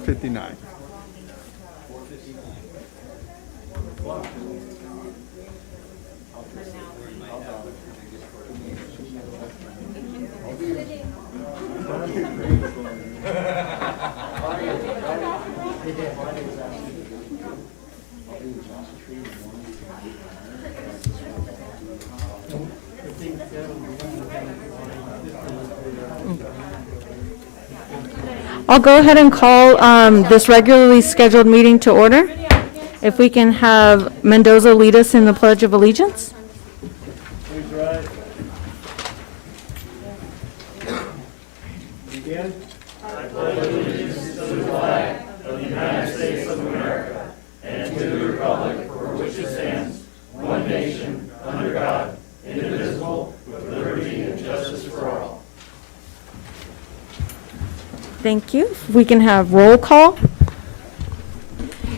4:59. I'll go ahead and call this regularly scheduled meeting to order. If we can have Mendoza lead us in the Pledge of Allegiance. Please rise. Begin. I pledge allegiance to the flag of the United States of America and to the republic for which it stands, one nation, under God, indivisible, with liberty and justice for all. Thank you. If we can have roll call.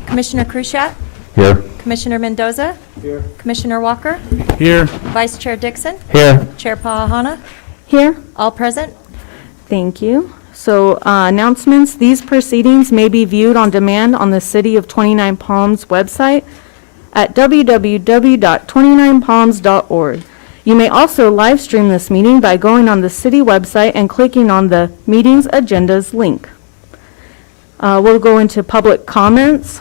Commissioner Kruschat, Here. Commissioner Mendoza, Here. Commissioner Walker, Here. Vice Chair Dixon, Here. Chair Pahana, Here. all present. Thank you. So announcements, these proceedings may be viewed on demand on the City of 29 Palms website at www.29palms.org. You may also live stream this meeting by going on the city website and clicking on the meeting's agendas link. We'll go into public comments.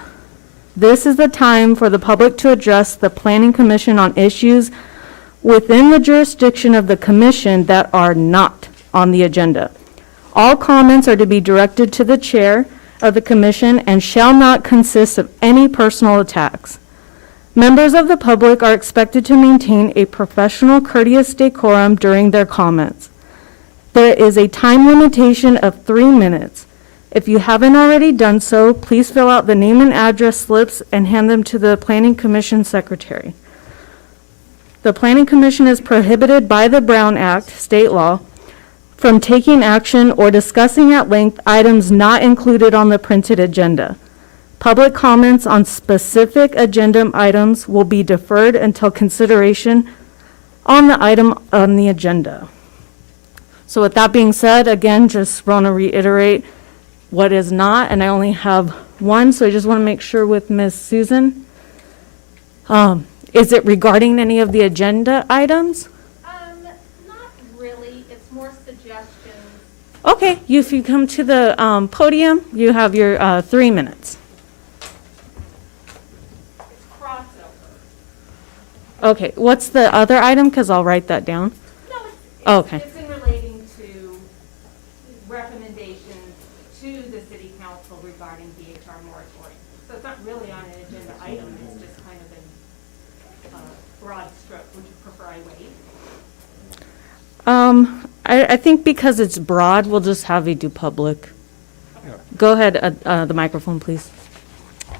This is the time for the public to address the Planning Commission on issues within the jurisdiction of the commission that are not on the agenda. All comments are to be directed to the chair of the commission and shall not consist of any personal attacks. Members of the public are expected to maintain a professional, courteous decorum during their comments. There is a time limitation of 3 minutes. If you haven't already done so, please fill out the name and address slips and hand them to the Planning Commission secretary. The Planning Commission is prohibited by the Brown Act, state law, from taking action or discussing at length items not included on the printed agenda. Public comments on specific agenda items will be deferred until consideration on the item on the agenda. So with that being said, again, just want to reiterate what is not, and I only have one, so I just want to make sure with Ms. Susan. Is it regarding any of the agenda items? Not really, it's more suggestions. Okay, if you come to the podium, you have your 3 minutes. It's crossover. Okay, what's the other item? Because I'll write that down. No, Okay. it's in relating to recommendations to the city council regarding VHR moratorium. So it's not really on an agenda item, it's just kind of in broad stroke. Would you prefer I wait? I think because it's broad, we'll just have you do public. Go ahead, the microphone, please.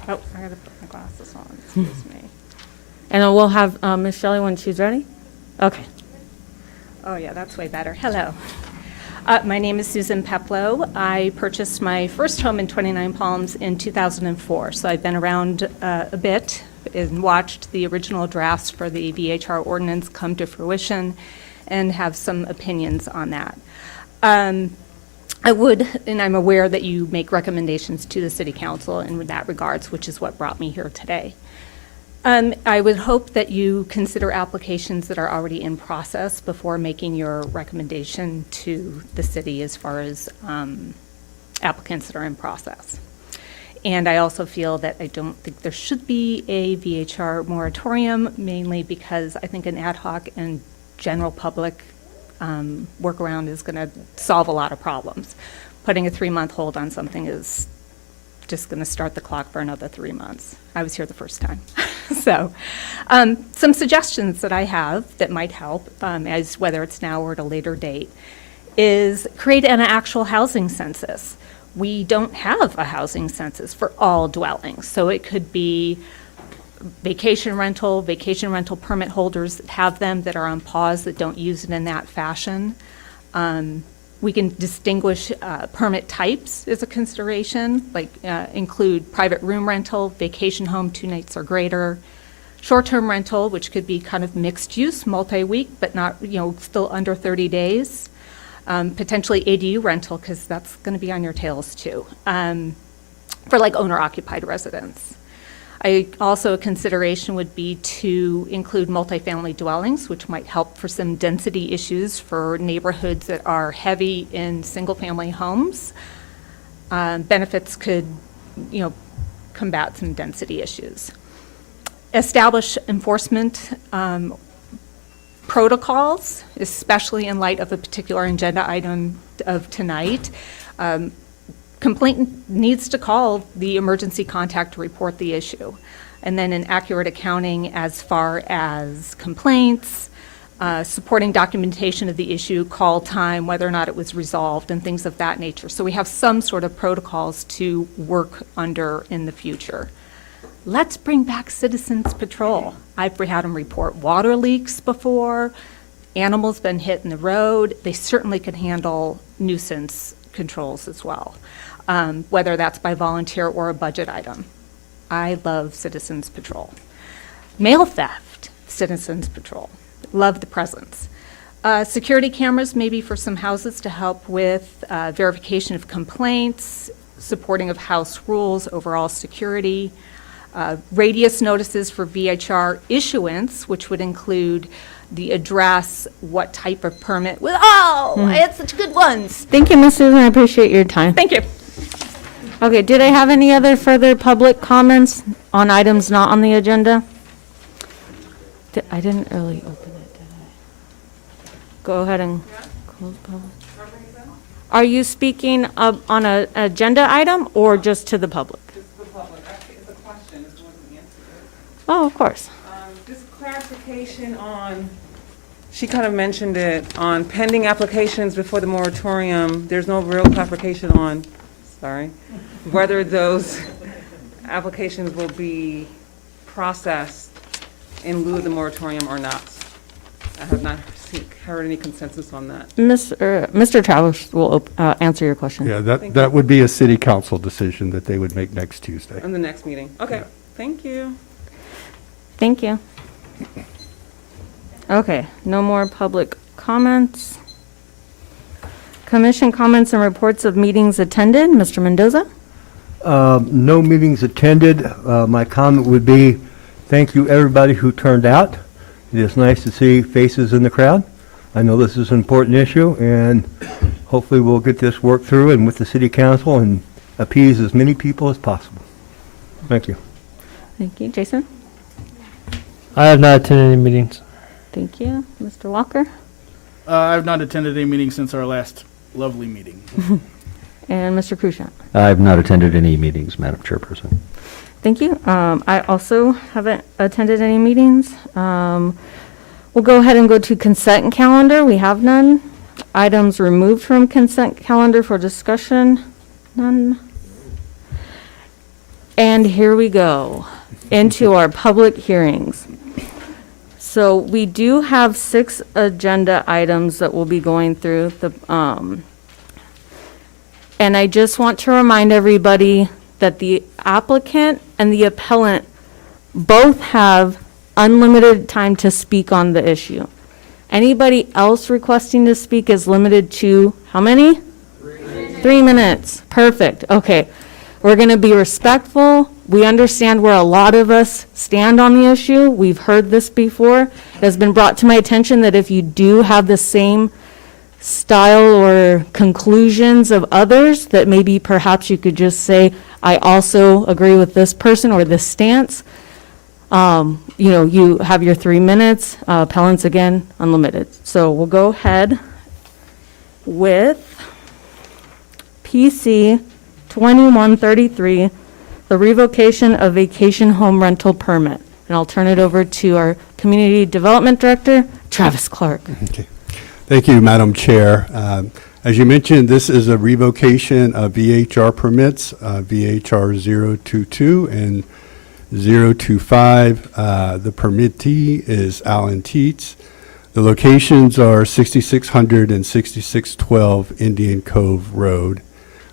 Oh, I gotta put my glasses on, excuse me. And then we'll have Ms. Shelley when she's ready? Okay. Oh yeah, that's way better. Hello. My name is Susan Peplow. I purchased my first home in 29 Palms in 2004, so I've been around a bit and watched the original drafts for the VHR ordinance come to fruition and have some opinions on that. I would, and I'm aware that you make recommendations to the City Council in that regards, which is what brought me here today. I would hope that you consider applications that are already in process before making your recommendation to the city as far as applicants that are in process. And I also feel that I don't think there should be a VHR moratorium, mainly because I think an ad hoc and general public workaround is going to solve a lot of problems. Putting a 3-month hold on something is just going to start the clock for another 3 months. I was here the first time. So some suggestions that I have that might help, as whether it's now or at a later date, is create an actual housing census. We don't have a housing census for all dwellings, so it could be vacation rental permit holders that have them that are on pause that don't use it in that fashion. We can distinguish permit types as a consideration, like include private room rental, vacation home 2 nights or greater, short-term rental, which could be kind of mixed use, multi-week, but not, still under 30 days. Potentially ADU rental, because that's going to be on your tails too. for like owner-occupied residence. Also, a consideration would be to include multifamily dwellings, which might help for some density issues for neighborhoods that are heavy in single-family homes. Benefits could, combat some density issues. Establish enforcement protocols, especially in light of a particular agenda item of tonight. Complainant needs to call the emergency contact to report the issue. And then an accurate accounting as far as complaints, supporting documentation of the issue, call time, whether or not it was resolved, and things of that nature. So we have some sort of protocols to work under in the future. Let's bring back Citizens Patrol. I've had them report water leaks before, animals been hit in the road. They certainly can handle nuisance controls as well, whether that's by volunteer or a budget item. I love Citizens Patrol. Mail theft, Citizens Patrol. Love the presence. Security cameras, maybe for some houses to help with verification of complaints, supporting of house rules, overall security. Radius notices for VHR issuance, which would include the address, what type of permit. I had such good ones. Thank you, Ms. Susan, I appreciate your time. Thank you. Okay, did I have any other further public comments on items not on the agenda? I didn't really open it, did I? Go ahead and close public. Are you speaking on an agenda item or just to the public? Just the public. Actually, it's a question, if you want to answer it. Oh, of course. Just clarification on, she kind of mentioned it, on pending applications before the moratorium, there's no real clarification on, whether those applications will be processed in lieu of the moratorium or not. I have not heard any consensus on that. Mr. Travers will answer your question. Yeah, Thank you. that would be a city council decision that they would make next Tuesday. In the next meeting. Okay, Yeah. thank you. Thank you. Okay, no more public comments. Commission comments and reports of meetings attended. Mr. Mendoza? No meetings attended. My comment would be, thank you everybody who turned out. It is nice to see faces in the crowd. I know this is an important issue, and hopefully we'll get this worked through and with the city council and appease as many people as possible. Thank you. Thank you. Jason? I have not attended any meetings. Thank you. Mr. Walker? I've not attended a meeting since our last lovely meeting. And Mr. Krushat? I have not attended any meetings, Madam Chairperson. Thank you. I also haven't attended any meetings. We'll go ahead and go to consent calendar. We have none. Items removed from consent calendar for discussion, none. And here we go into our public hearings. So we do have 6 agenda items that we'll be going through. And I just want to remind everybody that the applicant and the appellant both have unlimited time to speak on the issue. Anybody else requesting to speak is limited to how many? 3 minutes. Perfect. Okay. We're going to be respectful. We understand where a lot of us stand on the issue. We've heard this before. It has been brought to my attention that if you do have the same style or conclusions of others, that maybe perhaps you could just say, I also agree with this person or this stance. You have your 3 minutes. Appellants, again, unlimited. So we'll go ahead with PC 2133, the revocation of vacation home rental permit. And I'll turn it over to our Community Development Director, Travis Clark. Okay. Thank you, Madam Chair. As you mentioned, this is a revocation of VHR permits, VHR 022 and 025. The permittee is Alan Teets. The locations are 6600 and 6612 Indian Cove Road.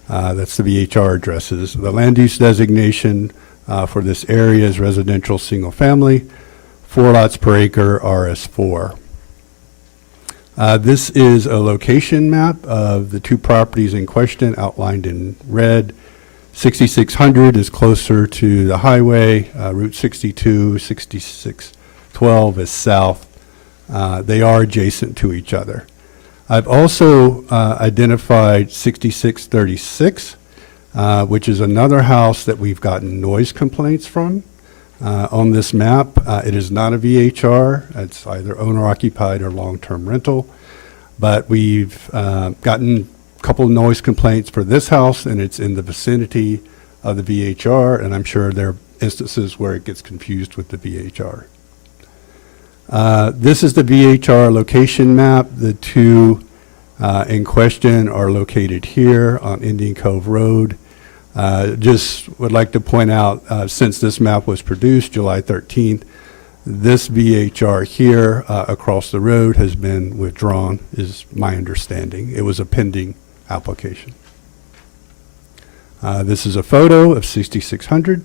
That's the VHR addresses. The land use designation for this area is residential single family, 4 lots per acre, RS4. This is a location map of the 2 properties in question outlined in red. 6600 is closer to the highway. Route 62, 6612 is south. They are adjacent to each other. I've also identified 6636, which is another house that we've gotten noise complaints from. On this map, it is not a VHR. It's either owner-occupied or long-term rental. But we've gotten a couple of noise complaints for this house, and it's in the vicinity of the VHR, and I'm sure there are instances where it gets confused with the VHR. This is the VHR location map. The two in question are located here on Indian Cove Road. Just would like to point out, since this map was produced July 13th, this VHR here across the road has been withdrawn, is my understanding. It was a pending application. This is a photo of 6600,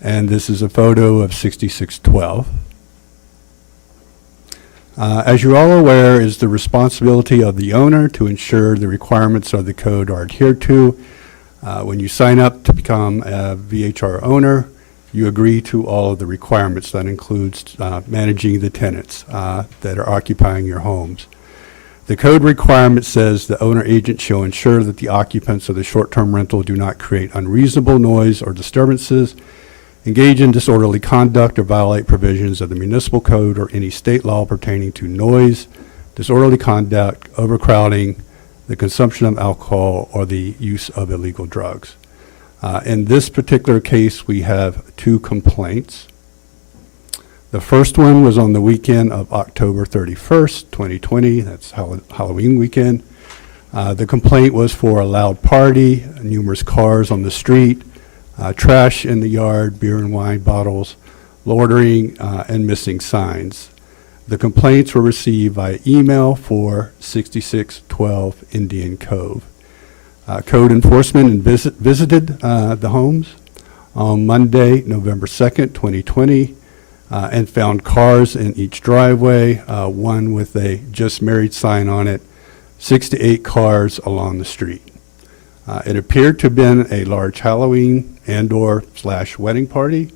and this is a photo of 6612. As you're all aware, it's the responsibility of the owner to ensure the requirements of the code are adhered to. When you sign up to become a VHR owner, you agree to all of the requirements. That includes managing the tenants that are occupying your homes. The code requirement says the owner agent shall ensure that the occupants of the short-term rental do not create unreasonable noise or disturbances, engage in disorderly conduct, or violate provisions of the municipal code or any state law pertaining to noise, disorderly conduct, overcrowding, the consumption of alcohol, or the use of illegal drugs. In this particular case, we have two complaints. The first one was on the weekend of October 31st, 2020. That's Halloween weekend. The complaint was for a loud party, numerous cars on the street, trash in the yard, beer and wine bottles, loitering, and missing signs. The complaints were received by email for 6612 Indian Cove. Code enforcement visited the homes on Monday, November 2nd, 2020, and found cars in each driveway, one with a just married sign on it, 6 to 8 cars along the street. It appeared to have been a large Halloween and/or/slash wedding party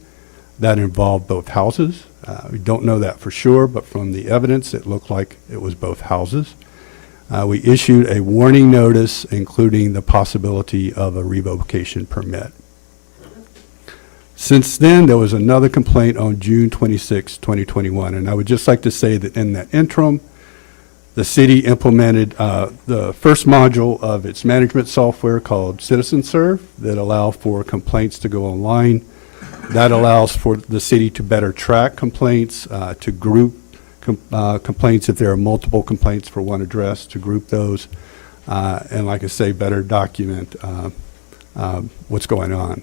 that involved both houses. We don't know that for sure, but from the evidence, it looked like it was both houses. We issued a warning notice, including the possibility of a revocation permit. Since then, there was another complaint on June 26, 2021, and I would just like to say that in that interim, the city implemented the first module of its management software called CitizenServe that allow for complaints to go online. That allows for the city to better track complaints, to group complaints if there are multiple complaints for one address, to group those, and like I say, better document what's going on.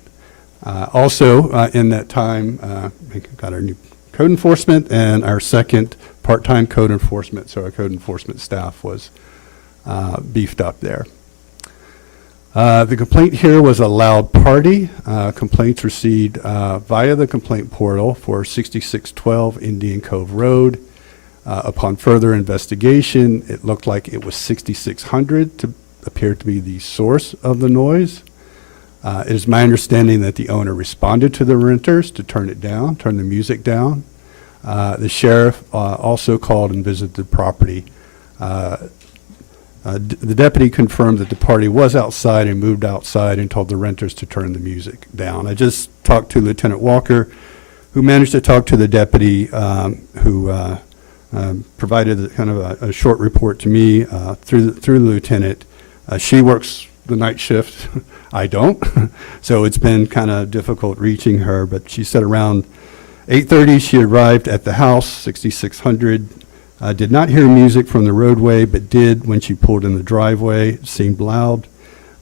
Also, in that time, we got our new code enforcement and our second part-time code enforcement, so our code enforcement staff was beefed up there. The complaint here was a loud party. Complaints received via the complaint portal for 6612 Indian Cove Road. Upon further investigation, it looked like it was 6600 to appear to be the source of the noise. It is my understanding that the owner responded to the renters to turn it down, turn the music down. The sheriff also called and visited the property. The deputy confirmed that the party was outside and moved outside and told the renters to turn the music down. I just talked to Lieutenant Walker, who managed to talk to the deputy, who provided kind of a short report to me through the lieutenant. She works the night shift. I don't. So it's been kind of difficult reaching her, but she said around 8:30 she arrived at the house, 6600. Did not hear music from the roadway, but did when she pulled in the driveway. It seemed loud.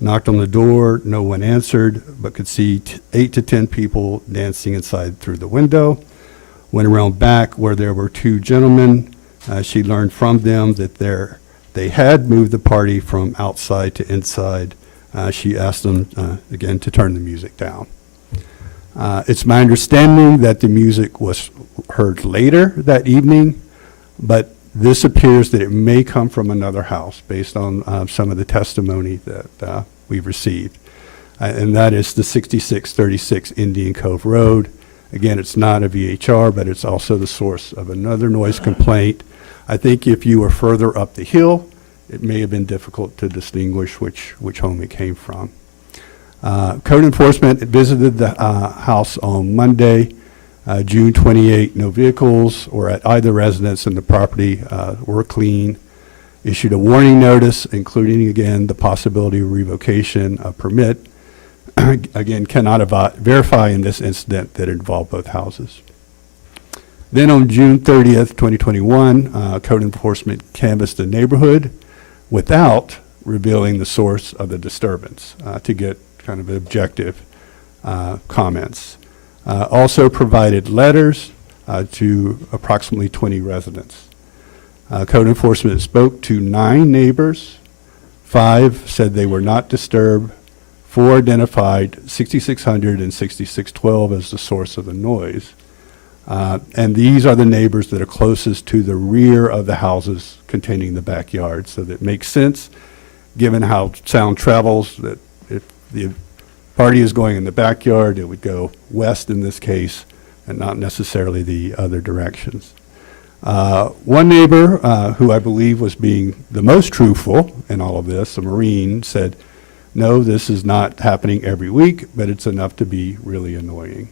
Knocked on the door. No one answered, but could see 8 to 10 people dancing inside through the window. Went around back where there were 2 gentlemen. She learned from them that they had moved the party from outside to inside. She asked them, again, to turn the music down. It's my understanding that the music was heard later that evening, but this appears that it may come from another house based on some of the testimony that we've received. and that is the 6636 Indian Cove Road. Again, it's not a VHR, but it's also the source of another noise complaint. I think if you were further up the hill, it may have been difficult to distinguish which home it came from. Code enforcement visited the house on Monday, June 28. No vehicles or at either residence in the property were clean. Issued a warning notice, including, again, the possibility of revocation of permit. Again, cannot verify in this incident that it involved both houses. Then on June 30th, 2021, code enforcement canvassed the neighborhood without revealing the source of the disturbance to get kind of objective comments. Also provided letters to approximately 20 residents. Code enforcement spoke to 9 neighbors. 5 said they were not disturbed. 4 identified 6600 and 6612 as the source of the noise. And these are the neighbors that are closest to the rear of the houses containing the backyard. So that makes sense, given how sound travels, that if the party is going in the backyard, it would go west in this case, and not necessarily the other directions. One neighbor, who I believe was being the most truthful in all of this, a Marine, said, "No, this is not happening every week, but it's enough to be really annoying."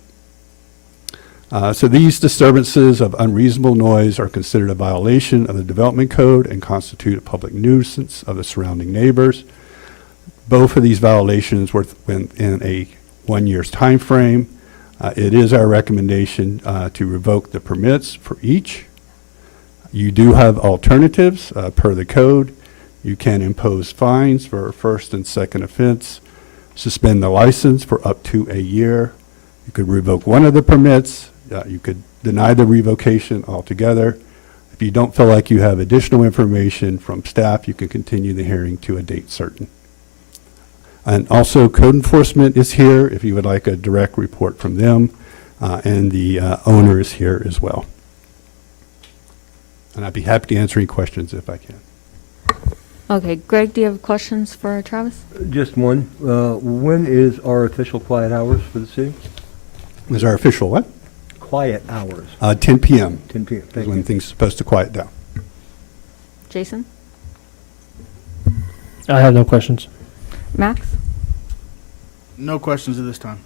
So these disturbances of unreasonable noise are considered a violation of the development code and constitute a public nuisance of the surrounding neighbors. Both of these violations were within a 1 year's time frame. It is our recommendation to revoke the permits for each. You do have alternatives per the code. You can impose fines for first and second offense, suspend the license for up to a year. You could revoke one of the permits. You could deny the revocation altogether. If you don't feel like you have additional information from staff, you can continue the hearing to a date certain. And also, code enforcement is here if you would like a direct report from them, and the owner is here as well. And I'd be happy to answer any questions if I can. Okay, Greg, do you have questions for Travis? Just one. When is our official quiet hours for the city? Is our official what? Quiet hours. 10 p.m. 10 p.m. is Thank when you. things are supposed to quiet down. Jason? I have no questions. Max? No questions at this time.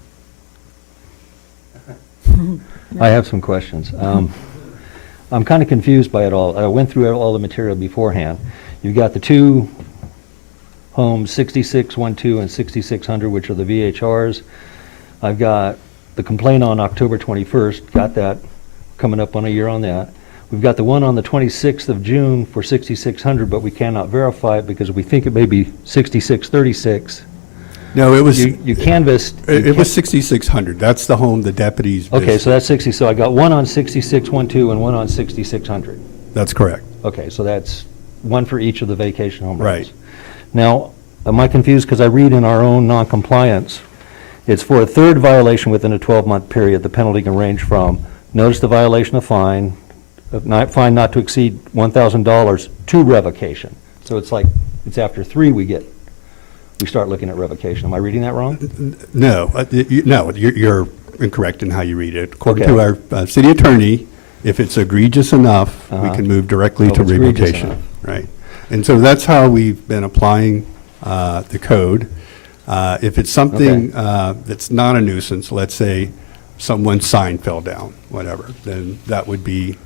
I have some questions. I'm kind of confused by it all. I went through all the material beforehand. You've got the 2 homes, 6612 and 6600, which are the VHRs. I've got the complaint on October 21st, got that coming up on a year on that. We've got the one on the 26th of June for 6600, but we cannot verify it because we think it may be 6636. No, it was You canvassed. it was 6600. That's the home the deputies Okay, visited. so that's 60. So I got one on 6612 and one on 6600. That's correct. Okay, so that's one for each of the vacation home Right. rentals. Now, am I confused because I read in our own noncompliance, it's for a third violation within a 12-month period, the penalty can range from notice the violation of fine not to exceed $1,000 to revocation. So it's like, it's after 3 we start looking at revocation. Am I reading that wrong? No, you're incorrect in how you read it. According to Okay. our city attorney, if it's egregious enough, we Uh-huh. can move directly Oh, to it's egregious revocation. enough. Right. And so that's how we've been applying the code. If it's something that's not a nuisance, let's say someone's sign fell down, whatever, then that would be,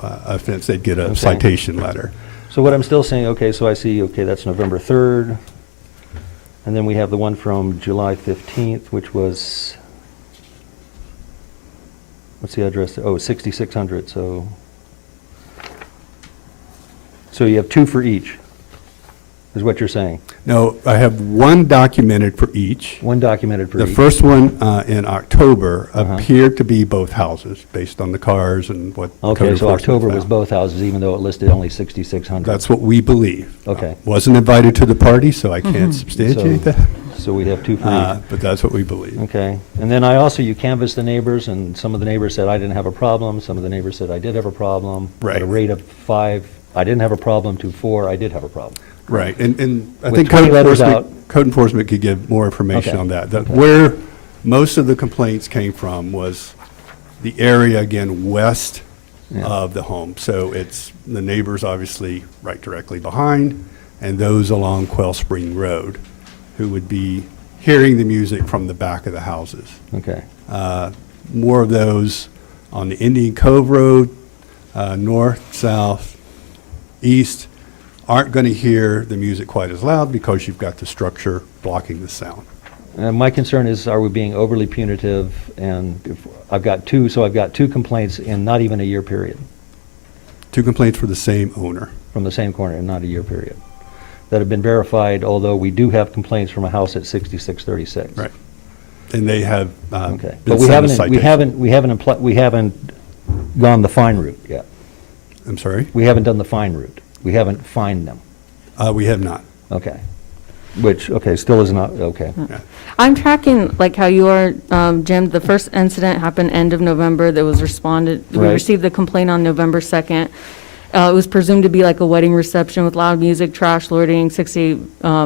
offense. They'd get a Okay. citation letter. So what I'm still saying, okay, so I see, okay, that's November 3rd. And then we have the one from July 15th, which was, what's the address? Oh, 6600, so you have 2 for each, is what you're saying? No, I have one documented for each. One documented for The each? first one in October Uh-huh. appeared to be both houses, based on the cars and what code Okay, so enforcement October was found. both houses, even though it listed only 6,600. That's what we believe. Okay. Wasn't invited to the party, so I can't substantiate that, So we have 2 for each. but that's what we believe. Okay, and then you canvassed the neighbors, and some of the neighbors said I didn't have a problem, some of the neighbors said I did have a problem. Right. At a rate of 5, I didn't have a problem, to 4, I did have a problem. Right, and I With think 20 letters out. code enforcement could give more information Okay. on that. Okay. Where most of the complaints came from was the area, again, west Yeah. of the home. So it's the neighbors obviously right directly behind, and those along Quail Spring Road, who would be hearing the music from the back of the houses. Okay. More of those on the Indian Cove Road, north, south, east, aren't going to hear the music quite as loud because you've got the structure blocking the sound. My concern is, are we being overly punitive? And if I've got two complaints in not even a year period 2 complaints for the same owner. from the same corner in not a year period that have been verified, although we do have complaints from a house at 6636. Right. And they have Okay. been But we sent a haven't, citation. we haven't gone the fine route yet. I'm sorry? We haven't done the fine route. We haven't fined them. We have not. Okay. Which, okay, still is not, okay. Yeah. I'm tracking like how you are, Jim. The first incident happened end of November. That was responded, we Right. received the complaint on November 2nd. It was presumed to be like a wedding reception with loud music, trash loading, 68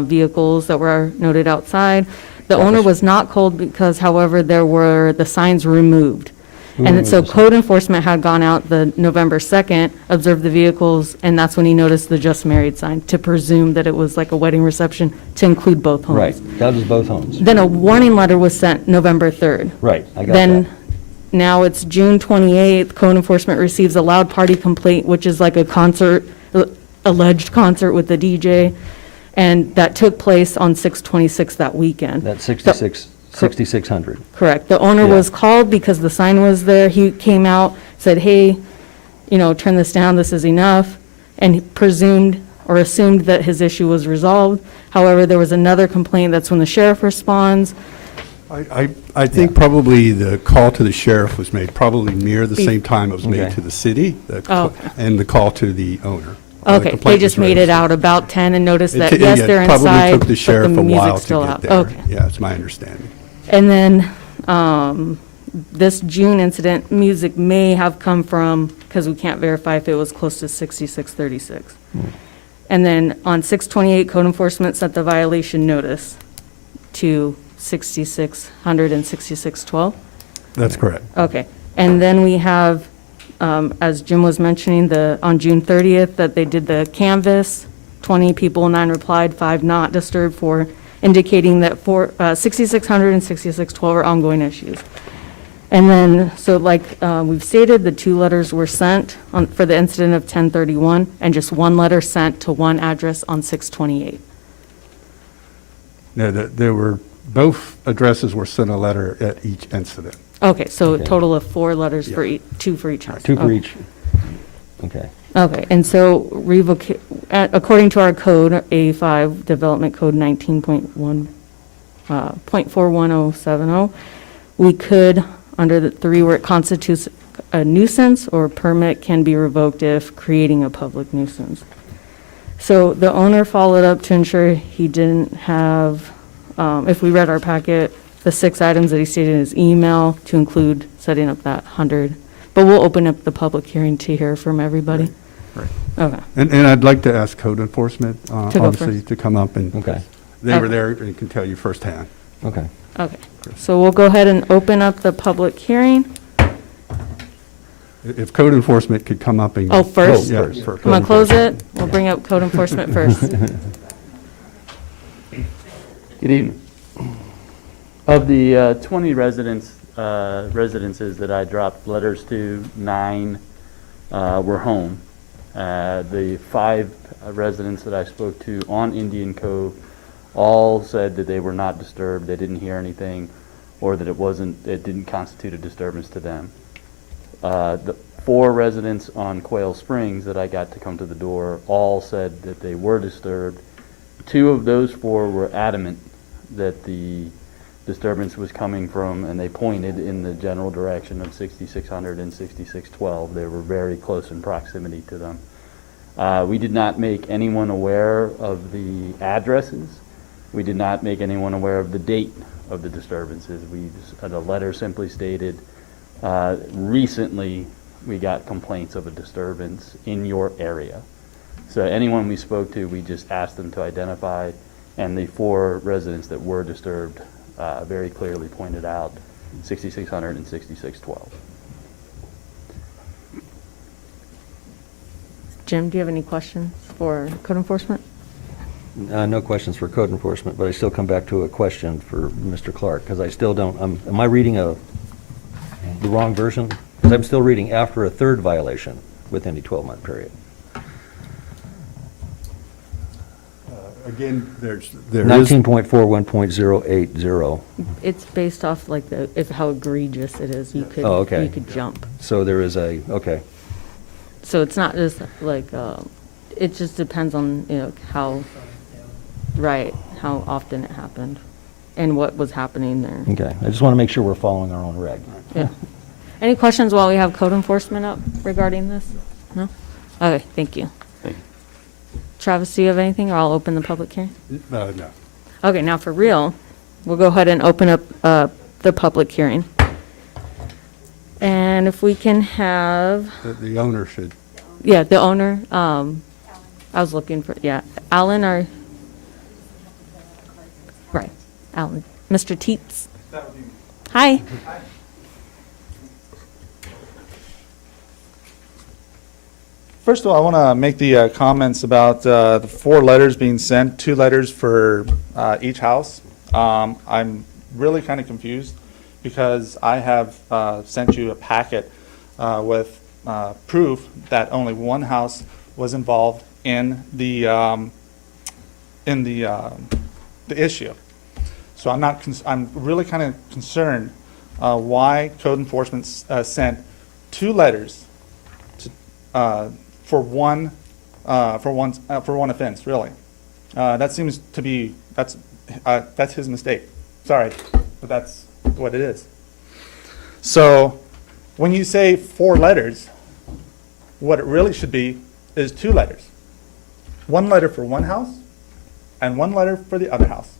vehicles that were noted outside. The owner was not called because, however, the signs removed. And so code enforcement had gone out the November 2nd, observed the vehicles, and that's when he noticed the just married sign, to presume that it was like a wedding reception to include both homes. Right, that was both homes. Then a warning letter was sent November 3rd. Right, I got Then, that. now it's June 28th, code enforcement receives a loud party complaint, which is like a concert, alleged concert with the DJ, and that took place on 6/26 that weekend. That's 6600. Correct. The owner Yeah. was called because the sign was there. He came out, said, hey, turn this down, this is enough, and he presumed or assumed that his issue was resolved. However, there was another complaint. That's when the sheriff responds. I think probably the call to the sheriff was made probably near the same time it was made Okay. to the city, Oh, okay. and the call to the owner. The Okay, they complaint just was made it raised. out about 10 and noticed that, It- yes, yeah, they're it probably inside, took the but the sheriff a while music's to still get out. there. Okay. Yeah, it's my understanding. And then this June incident, music may have come from, because we can't verify if it was close to 6636. And then on 6/28, code enforcement sent the violation notice to 6600 and 6612. That's correct. Okay. And then we have, as Jim was mentioning, on June 30th, that they did the canvas, 20 people, 9 replied, 5 not disturbed, for indicating that 6600 and 6612 are ongoing issues. And then, so like we've stated, the 2 letters were sent for the incident of 1031, and just 1 letter sent to 1 address on 6/28. No, there were, both addresses were sent a letter at each incident. Okay, so a Okay. total of 4 letters for Yeah. 2 for each house. 2 for Okay. each. Okay. Okay, and so according to our code, A5, Development Code 19.1, .41070, we could, under the 3, where it constitutes a nuisance, or permit can be revoked if creating a public nuisance. So the owner followed up to ensure he didn't have, if we read our packet, the 6 items that he stated in his email, to include setting up that 100. But we'll open up the public hearing to hear from everybody. Right. Okay. And I'd like to ask code enforcement, go obviously, first. to come up, and Okay. they were Okay. there and can tell you firsthand. Okay. Okay, so we'll go ahead and open up the public hearing. If code enforcement could come up and. Oh, first? Yeah, First. first. I'm gonna close it. We'll bring up code enforcement first. Good evening. Of the 20 residences that I dropped letters to, 9 were home. The 5 residents that I spoke to on Indian Cove all said that they were not disturbed, they didn't hear anything, or that it didn't constitute a disturbance to them. The 4 residents on Quail Springs that I got to come to the door all said that they were disturbed. 2 of those 4 were adamant that the disturbance was coming from, and they pointed in the general direction of 6600 and 6612. They were very close in proximity to them. We did not make anyone aware of the addresses. We did not make anyone aware of the date of the disturbances. The letter simply stated, recently we got complaints of a disturbance in your area. So anyone we spoke to, we just asked them to identify, and the 4 residents that were disturbed very clearly pointed out 6600 and 6612. Jim, do you have any questions for code enforcement? No questions for code enforcement, but I still come back to a question for Mr. Clark, because I still don't, am I reading the wrong version? Because I'm still reading after a 3rd violation within a 12-month period. Again, there is. 19.41.080. It's based off like how egregious it is. You could, Oh, okay. you could jump. So there is okay. So it's not just like, it just depends on, how often it happened and what was happening there. Okay, I just want to make sure we're following our own reg. Yeah. Any questions while we have code enforcement up regarding this? No? Okay, thank you. Thank you. Travis, do you have anything, or I'll open the public hearing? No. Okay, now for real, we'll go ahead and open up the public hearing. And if we can have, The owner should. yeah, the owner, I was looking for, yeah, Alan or, right, Alan, Mr. Teets. Hi. First of all, I want to make the comments about the 4 letters being sent, 2 letters for each house. I'm really kind of confused because I have sent you a packet with proof that only one house was involved in the issue. So I'm really kind of concerned why code enforcement sent 2 letters to, for one offense. Really, that seems to be that's his mistake. Sorry, but that's what it is. So when you say 4 letters, what it really should be is 2 letters. 1 letter for one house and 1 letter for the other house.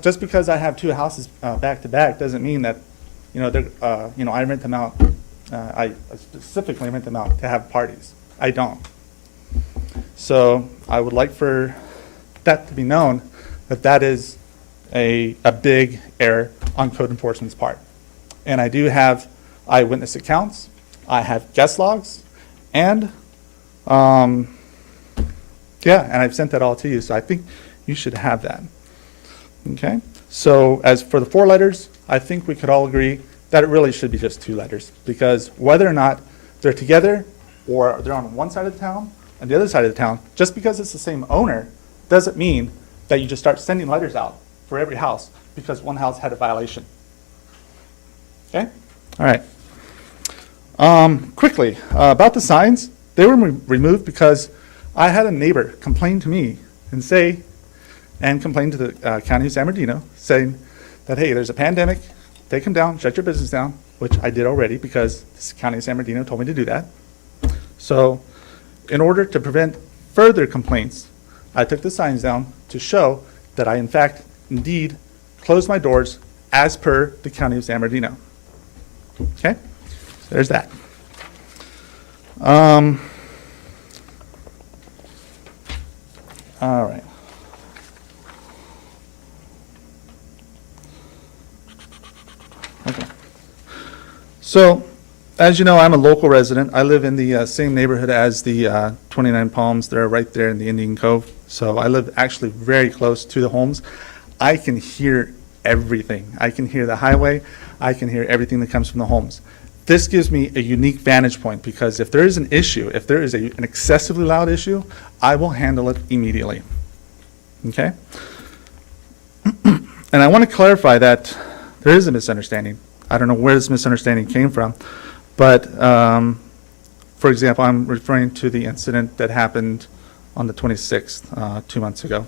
Just because I have 2 houses back to back doesn't mean that, I rent them out. I specifically rent them out to have parties. I don't. So I would like for that to be known that that is a big error on code enforcement's part. And I do have eyewitness accounts. I have guest logs, and and I've sent that all to you. So I think you should have that. Okay. So as for the 4 letters, I think we could all agree that it really should be just 2 letters, because whether or not they're together or they're on one side of the town and the other side of the town, just because it's the same owner doesn't mean that you just start sending letters out for every house because one house had a violation. Okay? All right. Quickly, about the signs, they were removed because I had a neighbor complain to me and complain to the county of San Bernardino, saying that, hey, there's a pandemic, take them down, shut your business down, which I did already because the county of San Bernardino told me to do that. So in order to prevent further complaints, I took the signs down to show that I, in fact, indeed, closed my doors as per the county of San Bernardino. Okay? There's that. All right. Okay. So, as you know, I'm a local resident. I live in the same neighborhood as the 29 Palms. They're right there in the Indian Cove. So I live actually very close to the homes. I can hear everything. I can hear the highway. I can hear everything that comes from the homes. This gives me a unique vantage point because if there is an issue, if there is an excessively loud issue, I will handle it immediately. Okay? And I want to clarify that there is a misunderstanding. I don't know where this misunderstanding came from, but for example, I'm referring to the incident that happened on the 26th, 2 months ago.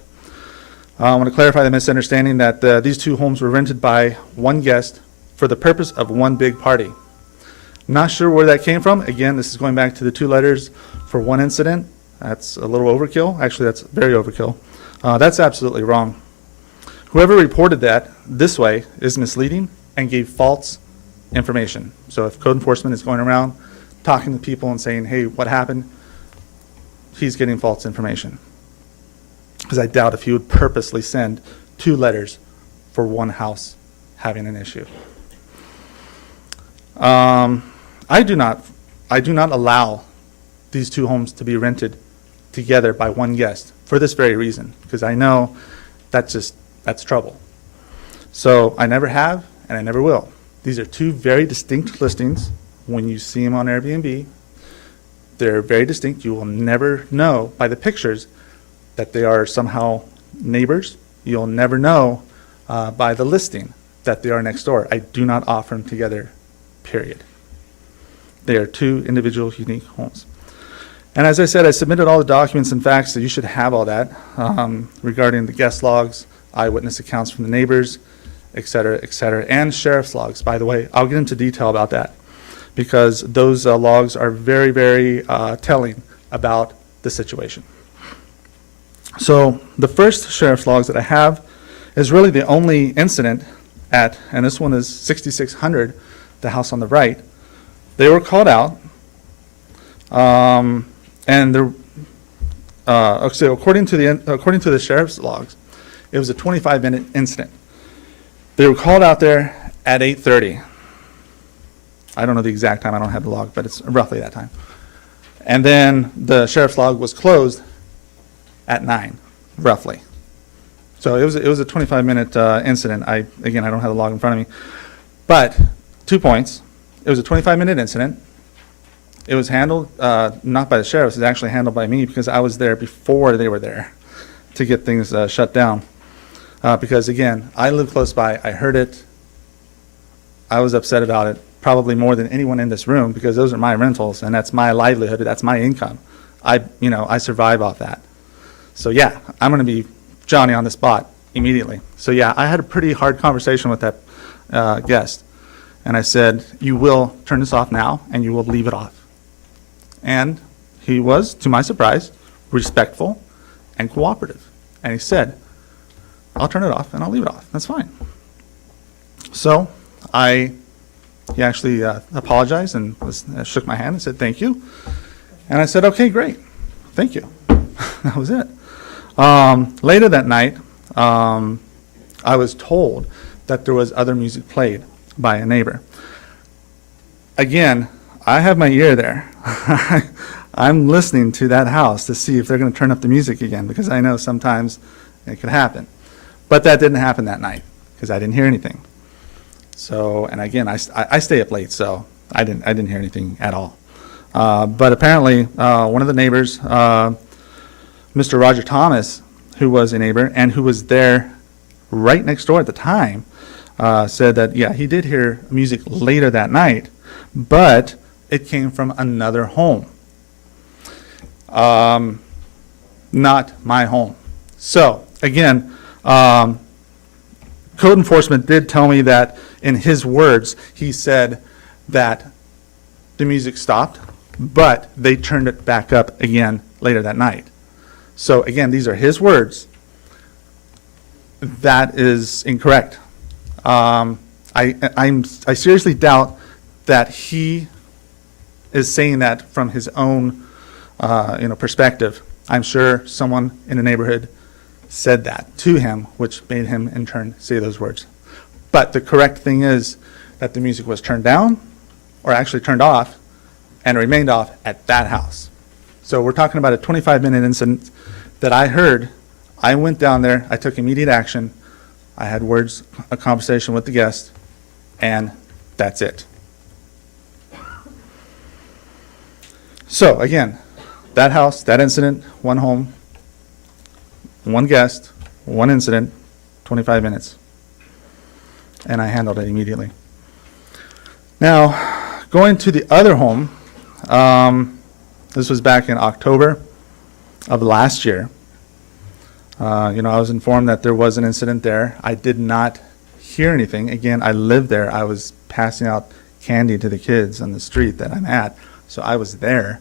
I want to clarify the misunderstanding that these 2 homes were rented by one guest for the purpose of one big party. Not sure where that came from. Again, this is going back to the 2 letters for one incident. That's a little overkill. Actually, that's very overkill. That's absolutely wrong. Whoever reported that this way is misleading and gave false information. So if code enforcement is going around talking to people and saying, hey, what happened? he's getting false information. Because I doubt if he would purposely send 2 letters for one house having an issue. I do not allow these 2 homes to be rented together by one guest for this very reason, because I know that's trouble. So I never have, and I never will. These are 2 very distinct listings. When you see them on Airbnb, they're very distinct. You will never know by the pictures that they are somehow neighbors. You'll never know by the listing that they are next door. I do not offer them together, period. They are 2 individual, unique homes. And as I said, I submitted all the documents and facts, so you should have all that regarding the guest logs, eyewitness accounts from the neighbors, et cetera, and sheriff's logs. By the way, I'll get into detail about that because those logs are very, very telling about the situation. So the first sheriff's logs that I have is really the only incident at, and this one is 6600, the house on the right. They were called out, and so according to the sheriff's logs, it was a 25-minute incident. They were called out there at 8:30. I don't know the exact time. I don't have the log, but it's roughly that time. And then the sheriff's log was closed at 9, roughly. So it was a 25-minute incident. I don't have the log in front of me, but 2 points. It was a 25-minute incident. It was handled not by the sheriffs. It was actually handled by me because I was there before they were there to get things shut down. Because again, I live close by. I heard it. I was upset about it, probably more than anyone in this room, because those are my rentals and that's my livelihood. That's my income. I survive off that. So yeah, I'm going to be Johnny on the spot immediately. So yeah, I had a pretty hard conversation with that guest. And I said, you will turn this off now and you will leave it off. And he was, to my surprise, respectful and cooperative. And he said, I'll turn it off and I'll leave it off. That's fine. So he actually apologized and shook my hand and said, thank you. And I said, okay, great. Thank you. That was it. Later that night, I was told that there was other music played by a neighbor. Again, I have my ear there. I'm listening to that house to see if they're going to turn up the music again, because I know sometimes it could happen. But that didn't happen that night because I didn't hear anything. So, and again, I stay up late, so I didn't hear anything at all. But apparently, one of the neighbors, Mr. Roger Thomas, who was a neighbor and who was there right next door at the time, said that, yeah, he did hear music later that night, but it came from another home. Not my home. So, again, code enforcement did tell me that, in his words, he said that the music stopped, but they turned it back up again later that night. So, again, these are his words. That is incorrect. I seriously doubt that he is saying that from his own perspective. I'm sure someone in the neighborhood said that to him, which made him in turn say those words. But the correct thing is that the music was turned down, or actually turned off, and remained off at that house. So we're talking about a 25-minute incident that I heard. I went down there, I took immediate action, I had a conversation with the guest, and that's it. So again, that house, that incident, one home, one guest, one incident, 25 minutes. And I handled it immediately. Now, going to the other home, this was back in October of last year. I was informed that there was an incident there. I did not hear anything. Again, I lived there. I was passing out candy to the kids on the street that I'm at, so I was there.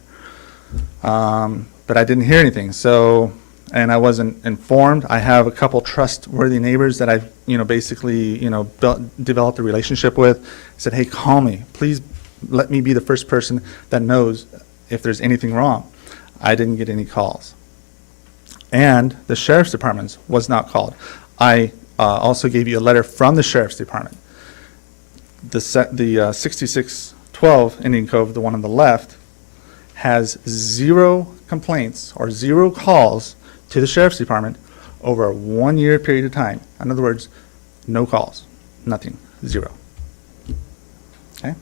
But I didn't hear anything. So, and I wasn't informed. I have a couple trustworthy neighbors that I've, basically, developed a relationship with. I said, hey, call me. Please let me be the first person that knows if there's anything wrong. I didn't get any calls. And the sheriff's department was not called. I also gave you a letter from the sheriff's department. The 6612 Indian Cove, the one on the left, has 0 complaints or 0 calls to the sheriff's department over a 1-year period of time. In other words, no calls, nothing, 0. Okay.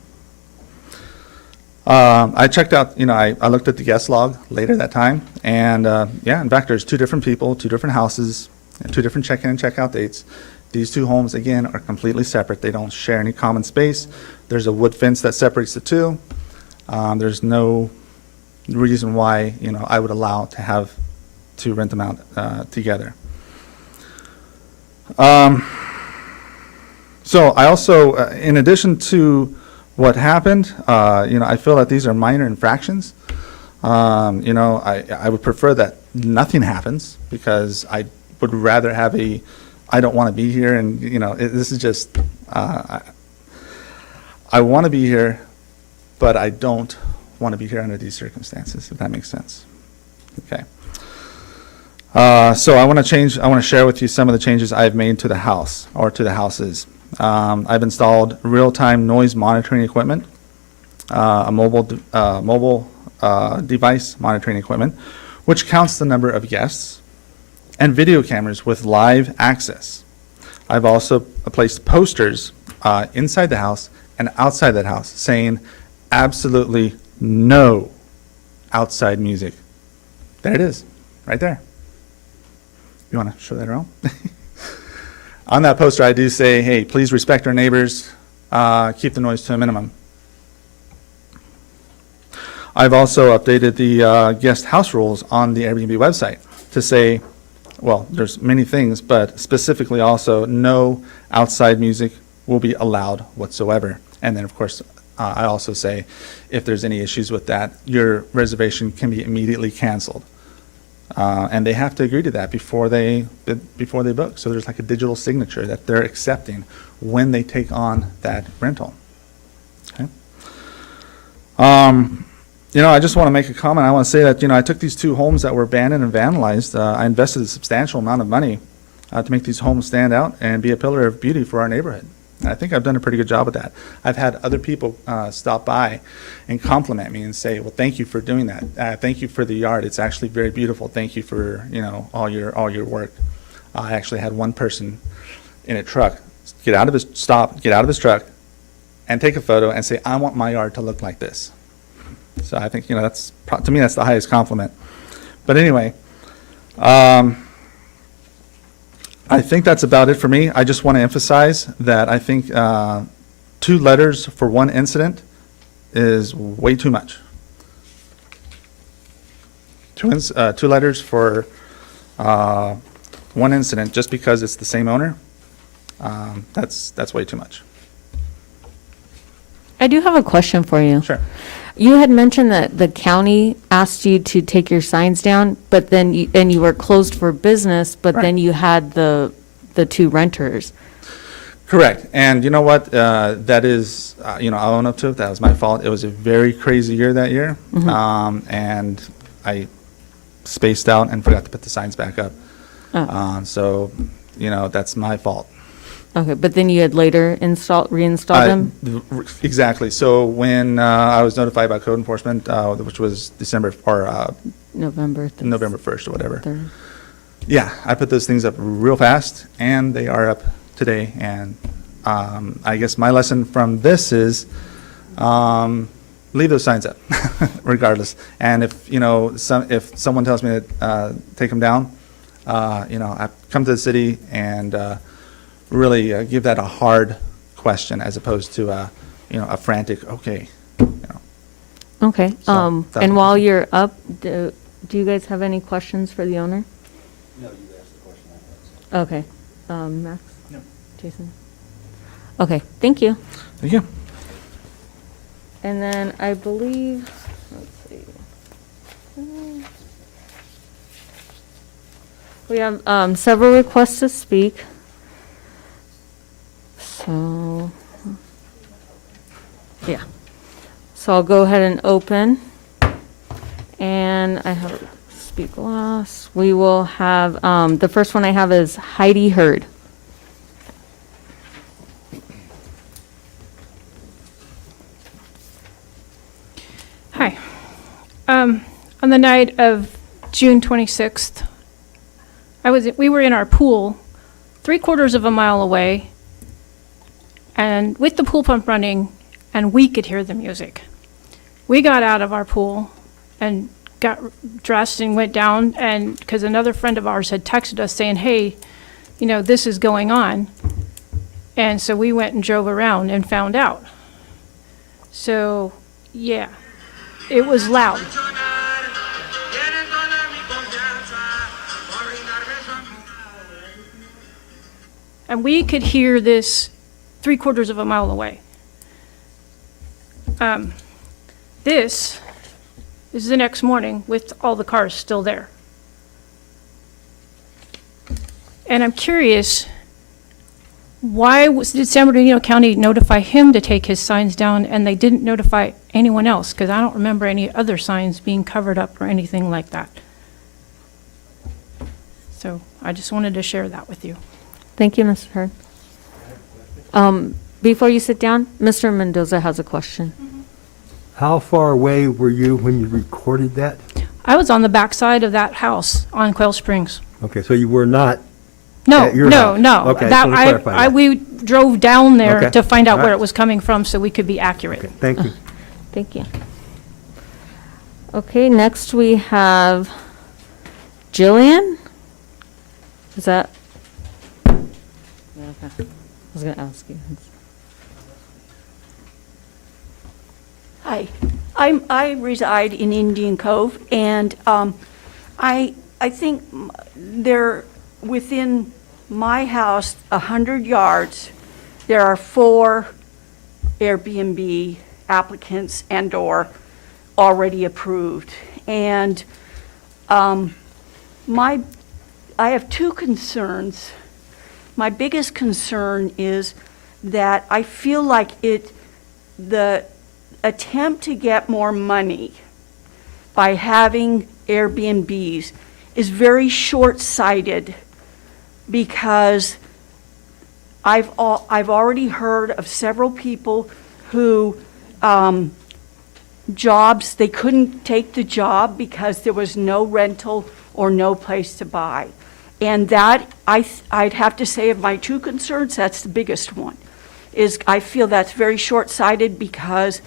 I checked out, I looked at the guest log later that time, and yeah, in fact, there's 2 different people, 2 different houses, and 2 different check-in and check-out dates. These 2 homes, again, are completely separate. They don't share any common space. There's a wood fence that separates the 2. There's no reason why, I would allow to rent them out together. So I also, in addition to what happened, I feel that these are minor infractions. I would prefer that nothing happens, because I would rather have I don't want to be here, and, this is just, I want to be here, but I don't want to be here under these circumstances, if that makes sense. Okay. So I want to share with you some of the changes I've made to the house, or to the houses. I've installed real-time noise monitoring equipment, a mobile device monitoring equipment, which counts the number of guests, and video cameras with live access. I've also placed posters inside the house and outside that house saying absolutely no outside music. There it is, right there. You want to show that around? On that poster, I do say, hey, please respect our neighbors, keep the noise to a minimum. I've also updated the guest house rules on the Airbnb website to say, well, there's many things, but specifically also no outside music will be allowed whatsoever. And then, of course, I also say, if there's any issues with that, your reservation can be immediately canceled. And they have to agree to that before they book. So there's like a digital signature that they're accepting when they take on that rental. Okay. I just want to make a comment. I want to say that, I took these 2 homes that were abandoned and vandalized. I invested a substantial amount of money to make these homes stand out and be a pillar of beauty for our neighborhood. And I think I've done a pretty good job of that. I've had other people stop by and compliment me and say, well, thank you for doing that. Thank you for the yard. It's actually very beautiful. Thank you for, all your work. I actually had one person in a truck get out of his truck and take a photo and say, I want my yard to look like this. So I think, that's, to me, that's the highest compliment. But anyway, I think that's about it for me. I just want to emphasize that I think 2 letters for 1 incident is way too much. 2 letters for 1 incident just because it's the same owner, that's way too much. I do have a question for you. Sure. You had mentioned that the county asked you to take your signs down, but then you were closed for business, but Right. then you had the 2 renters. Correct. And you know what? That is, I'll own up to it. That was my fault. It was a very crazy year that year. And I spaced out and forgot to put the signs back up. So, that's my fault. Okay, but then you had later reinstalled them? Exactly. So when I was notified by code enforcement, which was December or November 1st or whatever. 3rd. Yeah, I put those things up real fast, and they are up today. And I guess my lesson from this is leave those signs up, regardless. And if if someone tells me to take them down, I come to the city and really give that a hard question as opposed to a frantic okay. Okay. So, that And was- while you're up, do you guys have any questions for the owner? No, you asked the question I had. Okay. Max? No. Jason? Okay, thank you. Thank you. And then I believe, let's see. We have several requests to speak. So, yeah. So I'll go ahead and open. And I have speak last. We will have, the first one I have is Heidi Hurd. Hi. On the night of June 26th, we were in our pool 3/4 of a mile away, and with the pool pump running, and we could hear the music. We got out of our pool and got dressed and went down, and because another friend of ours had texted us saying, hey, you know, this is going on. And so we went and drove around and found out. So, yeah, it was loud. And we could hear this 3/4 of a mile away. This is the next morning with all the cars still there. And I'm curious, did San Bernardino County notify him to take his signs down and they didn't notify anyone else? Because I don't remember any other signs being covered up or anything like that. So I just wanted to share that with you. Thank you, Mr. Hurd. Before you sit down, Mr. Mendoza has a question. How far away were you when you recorded that? I was on the backside of that house on Quail Springs. Okay, so you were not No, at your no, house? no. Okay, That, so to clarify that. we drove down there Okay. to find out All where right. it was coming from so we could be accurate. Okay, thank you. Thank you. Okay, next we have Jillian. Is that? Okay. I was going to ask you. Hi, I reside in Indian Cove, and I think there, within my house, 100 yards, there are 4 Airbnb applicants and/or already approved. And I have 2 concerns. My biggest concern is that I feel like the attempt to get more money by having Airbnbs is very short-sighted, because I've already heard of several people who jobs, they couldn't take the job because there was no rental or no place to buy. And that, I'd have to say, of my 2 concerns, that's the biggest one, is I feel that's very short-sighted, because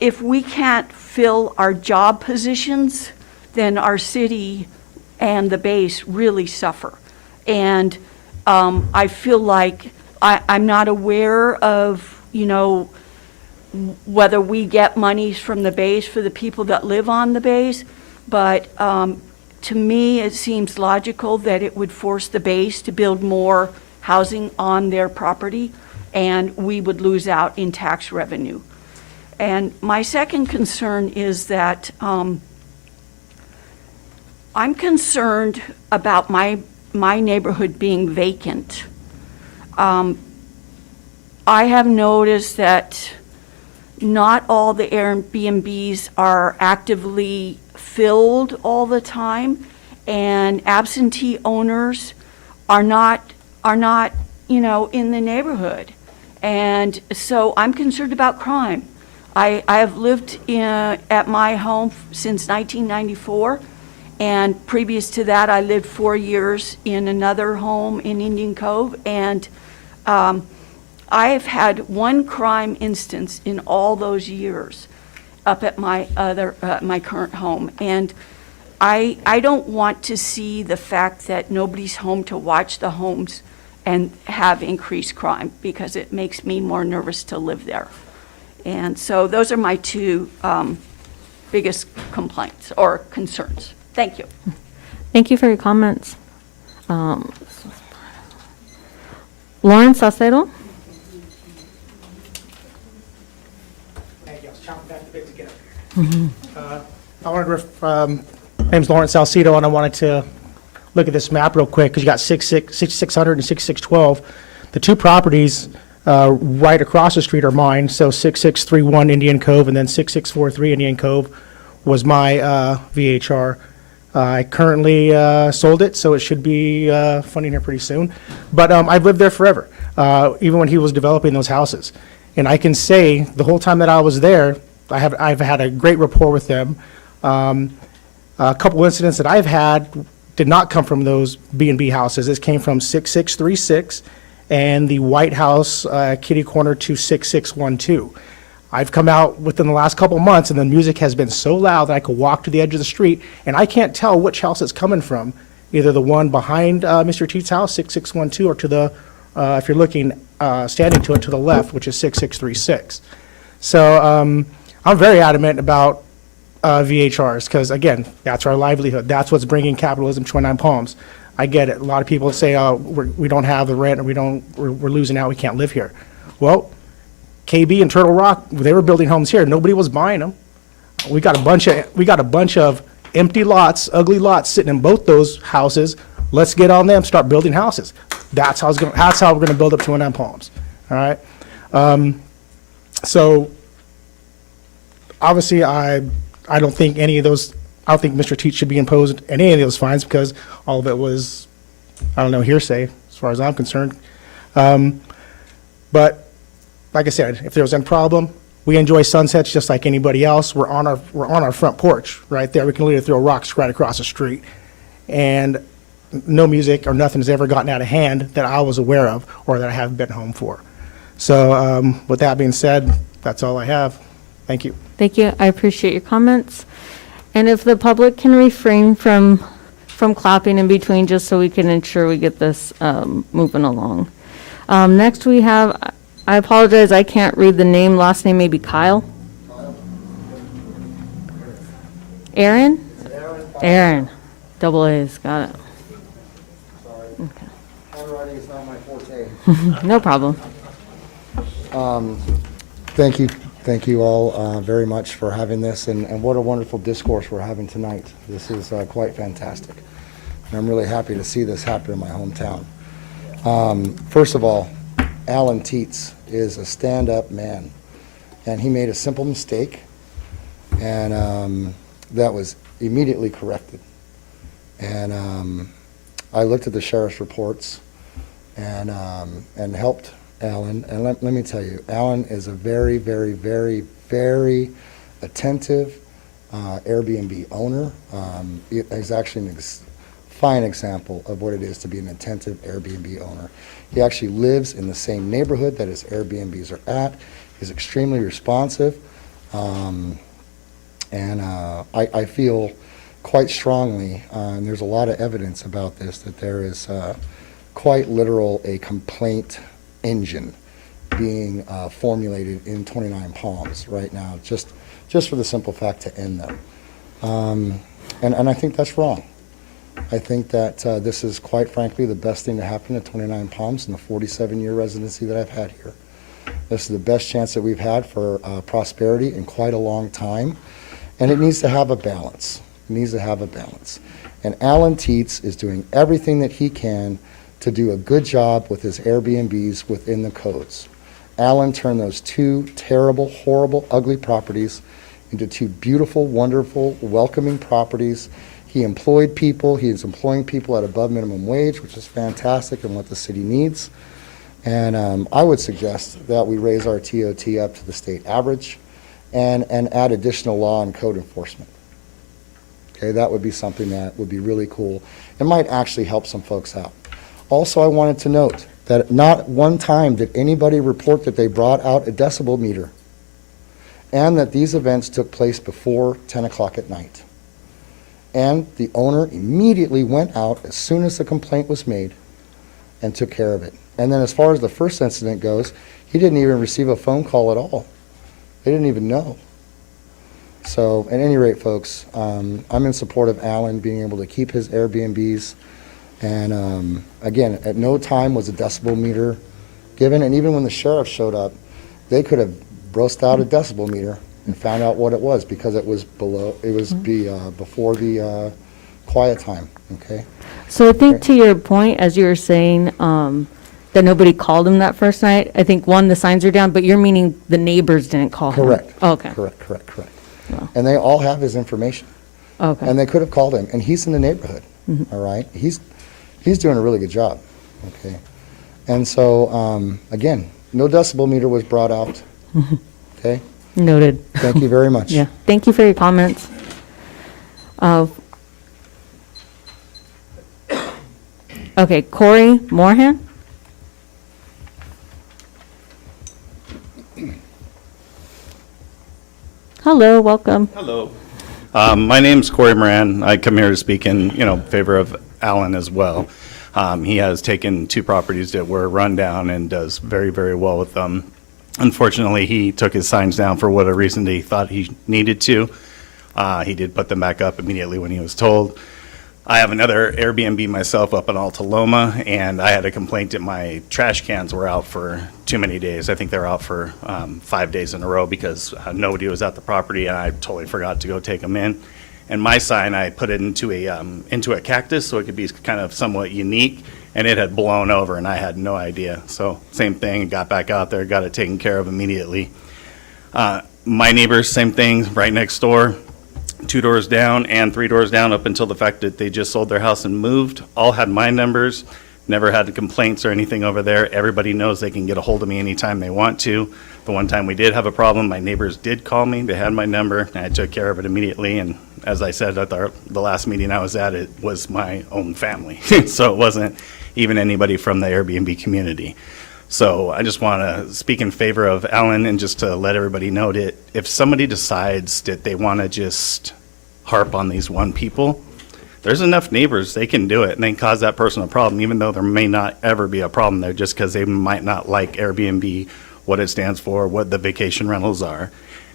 if we can't fill our job positions, then our city and the base really suffer. And I feel like I'm not aware of, you know, whether we get monies from the base for the people that live on the base, but to me, it seems logical that it would force the base to build more housing on their property, and we would lose out in tax revenue. And my second concern is that I'm concerned about my neighborhood being vacant. I have noticed that not all the Airbnbs are actively filled all the time, and absentee owners are not, you know, in the neighborhood. And so I'm concerned about crime. I have lived at my home since 1994, and previous to that, I lived 4 years in another home in Indian Cove, and I have had 1 crime instance in all those years up at my current home. And I don't want to see the fact that nobody's home to watch the homes and have increased crime, because it makes me more nervous to live there. And so those are my 2 biggest complaints or concerns. Thank you. Thank you for your comments. Lauren Sacero? Thank you. I was chomping back a bit to get up. My name's Lawrence Salcedo, and I wanted to look at this map real quick, because you got 6600 and 6612. The 2 properties right across the street are mine, so 6631 Indian Cove and then 6643 Indian Cove. was my VHR. I currently sold it, so it should be funding here pretty soon. But I've lived there forever, even when he was developing those houses. And I can say the whole time that I was there, I've had a great rapport with them. A couple incidents that I've had did not come from those B&B houses. This came from 6636 and the White House kitty corner to 6612. I've come out within the last couple months, and the music has been so loud that I could walk to the edge of the street, and I can't tell which house it's coming from, either the one behind Mr. Teet's house, 6612, or to the, if you're looking, standing to it to the left, which is 6636. So I'm very adamant about VHRs, because again, that's our livelihood. That's what's bringing capitalism to 29 Palms. I get it. A lot of people say, we don't have the rent, or we're losing out, we can't live here. Well, KB and Turtle Rock, they were building homes here. Nobody was buying them. We got a bunch of empty lots, ugly lots sitting in both those houses. Let's get on them, start building houses. That's how we're gonna build up 29 Palms. All right. So obviously, I don't think any of those. I don't think Mr. Teach should be imposed any of those fines, because all of it was, I don't know, hearsay as far as I'm concerned. But like I said, if there was any problem, we enjoy sunsets just like anybody else. We're on our front porch right there. We can literally throw rocks right across the street, and no music or nothing has ever gotten out of hand that I was aware of or that I haven't been home for. So with that being said, that's all I have. Thank you. Thank you. I appreciate your comments. And if the public can refrain from clapping in between, just so we can ensure we get this moving along. Next we have, I apologize, I can't read the name. Last name may be Kyle. Aaron? Aaron. Double A's. Got it. Okay. Handwriting is not my forte. No problem. Thank you all very much for having this, and what a wonderful discourse we're having tonight. This is quite fantastic, and I'm really happy to see this happen in my hometown. First of all, Alan Teets is a stand-up man, and he made a simple mistake, and that was immediately corrected. And I looked at the sheriff's reports and helped Alan, and let me tell you, Alan is a very, very, very, very attentive Airbnb owner. He's actually a fine example of what it is to be an attentive Airbnb owner. He actually lives in the same neighborhood that his Airbnbs are at. He's extremely responsive, and I feel quite strongly, and there's a lot of evidence about this, that there is quite literal a complaint engine being formulated in 29 Palms right now, just for the simple fact to end them. And I think that's wrong. I think that this is, quite frankly, the best thing to happen to 29 Palms in the 47-year residency that I've had here. This is the best chance that we've had for prosperity in quite a long time, and it needs to have a balance. It needs to have a balance. And Alan Teets is doing everything that he can to do a good job with his Airbnbs within the codes. Alan turned those two terrible, horrible, ugly properties into two beautiful, wonderful, welcoming properties. He employed people. He is employing people at above minimum wage, which is fantastic and what the city needs. And I would suggest that we raise our TOT up to the state average and add additional law and code enforcement. Okay, that would be something that would be really cool. It might actually help some folks out. Also, I wanted to note that not one time did anybody report that they brought out a decibel meter, and that these events took place before 10 o'clock at night. And the owner immediately went out as soon as the complaint was made and took care of it. And then as far as the first incident goes, he didn't even receive a phone call at all. They didn't even know. So at any rate, folks, I'm in support of Alan being able to keep his Airbnbs. And again, at no time was a decibel meter given. And even when the sheriff showed up, they could have broached out a decibel meter and found out what it was, because it was below, it was before the quiet time, okay? So I think to your point, as you were saying, that nobody called him that first night, I think, one, the signs are down, but you're meaning the neighbors didn't call him? Correct. Okay. Correct. And they all have his information. Okay. And they could have called him, and he's in the neighborhood, all right? He's doing a really good job, okay? And so, again, no decibel meter was brought out, okay? Noted. Thank you very much. Yeah, thank you for your comments. Okay, Corey Moorhan? Hello, welcome. Hello. My name's Corey Moran. I come here to speak in, favor of Alan as well. He has taken 2 properties that were run down and does very, very well with them. Unfortunately, he took his signs down for whatever reason he thought he needed to. He did put them back up immediately when he was told. I have another Airbnb myself up in Altaloma, and I had a complaint that my trash cans were out for too many days. I think they were out for 5 days in a row because nobody was at the property, and I totally forgot to go take them in. And my sign, I put it into a cactus so it could be kind of somewhat unique, and it had blown over, and I had no idea. So same thing, got back out there, got it taken care of immediately. My neighbors, same thing, right next door. 2 doors down and 3 doors down up until the fact that they just sold their house and moved, all had my numbers, never had complaints or anything over there. Everybody knows they can get a hold of me anytime they want to. The one time we did have a problem, my neighbors did call me, they had my number, and I took care of it immediately. And as I said at the last meeting I was at, it was my own family. So it wasn't even anybody from the Airbnb community. So I just want to speak in favor of Alan and just to let everybody know that if somebody decides that they want to just harp on these one people, there's enough neighbors, they can do it and they can cause that person a problem, even though there may not ever be a problem there just because they might not like Airbnb, what it stands for, what the vacation rentals are.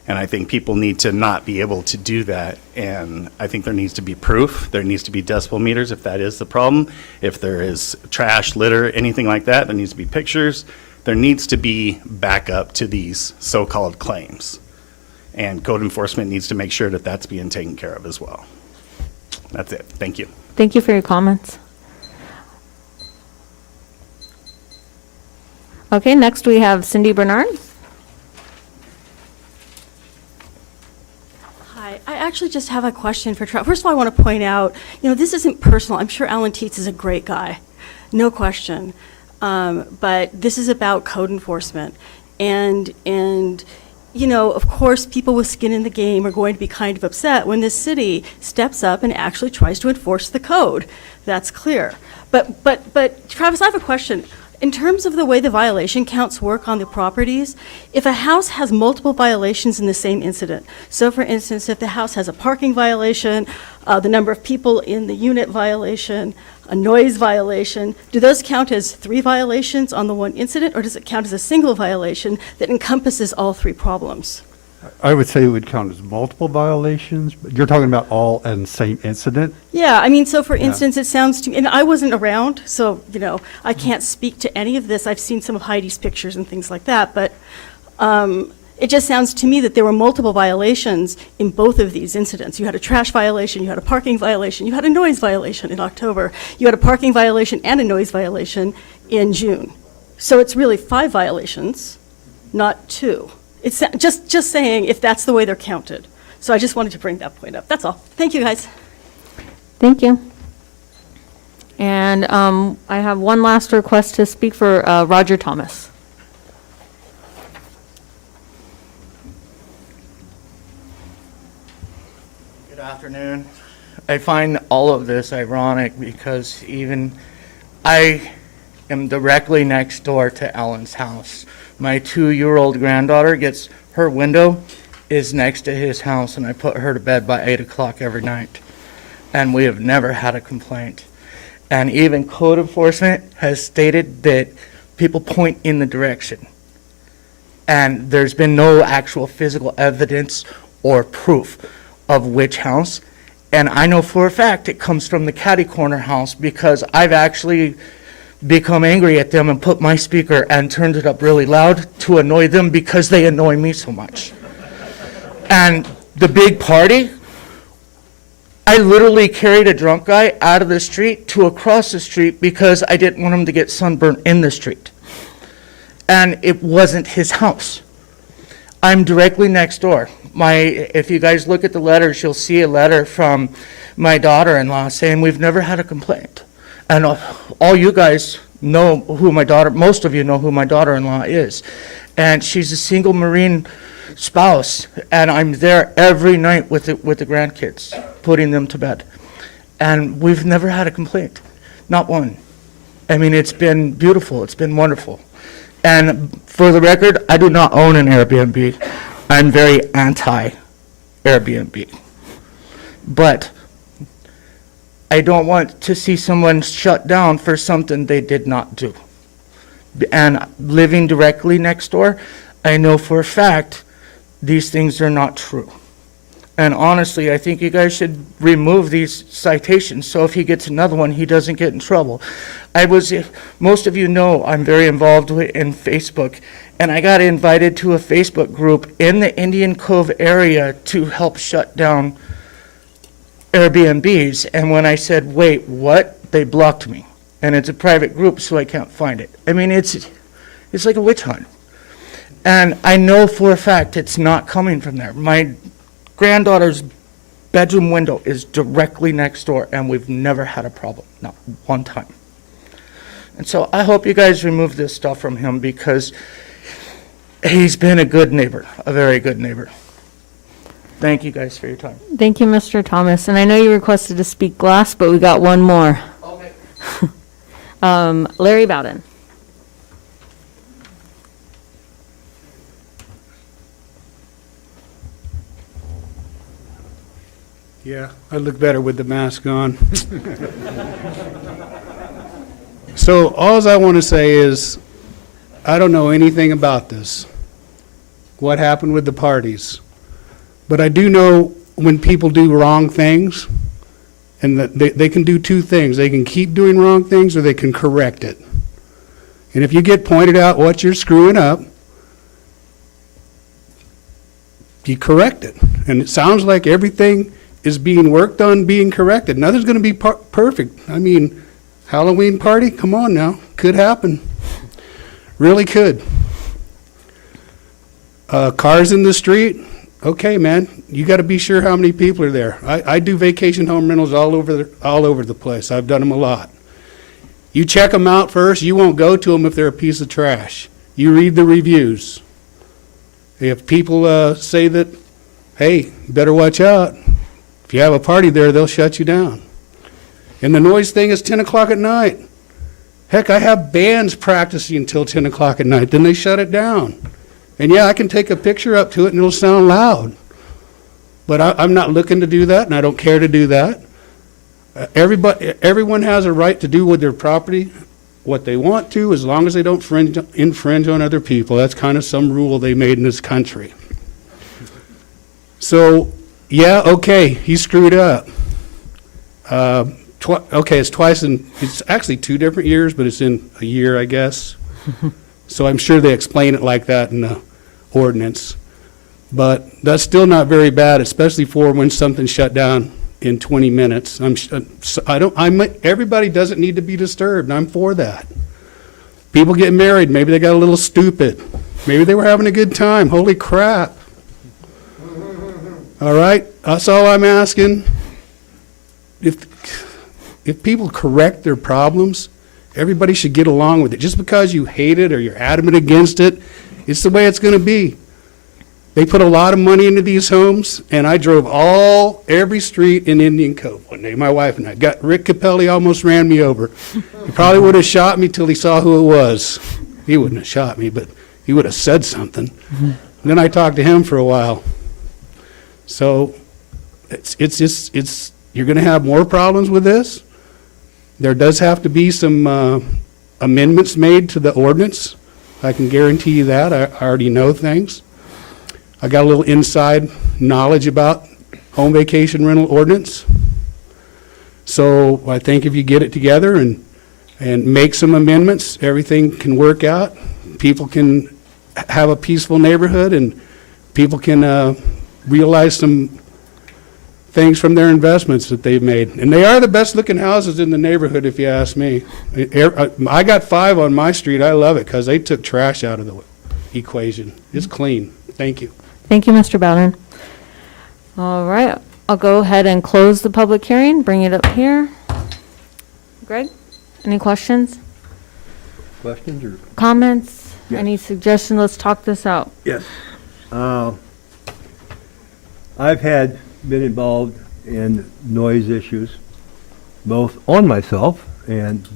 And I think people need to not be able to do that. And I think there needs to be proof. There needs to be decibel meters if that is the problem. If there is trash, litter, anything like that, there needs to be pictures. There needs to be backup to these so-called claims. And code enforcement needs to make sure that that's being taken care of as well. That's it. Thank you. Thank you for your comments. Okay, next we have Cindy Bernard. I actually just have a question for First of all, I want to point out, this isn't personal. I'm sure Alan Tietz is a great guy, no question. But this is about code enforcement. And of course, people with skin in the game are going to be kind of upset when this city steps up and actually tries to enforce the code. That's clear. But Travis, I have a question. In terms of the way the violation counts work on the properties, if a house has multiple violations in the same incident, so for instance, if the house has a parking violation, the number of people in the unit violation, a noise violation, do those count as 3 violations on the one incident, or does it count as a single violation that encompasses all 3 problems? I would say it would count as multiple violations, but you're talking about all in the same incident? Yeah, so for instance, it sounds to me, and I wasn't around, so, I can't speak to any of this. I've seen some of Heidi's pictures and things like that, but it just sounds to me that there were multiple violations in both of these incidents. You had a trash violation, you had a parking violation, you had a noise violation in October, you had a parking violation and a noise violation in June. So it's really 5 violations, not 2. It's just saying if that's the way they're counted. So I just wanted to bring that point up. That's all. Thank you, guys. Thank you. And I have one last request to speak for Roger Thomas. Good afternoon. I find all of this ironic because even I am directly next door to Ellen's house. My 2-year-old granddaughter gets, her window is next to his house, and I put her to bed by 8 o'clock every night. And we have never had a complaint. And even code enforcement has stated that people point in the direction. And there's been no actual physical evidence or proof of which house. And I know for a fact it comes from the catty corner house because I've actually become angry at them and put my speaker and turned it up really loud to annoy them because they annoy me so much. And the big party, I literally carried a drunk guy out of the street to across the street because I didn't want him to get sunburned in the street. And it wasn't his house. I'm directly next door. If you guys look at the letters, you'll see a letter from my daughter-in-law saying we've never had a complaint. And all you guys know who most of you know who my daughter-in-law is. And she's a single Marine spouse, and I'm there every night with the grandkids, putting them to bed. And we've never had a complaint, not one. I mean, it's been beautiful, it's been wonderful. And for the record, I do not own an Airbnb. I'm very anti-Airbnb. But I don't want to see someone shut down for something they did not do. And living directly next door, I know for a fact these things are not true. And honestly, I think you guys should remove these citations, so if he gets another one, he doesn't get in trouble. Most of you know I'm very involved in Facebook, and I got invited to a Facebook group in the Indian Cove area to help shut down Airbnbs. And when I said, wait, what? They blocked me. And it's a private group, so I can't find it. I mean, it's like a witch hunt. And I know for a fact it's not coming from there. My granddaughter's bedroom window is directly next door, and we've never had a problem, not one time. And so I hope you guys remove this stuff from him, because he's been a good neighbor, a very good neighbor. Thank you guys for your time. Thank you, Mr. Thomas. And I know you requested to speak last, but we got one more. Okay. Larry Bowden. Yeah, I look better with the mask on. So all I want to say is, I don't know anything about this, what happened with the parties. But I do know when people do wrong things, and that they can do two things. They can keep doing wrong things, or they can correct it. And if you get pointed out what you're screwing up, you correct it. And it sounds like everything is being worked on, being corrected. Nothing's going to be perfect. I mean, Halloween party, come on now, could happen. Really could. Cars in the street, okay, man, you got to be sure how many people are there. I do vacation home rentals all over the place. I've done them a lot. You check them out first. You won't go to them if they're a piece of trash. You read the reviews. If people say that, hey, better watch out. If you have a party there, they'll shut you down. And the noise thing is 10 o'clock at night. Heck, I have bands practicing until 10 o'clock at night. Then they shut it down. And yeah, I can take a picture up to it and it'll sound loud. But I'm not looking to do that, and I don't care to do that. Everyone has a right to do with their property what they want to, as long as they don't infringe on other people. That's kind of some rule they made in this country. So, yeah, okay, he screwed up. Okay, it's actually 2 different years, but it's in a year, I guess. So I'm sure they explain it like that in the ordinance. But that's still not very bad, especially for when something's shut down in 20 minutes. Everybody doesn't need to be disturbed. I'm for that. People get married. Maybe they got a little stupid. Maybe they were having a good time. Holy crap. All right, that's all I'm asking. If people correct their problems, everybody should get along with it. Just because you hate it or you're adamant against it, it's the way it's going to be. They put a lot of money into these homes, and I drove every street in Indian Cove one day, my wife and I. Rick Capelli almost ran me over. He probably would have shot me till he saw who it was. He wouldn't have shot me, but he would have said something. And then I talked to him for a while. So you're going to have more problems with this. There does have to be some amendments made to the ordinance. I can guarantee you that. I already know things. I got a little inside knowledge about home vacation rental ordinance. So I think if you get it together and make some amendments, everything can work out. People can have a peaceful neighborhood, and people can realize some things from their investments that they've made. And they are the best looking houses in the neighborhood, if you ask me. I got 5 on my street. I love it because they took trash out of the equation. It's clean. Thank you. Thank you, Mr. Bowden. All right, I'll go ahead and close the public hearing, bring it up here. Greg, any questions, Questions or? comments? Yes. Any suggestions? Let's talk this out. Yes. I've been involved in noise issues, both on myself and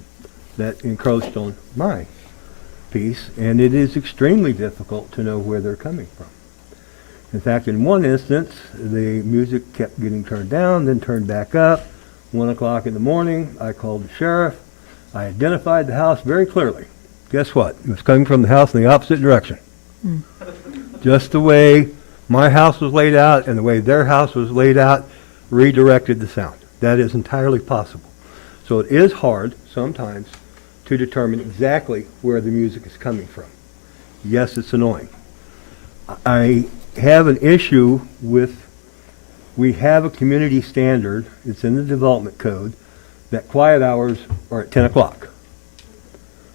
that encroached on my piece, and it is extremely difficult to know where they're coming from. In fact, in one instance, the music kept getting turned down, then turned back up. 1 o'clock in the morning, I called the sheriff. I identified the house very clearly. Guess what? It was coming from the house in the opposite direction. Just the way my house was laid out and the way their house was laid out redirected the sound. That is entirely possible. So it is hard sometimes to determine exactly where the music is coming from. Yes, it's annoying. I have an issue with, we have a community standard, it's in the development code, that quiet hours are at 10 o'clock.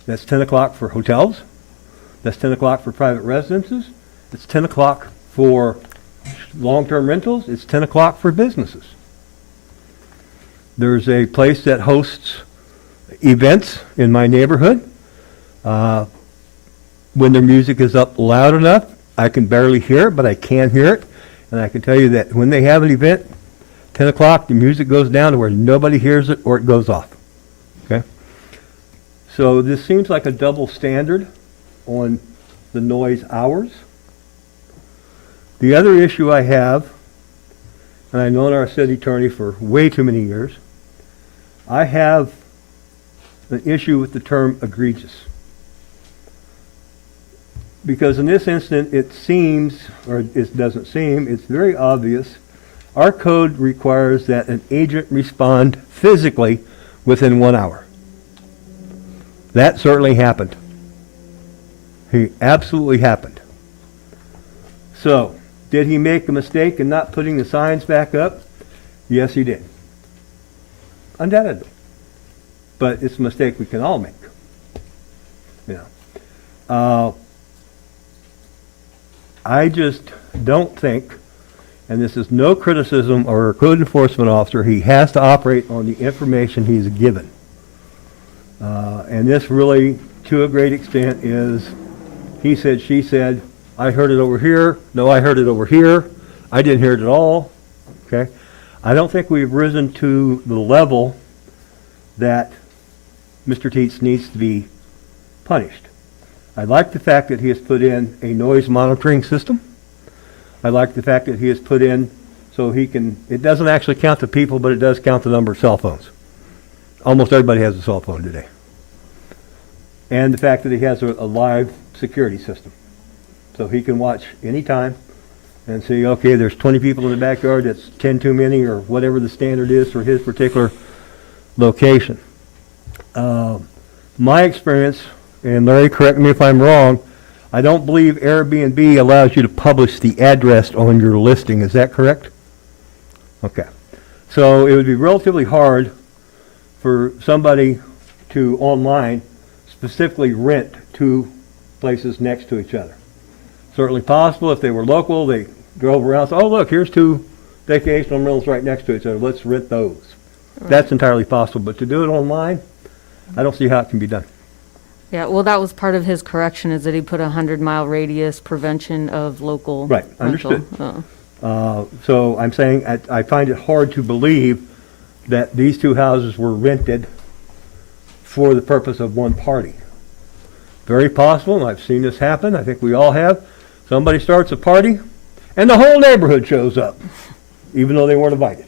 That's 10 o'clock for hotels, that's 10 o'clock for private residences, it's 10 o'clock for long-term rentals, it's 10 o'clock for businesses. There's a place that hosts events in my neighborhood. When their music is up loud enough, I can barely hear it, but I can hear it. And I can tell you that when they have an event, 10 o'clock, the music goes down to where nobody hears it or it goes off. Okay? So this seems like a double standard on the noise hours. The other issue I have, and I've known our city attorney for way too many years, I have an issue with the term egregious. Because in this instance, it seems, or it doesn't seem, it's very obvious, our code requires that an agent respond physically within 1 hour. That certainly happened. He absolutely happened. So, did he make a mistake in not putting the signs back up? Yes, he did. Undoubtedly. But it's a mistake we can all make. You know. I just don't think, and this is no criticism of a code enforcement officer, he has to operate on the information he's given. And this really, to a great extent, is he said, she said, I heard it over here, no, I heard it over here, I didn't hear it at all. Okay? I don't think we've risen to the level that Mr. Teets needs to be punished. I like the fact that he has put in a noise monitoring system. I like the fact that he has put in so he can, it doesn't actually count the people, but it does count the number of cell phones. Almost everybody has a cell phone today. And the fact that he has a live security system. So he can watch anytime and see, okay, there's 20 people in the backyard, that's 10 too many, or whatever the standard is for his particular location. My experience, and Larry, correct me if I'm wrong, I don't believe Airbnb allows you to publish the address on your listing. Is that correct? Okay. So it would be relatively hard for somebody to online specifically rent two places next to each other. Certainly possible if they were local, they drove around, so, oh look, here's two vacational rentals right next to each other, let's rent those. Right. That's entirely possible, but to do it online, I don't see how it can be done. Yeah, well, that was part of his correction, is that he put a 100-mile radius prevention of local Right, rental. understood. So I'm saying I find it hard to believe that these two houses were rented for the purpose of one party. Very possible, and I've seen this happen, I think we all have. Somebody starts a party, and the whole neighborhood shows up, even though they weren't invited.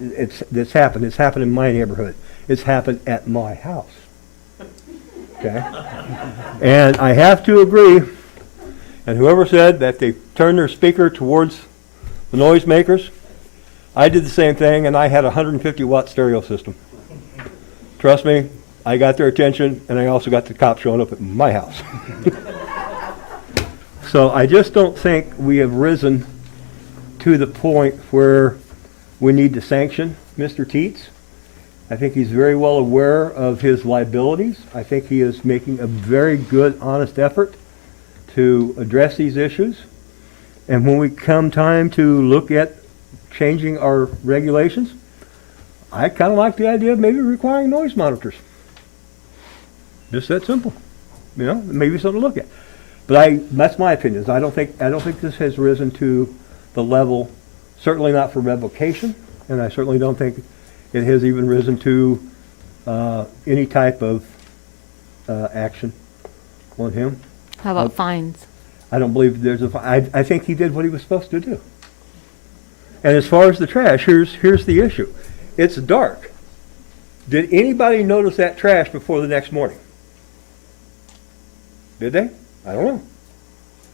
It's happened. It's happened in my neighborhood. It's happened at my house. Okay? And I have to agree, and whoever said that they turned their speaker towards the noisemakers, I did the same thing, and I had a 150-watt stereo system. Trust me, I got their attention, and I also got the cops showing up at my house. So I just don't think we have risen to the point where we need to sanction Mr. Teets. I think he's very well aware of his liabilities. I think he is making a very good, honest effort to address these issues. And when we come time to look at changing our regulations, I kind of like the idea of maybe requiring noise monitors. Just that simple. You know, maybe something to look at. But that's my opinion. I don't think this has risen to the level, certainly not for revocation, and I certainly don't think it has even risen to any type of action on him. How about fines? I don't believe there's I think he did what he was supposed to do. And as far as the trash, here's the issue. It's dark. Did anybody notice that trash before the next morning? Did they? I don't know.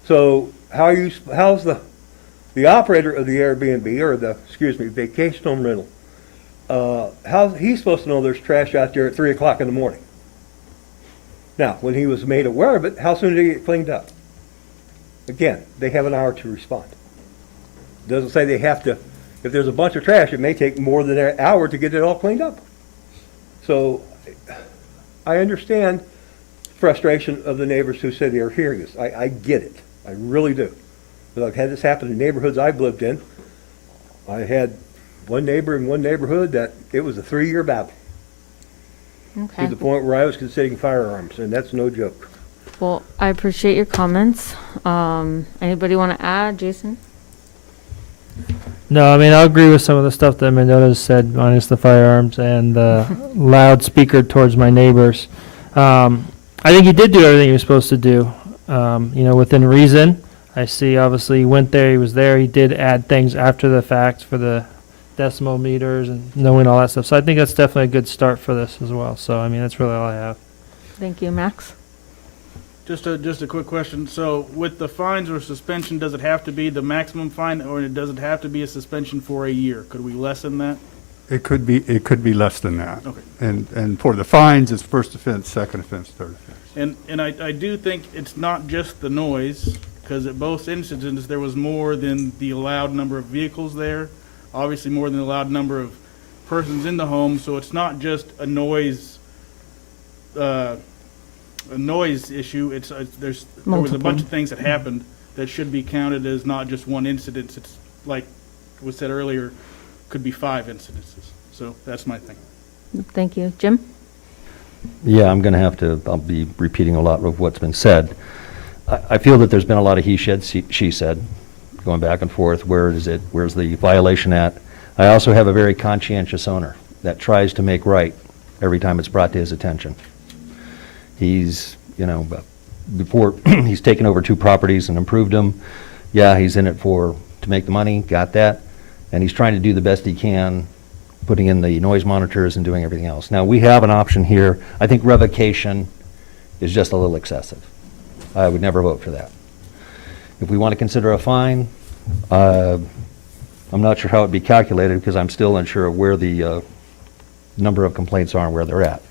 So how's the operator of the Airbnb or vacation home rental? How's he supposed to know there's trash out there at 3 o'clock in the morning? Now, when he was made aware of it, how soon did it get cleaned up? Again, they have an hour to respond. Doesn't say they have to. If there's a bunch of trash, it may take more than an hour to get it all cleaned up. So I understand frustration of the neighbors who said they are hearing this. I get it. I really do. But I've had this happen in neighborhoods I've lived in. I had one neighbor in one neighborhood that it was a 3-year battle. Okay. To the point where I was considering firearms, and that's no joke. Well, I appreciate your comments. Anybody want to add, Jason? No, I mean, I'll agree with some of the stuff that Mendoza said, minus the firearms and the loudspeaker towards my neighbors. I think he did do everything he was supposed to do, within reason. I see, obviously, he went there, he was there, he did add things after the fact for the decimal meters and knowing all that stuff. So I think that's definitely a good start for this as well. So, I mean, that's really all I have. Thank you, Max. Just a quick question. So with the fines or suspension, does it have to be the maximum fine, or does it have to be a suspension for a year? Could we lessen that? It could be less than that. Okay. And for the fines, it's first offense, second offense, third offense. And I do think it's not just the noise, because at both incidents, there was more than the allowed number of vehicles there, obviously more than the allowed number of persons in the home, so it's not just a noise issue. There was a bunch of things that happened that should be counted as not just one incident. It's like was said earlier, could be 5 incidences. So that's my thing. Thank you. Jim? Yeah, I'll be repeating a lot of what's been said. I feel that there's been a lot of he said, she said, going back and forth. Where's the violation at? I also have a very conscientious owner that tries to make right every time it's brought to his attention. He's, before he's taken over 2 properties and improved them. Yeah, he's in it to make the money, got that. And he's trying to do the best he can, putting in the noise monitors and doing everything else. Now, we have an option here. I think revocation is just a little excessive. I would never vote for that. If we want to consider a fine, I'm not sure how it'd be calculated because I'm still unsure of where the number of complaints are and where they're at.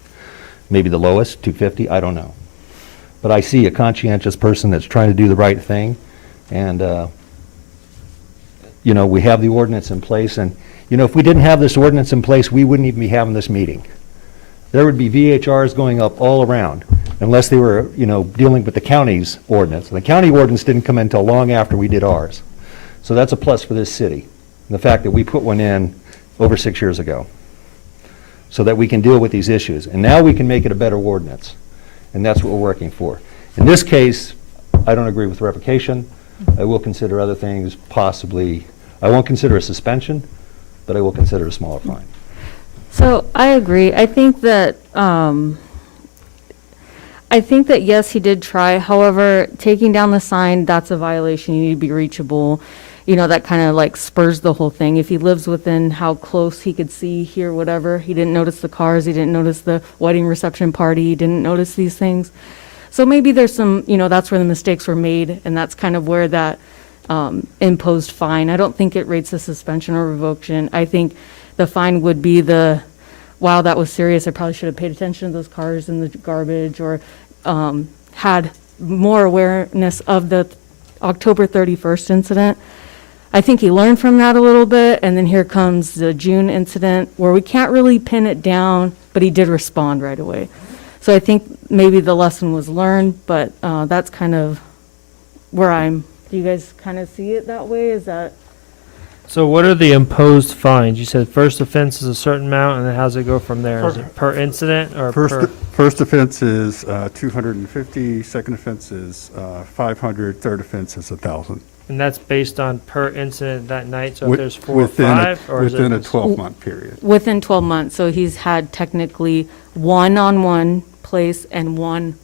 Maybe the lowest, 250, I don't know. But I see a conscientious person that's trying to do the right thing, and we have the ordinance in place, and if we didn't have this ordinance in place, we wouldn't even be having this meeting. There would be VHRs going up all around, unless they were, dealing with the county's ordinance. And the county ordinance didn't come in until long after we did ours. So that's a plus for this city, the fact that we put one in over 6 years ago, so that we can deal with these issues. And now we can make it a better ordinance, and that's what we're working for. In this case, I don't agree with revocation. I will consider other things, possibly. I won't consider a suspension, but I will consider a smaller fine. So I agree. I think that yes, he did try. However, taking down the sign, that's a violation. You need to be reachable. That kind of spurs the whole thing. If he lives within how close he could see, hear, whatever, he didn't notice the cars, he didn't notice the wedding reception party, he didn't notice these things. So maybe there's some, that's where the mistakes were made, and that's kind of where that imposed fine. I don't think it rates a suspension or revocation. I think the fine would be wow, that was serious. I probably should have paid attention to those cars in the garbage, or had more awareness of the October 31st incident. I think he learned from that a little bit, and then here comes the June incident where we can't really pin it down, but he did respond right away. So I think maybe the lesson was learned, but that's kind of do you guys kind of see it that way? Is that? So what are the imposed fines? You said first offense is a certain amount, and then how's it go from there? Is it per incident or per? First offense is 250, second offense is 500, third offense is 1,000. And that's based on per incident that night, so if there's 4 or Within a- 5? Or is Within it a 12-month period. Within 12 months, so he's had technically one on one place and one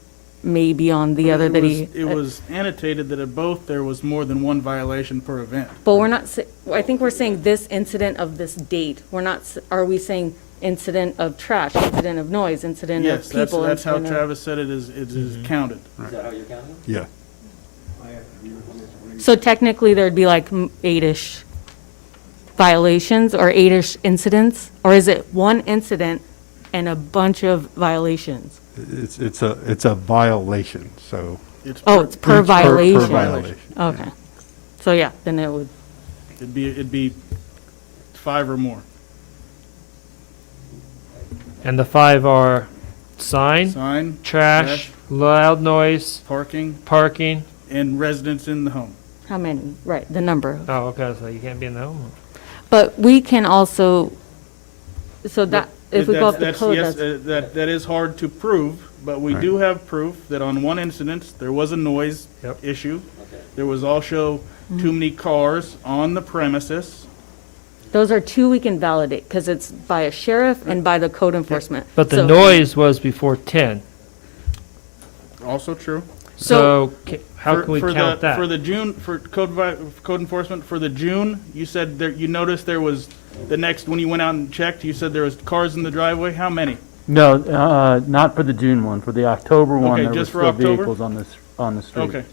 maybe on the other that he. It was annotated that at both there was more than one violation per event. But we're not, I think we're saying this incident of this date. We're not, are we saying incident of trash, incident of noise, incident of Yes, people? that's how incident of- Travis said it is counted. Is that how you're counting? Yeah. So technically, there'd be like 8-ish violations or 8-ish incidents? Or is it one incident and a bunch of violations? It's a violation, so. It's It's per violation? Per violation. Okay. So yeah, then it would, It'd be 5 or more. And the 5 are sign, Sign, trash, loud noise, parking, parking. and residents in the home. how many? Right, the number. Oh, okay, so you can't be in the home. But we can also, so that, if we go off the That's- code, yes, that's. that is hard to prove, but we do have proof that on one incident, there was a noise Yep. issue. There was also too many cars on the premises. Those are two we can validate, because it's by a sheriff and by the code enforcement. But the So- noise was before 10. Also true. So how can we For count that? For the June, for code enforcement, for the June, you said there, you noticed there was, the next, when you went out and checked, you said there was cars in the driveway. How many? No, not for the June one. For the October one, Okay, there were just for still October? vehicles on the street. Okay.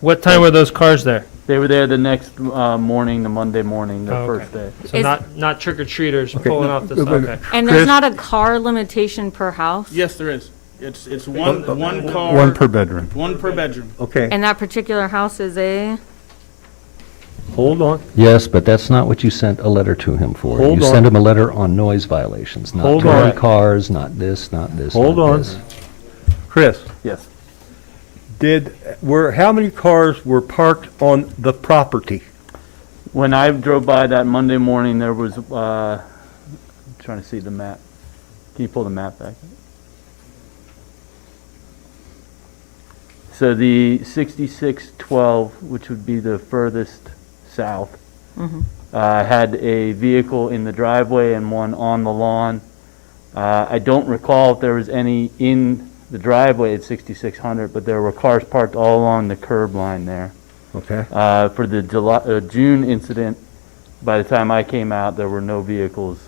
What time were those cars there? They were there the next morning, the Monday morning, the Oh, okay. first day. So not trick-or-treaters Okay, pulling no, off the, but- okay. And Chris? there's not a car limitation per house? Yes, there is. It's one car. One per bedroom. One per bedroom. Okay, And that particular house is a? hold on. Yes, but that's not what you sent a letter to him for. Hold You on. sent him a letter on noise violations, not Hold towing on. cars, not this, not this, Hold not on. this. Chris, Yes. how many cars were parked on the property? When I drove by that Monday morning, there was, trying to see the map. Can you pull the map back? So the 6612, which would be the furthest south, had a vehicle in the driveway and one on the lawn. I don't recall if there was any in the driveway at 6600, but there were cars parked all along the curb line there. Okay. For the June incident, by the time I came out, there were no vehicles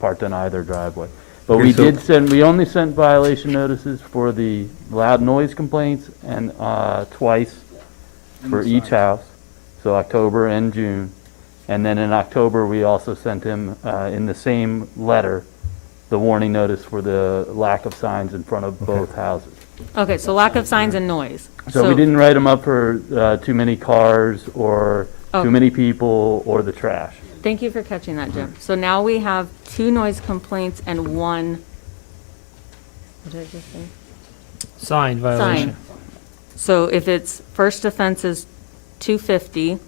parked on either driveway. But Okay, so- we only sent violation notices for the loud noise complaints and twice for each house, so October and June. And then in October, we also sent him, in the same letter, the warning notice for the lack of signs in front of both houses. Okay, so lack of signs and noise. So we didn't write them up for too many cars or Oh. too many people or the trash. Thank you for catching that, Jim. So now we have 2 noise complaints and 1, what did I just say? Sign violation. Sign. So if it's, first offense is 250,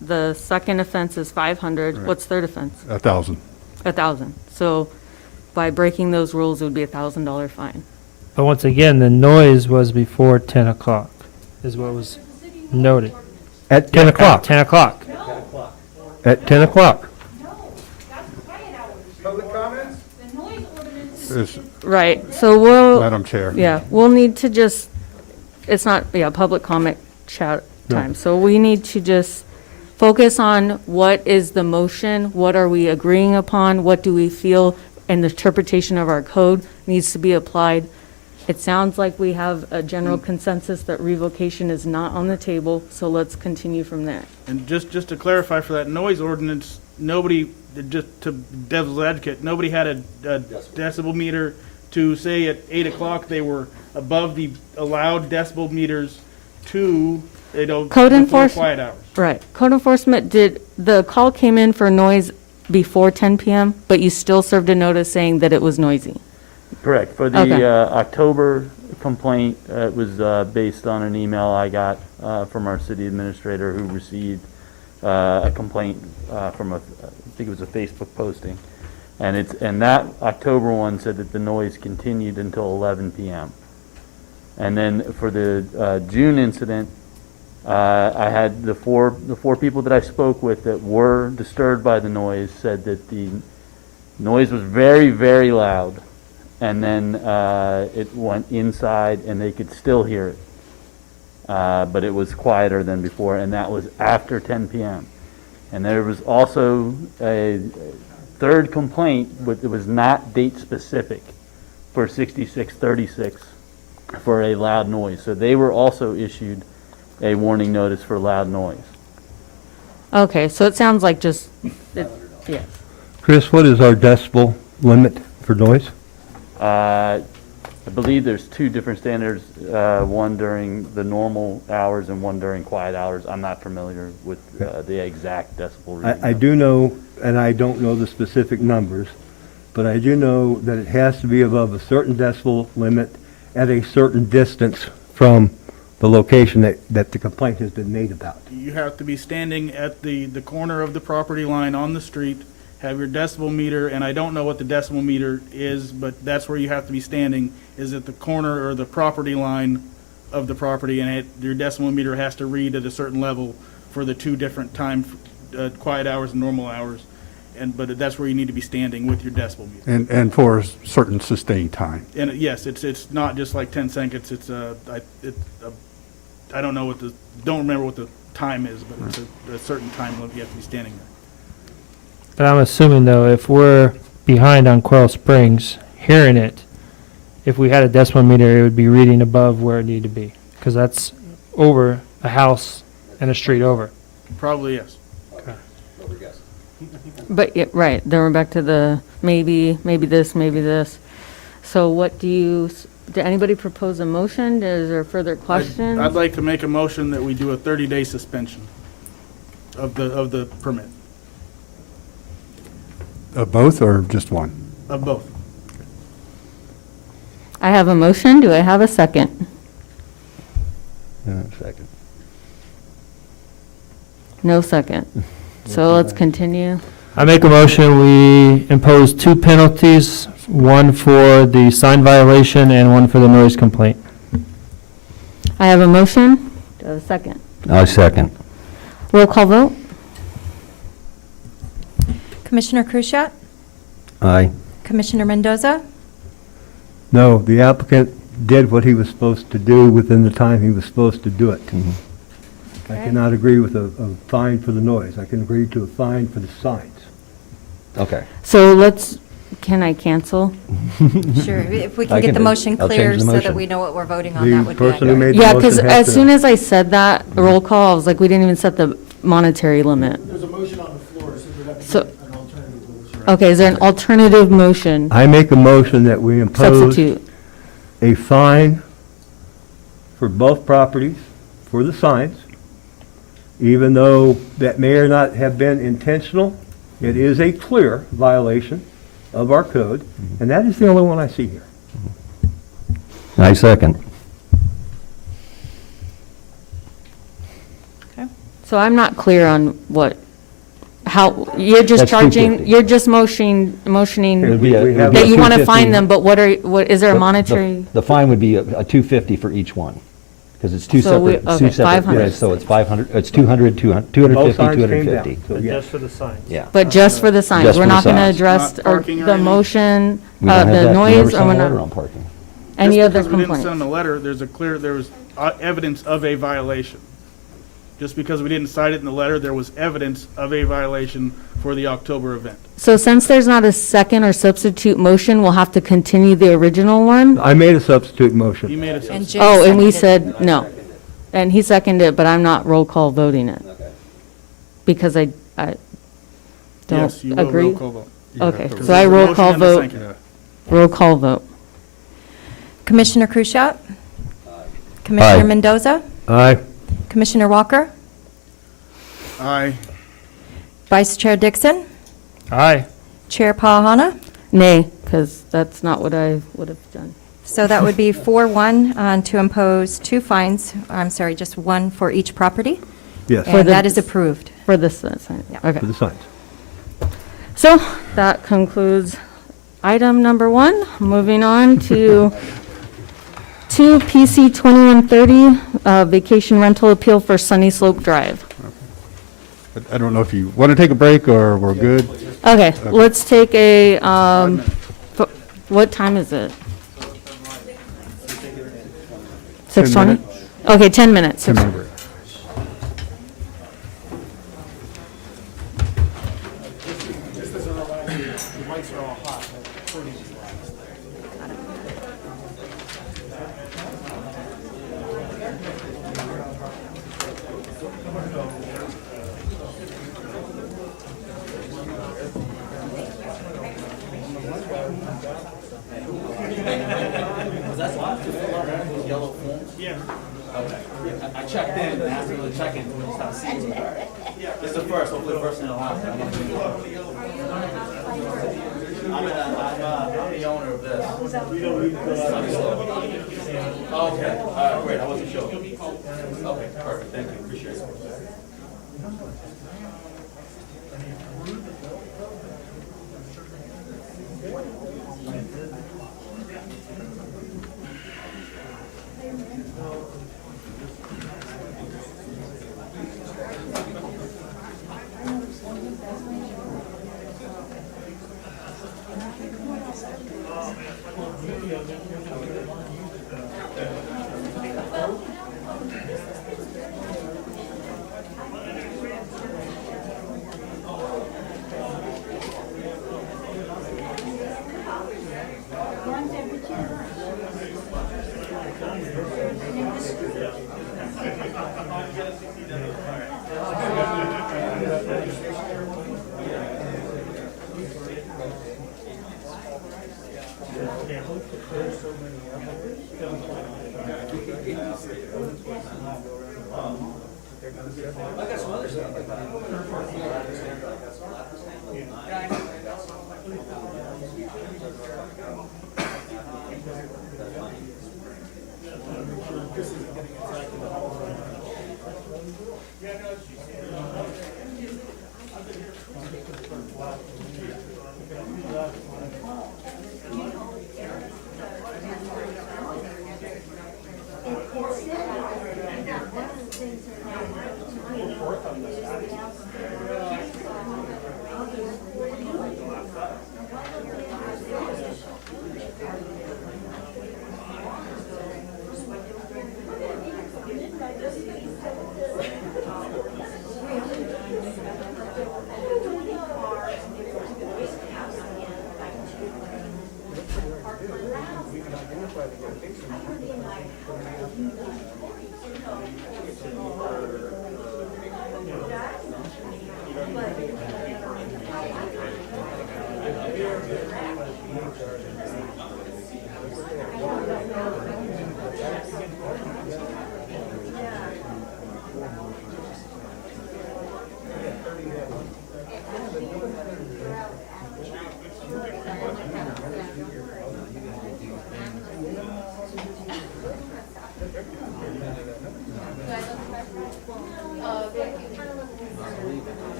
the second offense is 500, what's third offense? 1,000. 1,000. So by breaking those rules, it would be a $1,000 fine. But once again, the noise was before 10 o'clock, is what was noted. At 10 o'clock. 10 o'clock. At 10 o'clock. Public comments? The noise ordinance Right, so we'll. Madam Chair. Yeah, we'll need to just, it's not, public comment chat time. So we need to just focus on what is the motion, what are we agreeing upon, what do we feel, and the interpretation of our code needs to be applied. It sounds like we have a general consensus that revocation is not on the table, so let's continue from there. And just to clarify for that noise ordinance, nobody, just to devil's advocate, nobody had a decibel meter to say at 8 o'clock they were above the allowed decibel meters to, Code before enforcement. quiet hours. Right. Code enforcement the call came in for noise before 10 PM, but you still served a notice saying that it was noisy. Correct. For the Okay. October, complaint was based on an email I got from our city administrator, who received a complaint from I think it was a Facebook posting. And that October one said that the noise continued until 11 p.m. And then for the June incident, I had the four people that I spoke with that were disturbed by the noise said that the noise was very, very loud, and then it went inside and they could still hear it, but it was quieter than before, and that was after 10 p.m. And there was also a third complaint, but it was not date specific, for 6636 for a loud noise. So they were also issued a warning notice for loud noise. Okay, so it sounds like just, yes. Chris, what is our decibel limit for noise? I believe there's two different standards, one during the normal hours and one during quiet hours. I'm not familiar with the exact decibel reading. I do know, and I don't know the specific numbers, but I do know that it has to be above a certain decibel limit at a certain distance from the location that the complaint has been made about. You have to be standing at the corner of the property line on the street, have your decibel meter, and I don't know what the decibel meter is, but that's where you have to be standing, is at the corner or the property line of the property, and your decibel meter has to read at a certain level for the two different time, quiet hours and normal hours. But that's where you need to be standing with your decibel meter. And for a certain sustained time. And yes, it's not just like 10 seconds. I don't remember what the time is, but it's a certain time limit you have to be standing there. But I'm assuming, though, if we're behind on Quail Springs, hearing it, if we had a decimal meter, it would be reading above where it needed to be, because that's over a house and a street over. Probably, yes. But, yeah, right, then we're back to the maybe this. So what did anybody propose a motion? Is there further questions? I'd like to make a motion that we do a 30-day suspension of the permit. Of both or just one? Of both. I have a motion. Do I have a second? Second. No second. So let's continue. I make a motion, we impose 2 penalties, one for the sign violation and one for the noise complaint. I have a motion. Do I have a second? I second. Roll call vote. Commissioner Krushat? Aye. Commissioner Mendoza? No, the applicant did what he was supposed to do within the time he was supposed to do it. I cannot agree with a fine for the noise. I can agree to a fine for the signs. Okay. So can I cancel? Sure, if we can get the motion clear so that we know what we're voting on, that would be ideal. Yeah, because as soon as I said that, roll call, I was like, we didn't even set the monetary limit. There's a motion on the floor, so there has So- to be an alternative motion. Okay, is there an alternative motion? I make a motion that we impose Substitute. a fine for both properties for the signs, even though that may or not have been intentional. It is a clear violation of our code, and that is the only one I see here. I second. So I'm not clear on how, you're just That's charging, $250. you're just motioning It'd be a- that you want to $250. fine them, but what is there a monetary? The fine would be a $250 for each one, because it's two So we- separate, okay, two separate, 500. yeah, so it's 500, it's 200, 250, Both signs came down, 250. so yes. Just for the signs. Yeah. But just for the signs, Just we're for the not going to signs. address Not or parking or the anything? motion, We don't have the that. We never noise, or sent we're a letter not, on parking. any Just other because we didn't complaints? send a letter, there was evidence of a violation. Just because we didn't cite it in the letter, there was evidence of a violation for the October event. So since there's not a second or substitute motion, we'll have to continue the original one? I made a substitute motion. You made a And Jay Oh, and we seconded. said no. And he seconded it, but I'm not roll call voting it. Because I don't Yes, you will agree. roll call vote. Okay, Because so I there's a roll motion call and a vote. second. Roll call vote. Commissioner Krushat? Commissioner Aye. Mendoza? Aye. Commissioner Walker? Aye. Vice Chair Dixon? Aye. Chair Pahana? Nay, because that's not what I would have done. So that would be 4-1 to impose 2 fines, I'm sorry, just 1 for each property? Yes. And that is approved. For this sign, Yeah. okay. For the signs. So that concludes item number 1. Moving on to 2 PC 2130, vacation rental appeal for Sunnyslope Drive. I don't know if you want to take a break or we're good. Okay, let's take a, what time is it? 6:20? Okay, 10 minutes. 10 minute break. Just as a reminder, the mics are all hot. Yeah. I checked in and asked them to check in. We just haven't seen it. This is the first, hopefully the first and the last. I'm the owner of this. Okay, all right, great, I wasn't sure. Okay, perfect, thank you, appreciate it.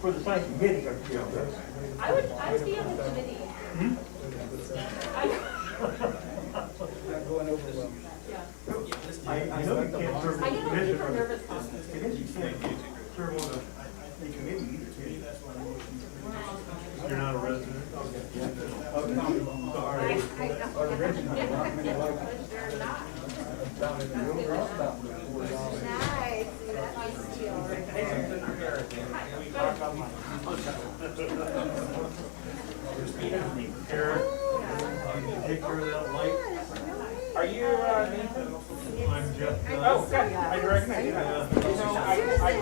For the science committee, I would be on the committee. I know You're not a resident? Take care of that light. Are you, Nathan? I'm Jeff. Oh, good. I recognize you. I read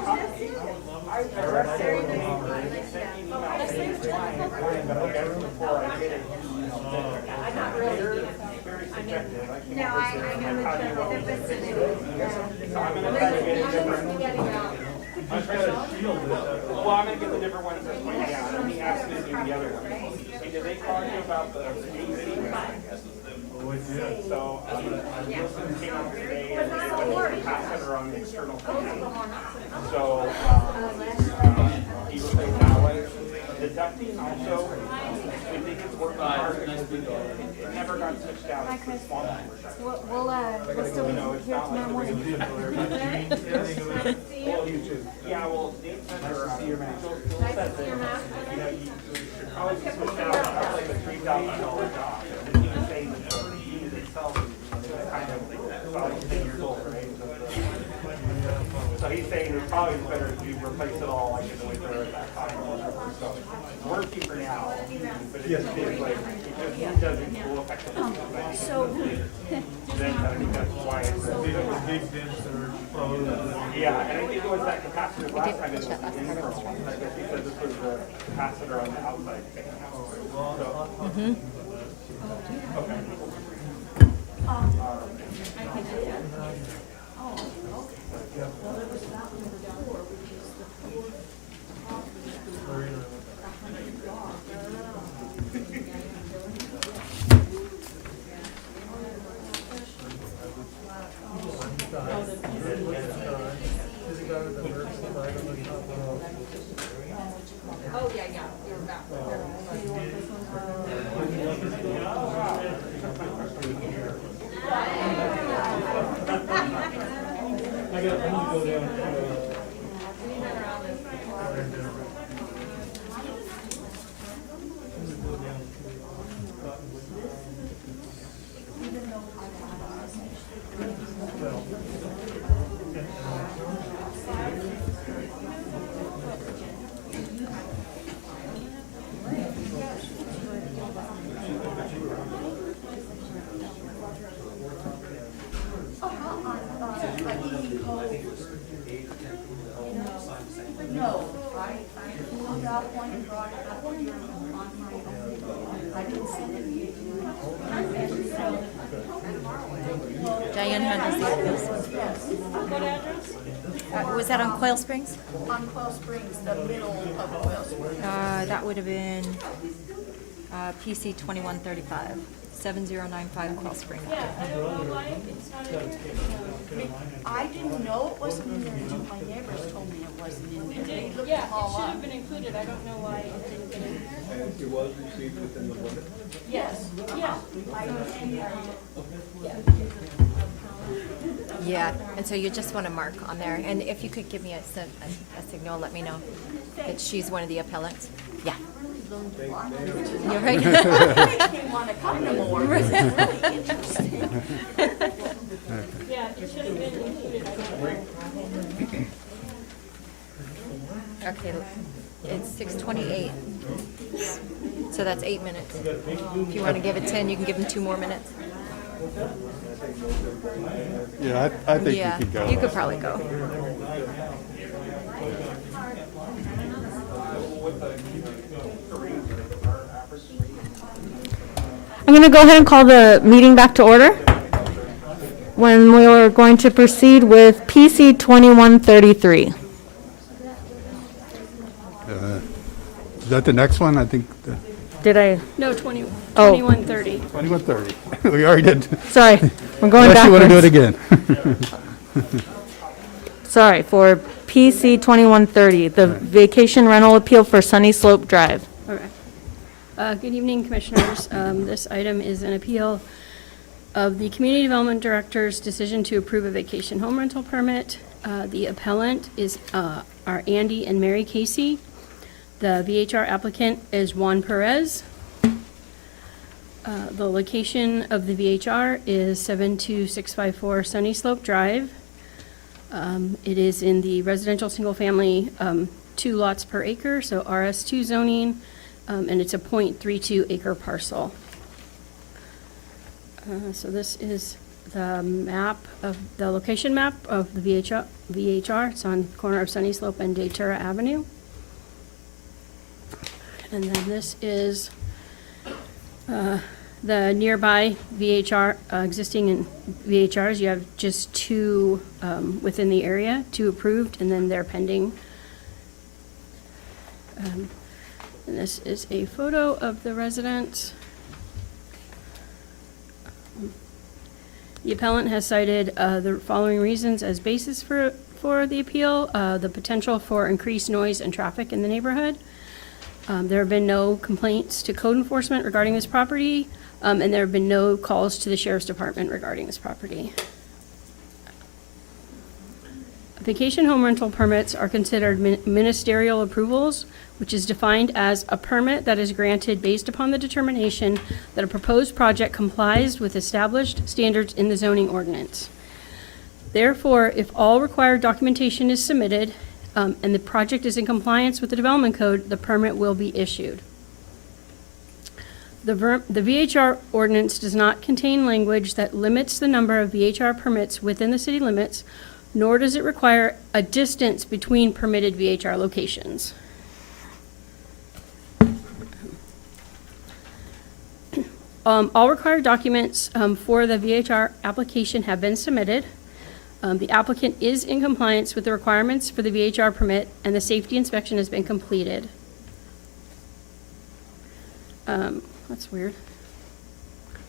it. Before I did it. I'm not really. Very subjective. No, I know the vicinity. So I'm gonna try to get a different. I'm trying to shield it. Well, I'm gonna get the different ones that's going down, and he asked me to do the other ones. Hey, did they call you about the So, I listened, came up today, and it was the capacitor on the external fan. So, he was saying that way. The ducting also, we think it's working hard. It never got switched out. It's small. We'll still be here tomorrow morning. Yeah, well, Dave sent her out. You know, you should probably be switched out. That's like a $3,000 job. And he was saying that the unit itself is kind of probably 10 years old, right? So he's saying it's probably better if you replace it all like in the winter at that time or whatever. So we're cheaper now, but it's like, it doesn't go effectively. Then I think that's why it's a big dents that are closed. Yeah, and I think it was that capacitor last time, it was the internal one. I guess he said this was the capacitor on the outside. So, okay. Oh, yeah, you're back. I need to go down to, No, I filled out one and brought it up here on my own. I didn't send it to you. Diane handles the appeals. Yes. What address? Was that on Quail Springs? On Quail Springs, the middle of Quail Springs. That would have been PC 2135, 7095 Quail Springs. I didn't know it wasn't in there until my neighbors told me it wasn't in there. They looked Yeah, it all should up. have been included. I don't know why it didn't get in there. and it was received within the limit. Yes. Yeah. Yeah, and so you just want to mark on there, and if you could give me a signal, let me know that she's one of the appellants. Yeah. You're right. Makes me want to come more. It's really interesting. Yeah, it should have been included. I think. Okay, it's 6:28, so that's 8 minutes. If you want to give it 10, you can give them 2 more minutes. Yeah, I think you Yeah, could go. you could probably go. I'm going to go ahead and call the meeting back to order. When we are going to proceed with PC 2133. Is that the next one? I think the Did I? No, Oh. 2130. 2130. We already did. Sorry, we're going Unless you want to do it backwards. again. Sorry, for PC 2130, the vacation rental appeal for Sunnyslope Drive. Okay. Good evening, Commissioners. This item is an appeal Of the Community Development Director's decision to approve a vacation home rental permit, the appellant are Andy and Mary Casey. The VHR applicant is Juan Perez. The location of the VHR is 72654 Sunnyslope Drive. It is in the residential single-family 2 lots per acre, so RS2 zoning, and it's a .32 acre parcel. So this is the map of the location map of the VHR. It's on the corner of Sunnyslope and Datura Avenue. And then this is the nearby VHR, existing in VHRs. You have just 2 within the area, 2 approved, and then they're pending. And this is a photo of the residence. The appellant has cited the following reasons as basis for the appeal: the potential for increased noise and traffic in the neighborhood. There have been no complaints to code enforcement regarding this property, and there have been no calls to the sheriff's department regarding this property. Vacation home rental permits are considered ministerial approvals, which is defined as a permit that is granted based upon the determination that a proposed project complies with established standards in the zoning ordinance. Therefore, if all required documentation is submitted, and the project is in compliance with the development code, the permit will be issued. The VHR ordinance does not contain language that limits the number of VHR permits within the city limits, nor does it require a distance between permitted VHR locations. All required documents for the VHR application have been submitted. The applicant is in compliance with the requirements for the VHR permit, and the safety inspection has been completed. That's weird.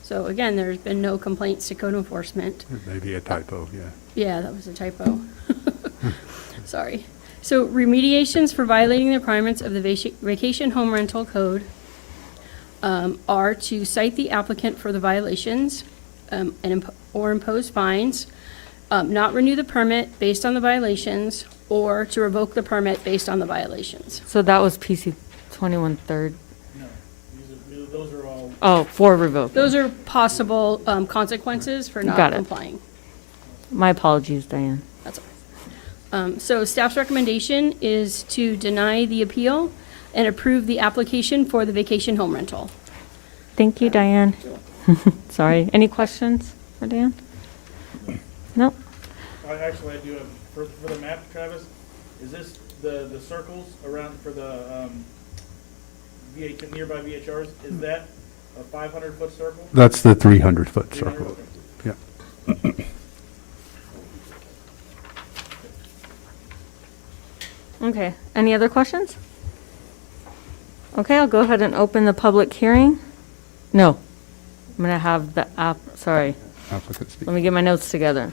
So again, there's been no complaints to code enforcement. Maybe a typo, yeah. Yeah, that was a typo. Sorry. So remediations for violating the requirements of the vacation home rental code are to cite the applicant for the violations or impose fines, not renew the permit based on the violations, or to revoke the permit based on the violations. So that was PC 21 third. No, those are all. Oh, for revoke. Those are possible consequences for not Got it. complying. My apologies, Diane. That's all right. So staff's recommendation is to deny the appeal and approve the application for the vacation home rental. Thank you, Diane. Sorry. Any questions for Dan? No? Actually, I do have, for the map, Travis, is this the circles around for the nearby VHRs, is that a 500-foot circle? That's the 300-foot circle. Yeah. Okay. Any other questions? Okay, I'll go ahead and open the public hearing. No. I'm going to have the sorry. Applicant speak. Let me get my notes together.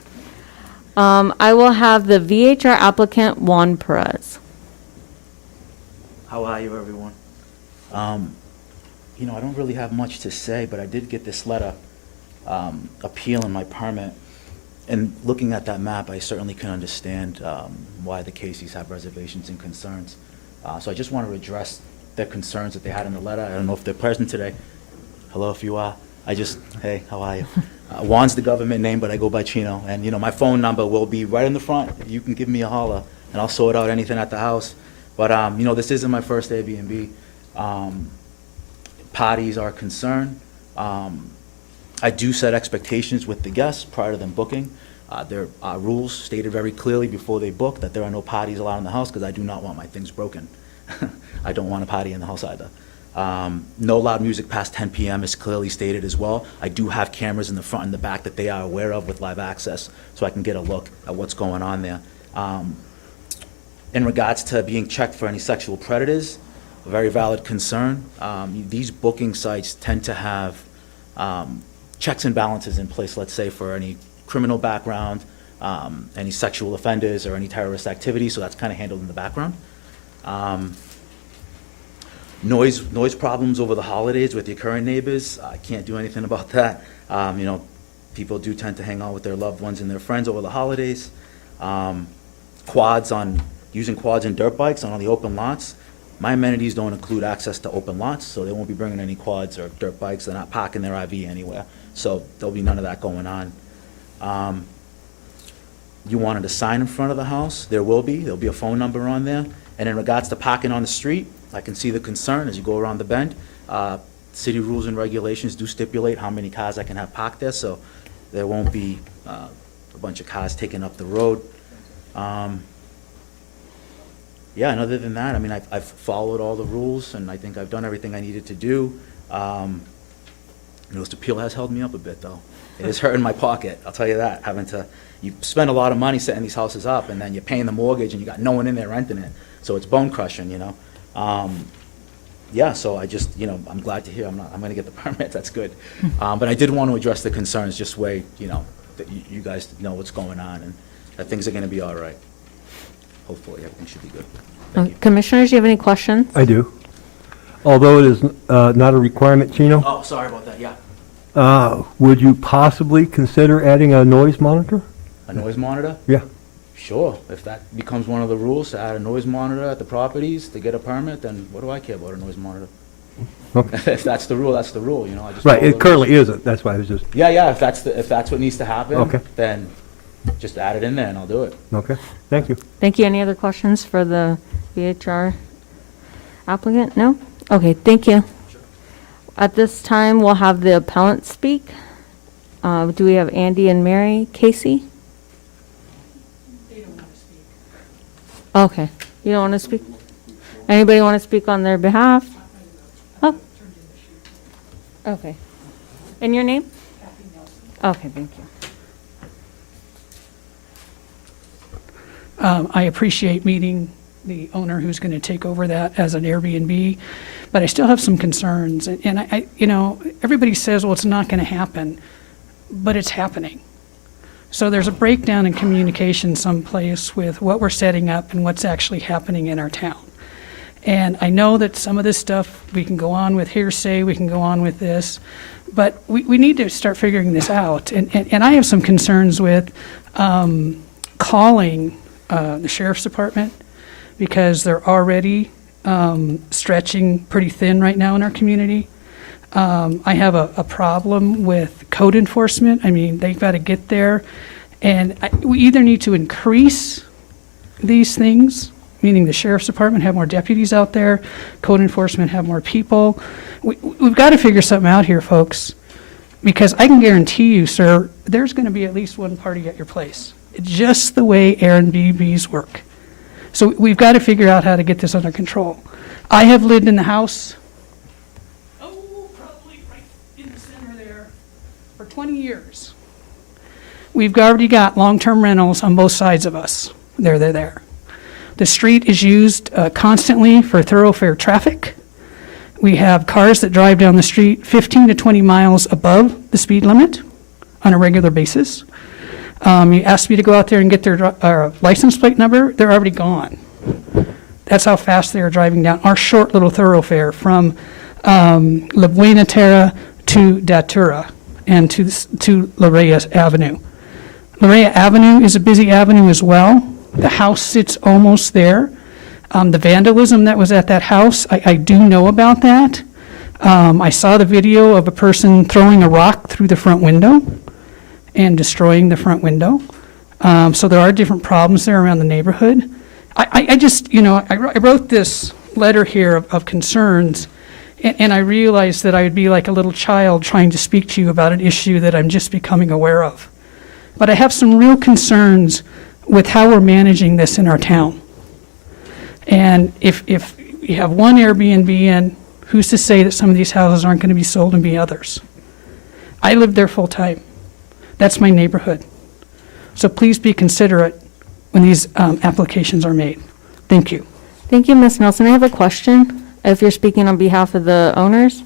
I will have the VHR applicant, Juan Perez. How are you, everyone? You know, I don't really have much to say, but I did get this letter appealing my permit. And looking at that map, I certainly can understand why the Caseys have reservations and concerns. So I just want to address their concerns that they had in the letter. I don't know if they're present today. Hello, if you are. Hey, how are you? Juan's the government name, but I go by Chino. And, you know, my phone number will be right in the front. You can give me a holler, and I'll sort out anything at the house. But, you know, this isn't my first Airbnb. Parties are concerned. I do set expectations with the guests prior to them booking. There are rules stated very clearly before they book that there are no parties allowed in the house because I do not want my things broken. I don't want a party in the house either. No loud music past 10 p.m. is clearly stated as well. I do have cameras in the front and the back that they are aware of with live access, so I can get a look at what's going on there. In regards to being checked for any sexual predators, a very valid concern. These booking sites tend to have checks and balances in place, let's say, for any criminal background, any sexual offenders, or any terrorist activity, so that's kind of handled in the background. Noise problems over the holidays with your current neighbors, I can't do anything about that. You know, People do tend to hang out with their loved ones and their friends over the holidays. Using quads and dirt bikes on the open lots. My amenities don't include access to open lots, so they won't be bringing any quads or dirt bikes. They're not parking their RV anywhere, so there'll be none of that going on. You wanted a sign in front of the house? There'll be a phone number on there. And in regards to parking on the street, I can see the concern as you go around the bend. City rules and regulations do stipulate how many cars I can have parked there, so there won't be a bunch of cars taking up the road. Yeah, and other than that, I mean, I've followed all the rules, and I think I've done everything I needed to do. Notice appeal has held me up a bit, though. It is hurting my pocket, I'll tell you that, you spend a lot of money setting these houses up, and then you're paying the mortgage, and you got no one in there renting it, so it's bone crushing, you know? Yeah, so I just, I'm glad to hear I'm gonna get the permit, that's good. But I did want to address the concerns, just way, that you guys know what's going on, and that things are gonna be all right. Hopefully, everything should be good. Commissioners, do you have any questions? I do. Although it is not a requirement, Chino, Oh, sorry about that, yeah. would you possibly consider adding a noise monitor? A noise monitor? Yeah. Sure, if that becomes one of the rules, to add a noise monitor at the properties to get a permit, then what do I care about a noise monitor? Okay. If that's the rule, that's the rule, I just Right, follow it the currently rules. isn't, that's why I was just, Yeah, if that's what needs to happen, Okay. then just add it in there and I'll do it. okay, thank you. Thank you. Any other questions for the VHR applicant? No? Okay, thank you. At this time, we'll have the appellant speak. Do we have Andy and Mary Casey? They don't want to speak. Okay, you don't want to speak? Anybody want to speak on their behalf? Oh. Okay. And your name? Okay, thank you. I appreciate meeting the owner who's going to take over that as an Airbnb, but I still have some concerns. And I everybody says, well, it's not going to happen, but it's happening. So there's a breakdown in communication someplace with what we're setting up and what's actually happening in our town. And I know that some of this stuff, we can go on with hearsay, we can go on with this, but we need to start figuring this out. And I have some concerns with calling the sheriff's department, because they're already stretching pretty thin right now in our community. I have a problem with code enforcement. I mean, they've got to get there. And we either need to increase these things, meaning the sheriff's department have more deputies out there, code enforcement have more people. We've got to figure something out here, folks, because I can guarantee you, sir, there's going to be at least one party at your place. It's just the way Airbnbs work. So we've got to figure out how to get this under control. I have lived in the house, probably right in the center there, for 20 years. We've already got long-term rentals on both sides of us. They're there. The street is used constantly for thoroughfare traffic. We have cars that drive down the street 15 to 20 miles above the speed limit on a regular basis. You asked me to go out there and get their license plate number, they're already gone. That's how fast they are driving down our short little thoroughfare from La Buena Terra to Datura and to La Reyes Avenue. La Reyes Avenue is a busy avenue as well. The house sits almost there. The vandalism that was at that house, I do know about that. I saw the video of a person throwing a rock through the front window and destroying the front window. So there are different problems there around the neighborhood. I just, I wrote this letter here of concerns, and I realized that I would be like a little child trying to speak to you about an issue that I'm just becoming aware of. But I have some real concerns with how we're managing this in our town. And if you have one Airbnb in, who's to say that some of these houses aren't going to be sold and be others? I live there full time. That's my neighborhood. So please be considerate when these applications are made. Thank you. Thank you, Ms. Nelson. I have a question, if you're speaking on behalf of the owners.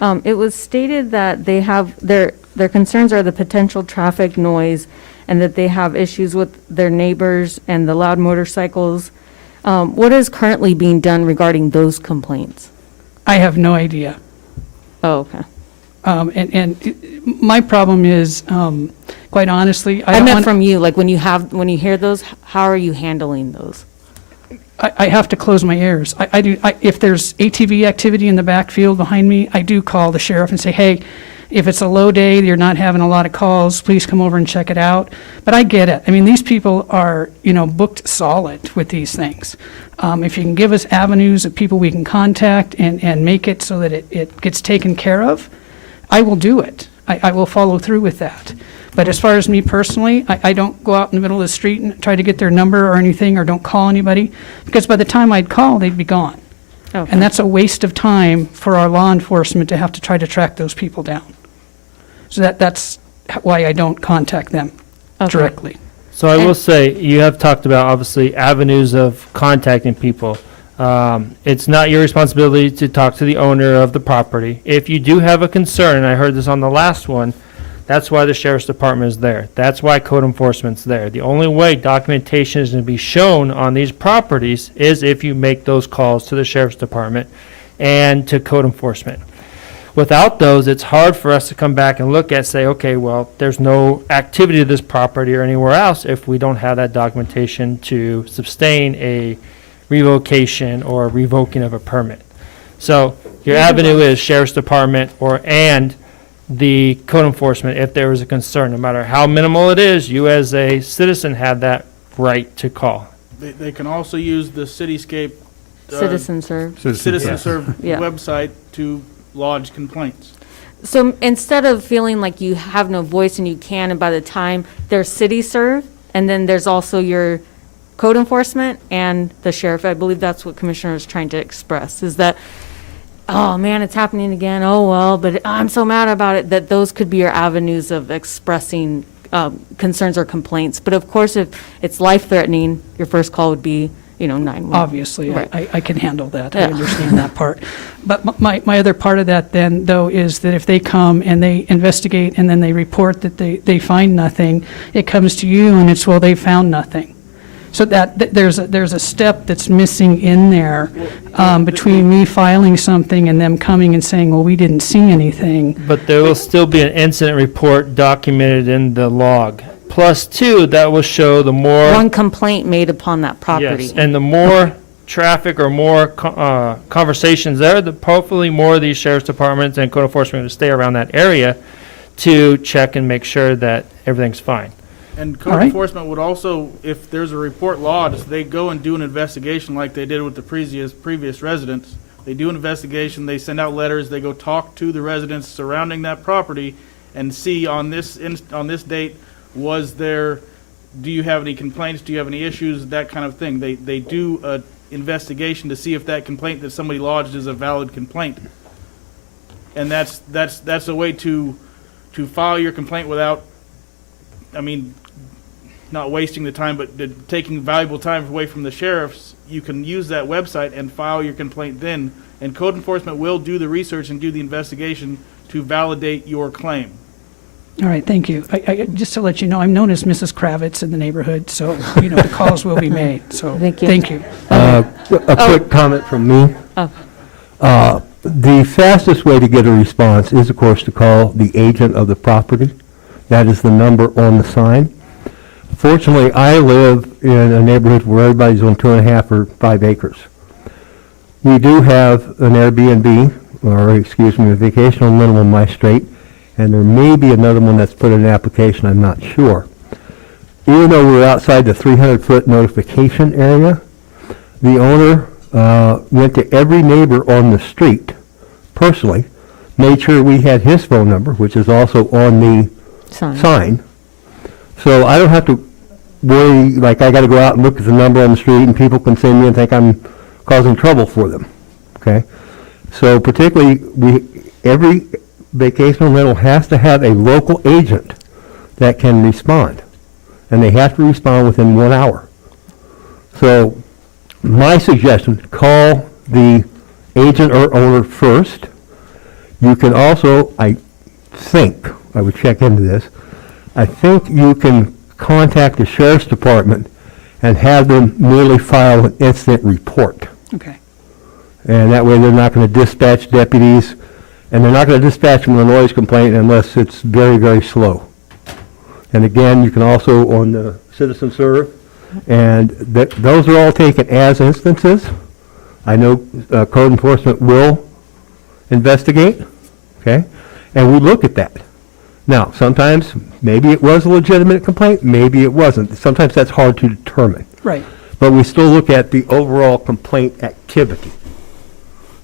It was stated that they have, their concerns are the potential traffic noise and that they have issues with their neighbors and the loud motorcycles. What is currently being done regarding those complaints? I have no idea. Oh, okay. And my problem is, quite honestly, I I don't meant want, from you, like when you hear those, how are you handling those? I have to close my ears. If there's ATV activity in the backfield behind me, I do call the sheriff and say, hey, if it's a low day, you're not having a lot of calls, please come over and check it out. But I get it. I mean, these people are, booked solid with these things. If you can give us avenues of people we can contact and make it so that it gets taken care of, I will do it. I will follow through with that. But as far as me personally, I don't go out in the middle of the street and try to get their number or anything, or don't call anybody, because by the time I'd call, they'd be gone. Okay. And that's a waste of time for our law enforcement to have to try to track those people down. So that's why I don't contact them directly. So I will say, you have talked about, obviously, avenues of contacting people. It's not your responsibility to talk to the owner of the property. If you do have a concern, and I heard this on the last one, that's why the sheriff's department is there. That's why code enforcement's there. The only way documentation is going to be shown on these properties is if you make those calls to the sheriff's department and to code enforcement. Without those, it's hard for us to come back and look at, say, okay, well, there's no activity to this property or anywhere else if we don't have that documentation to sustain a revocation or revoking of a permit. So your avenue is sheriff's department and the code enforcement if there is a concern. No matter how minimal it is, you as a citizen have that right to call. They can also use the Cityscape. Citizen Serve. Citizen Serve Yeah. website to lodge complaints. So instead of feeling like you have no voice and you can, and by the time there's City Serve, and then there's also your code enforcement and the sheriff, I believe that's what Commissioner is trying to express, is that, oh man, it's happening again, oh well, but I'm so mad about it, that those could be your avenues of expressing concerns or complaints. But of course, if it's life-threatening, your first call would be, 911. Obviously, Right. I can handle that. I Yeah. understand that part. But my other part of that then, though, is that if they come and they investigate and then they report that they find nothing, it comes to you and it's, well, they found nothing. So that there's a step that's missing in there between me filing something and them coming and saying, well, we didn't see anything. But there will still be an incident report documented in the log. Plus two, that will show the more. One complaint made upon that property. Yes, and the more traffic or more conversations there, hopefully more of these sheriff's departments and code enforcement will stay around that area to check and make sure that everything's fine. And code enforcement would also, if there's a report lodged, they go and do an investigation like they did with the previous residents. They do an investigation, they send out letters, they go talk to the residents surrounding that property and see on this date, do you have any complaints, do you have any issues, that kind of thing. They do an investigation to see if that complaint that somebody lodged is a valid complaint. And that's a way to file your complaint without, not wasting the time, but taking valuable time away from the sheriffs. You can use that website and file your complaint then, and code enforcement will do the research and do the investigation to validate your claim. All right, thank you. Just to let you know, I'm known as Mrs. Kravitz in the neighborhood, so, the calls will be made, so, thank you. A quick comment from me. The fastest way to get a response is, of course, to call the agent of the property. That is the number on the sign. Fortunately, I live in a neighborhood where everybody's on 2.5 or 5 acres. We do have an Airbnb, or a vacation rental on my street, and there may be another one that's put in an application, I'm not sure. Even though we're outside the 300-foot notification area, the owner went to every neighbor on the street personally, made sure we had his phone number, which is also on the sign. So I don't have to worry, like I got to go out and look at the number on the street and people can see me and think I'm causing trouble for them, okay? So particularly, every vacational rental has to have a local agent that can respond, and they have to respond within 1 hour. So my suggestion, call the agent or owner first. You can also, I would check into this, I think you can contact the sheriff's department and have them merely file an incident report. Okay. And that way they're not going to dispatch deputies And they're not going to dispatch them with a noise complaint unless it's very, very slow. And again, you can also, on the citizen serve, and those are all taken as instances. I know code enforcement will investigate, okay? And we look at that. Now, sometimes, maybe it was a legitimate complaint, maybe it wasn't. Sometimes that's hard to determine. Right. But we still look at the overall complaint activity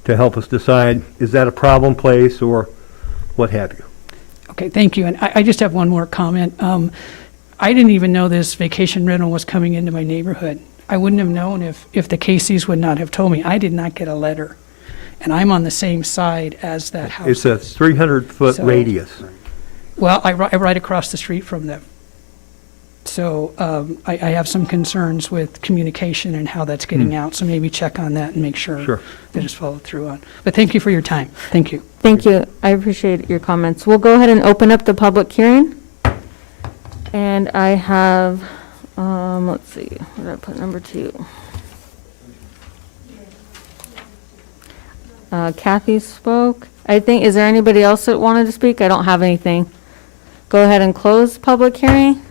to help us decide, is that a problem place or what have you. Okay, thank you. And I just have one more comment. I didn't even know this vacation rental was coming into my neighborhood. I wouldn't have known if the Caseys would not have told me. I did not get a letter. And I'm on the same side as that house. It's a 300-foot So- radius. Well, I right across the street from them. So I have some concerns with communication and how that's getting out. So maybe check on that and make sure that it's followed through on. But thank you for your time. Thank you. Thank you. I appreciate your comments. We'll go ahead and open up the public hearing. And I have, let's see, where did I put number 2? Kathy spoke. I think, is there anybody else that wanted to speak? I don't have anything. Go ahead and close public hearing.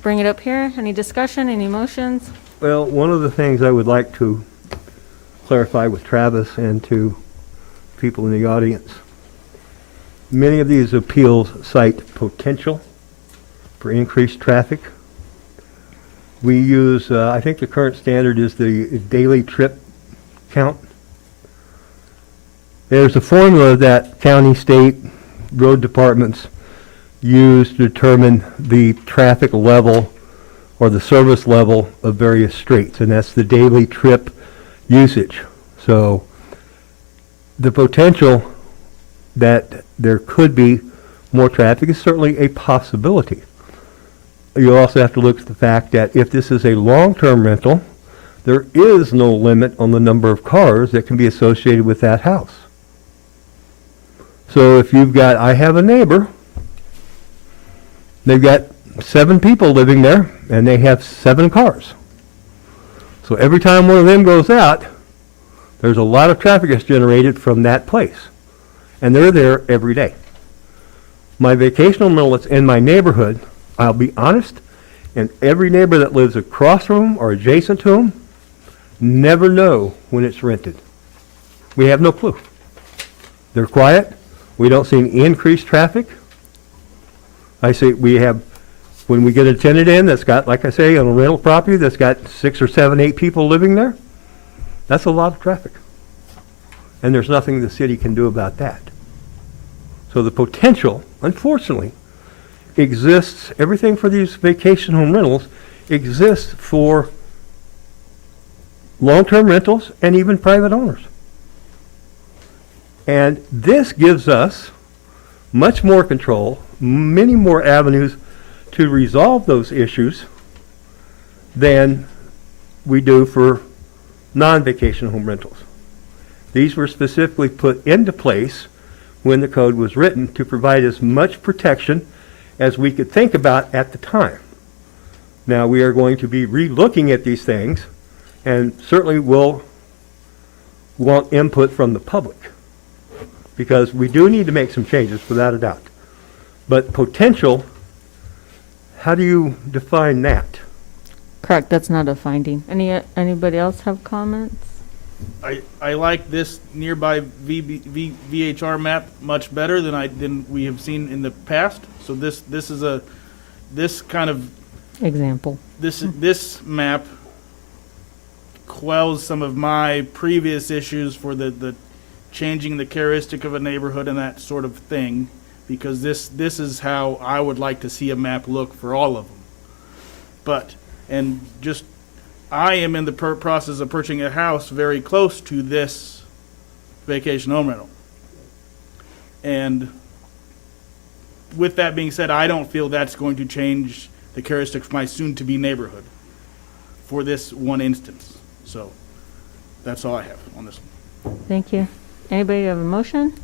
Bring it up here. Any discussion, any motions? Well, one of the things I would like to clarify with Travis and to people in the audience, many of these appeals cite potential for increased traffic. We use, I think the current standard is the daily trip count. There's a formula that county, state, road departments use to determine the traffic level or the service level of various streets, and that's the daily trip usage. So the potential that there could be more traffic is certainly a possibility. You also have to look at the fact that if this is a long-term rental, there is no limit on the number of cars that can be associated with that house. So if you've got, I have a neighbor, they've got 7 people living there, and they have 7 cars. So every time one of them goes out, there's a lot of traffic that's generated from that place. And they're there every day. My vacational rental that's in my neighborhood, I'll be honest, and every neighbor that lives across from them or adjacent to them never know when it's rented. We have no clue. They're quiet. We don't see any increased traffic. I say we have, when we get a tenant in that's got, like I say, on a rental property that's got 6 or 7, 8 people living there, that's a lot of traffic. And there's nothing the city can do about that. So the potential, unfortunately, exists, everything for these vacation home rentals exists for long-term rentals and even private owners. And this gives us much more control, many more avenues to resolve those issues than we do for non-vacation home rentals. These were specifically put into place when the code was written to provide as much protection as we could think about at the time. Now we are going to be re-looking at these things, and certainly will want input from the public, because we do need to make some changes without a doubt. But potential, how do you define that? Correct, that's not a finding. Anybody else have comments? I like this nearby VHR map much better than we have seen in the past. So this kind of Example. this map quells some of my previous issues for the changing the characteristic of a neighborhood and that sort of thing, because this is how I would like to see a map look for all of them. I am in the process of purchasing a house very close to this vacation home rental. And with that being said, I don't feel that's going to change the characteristics of my soon-to-be neighborhood for this one instance. So that's all I have on this one. Thank you. Anybody have a motion?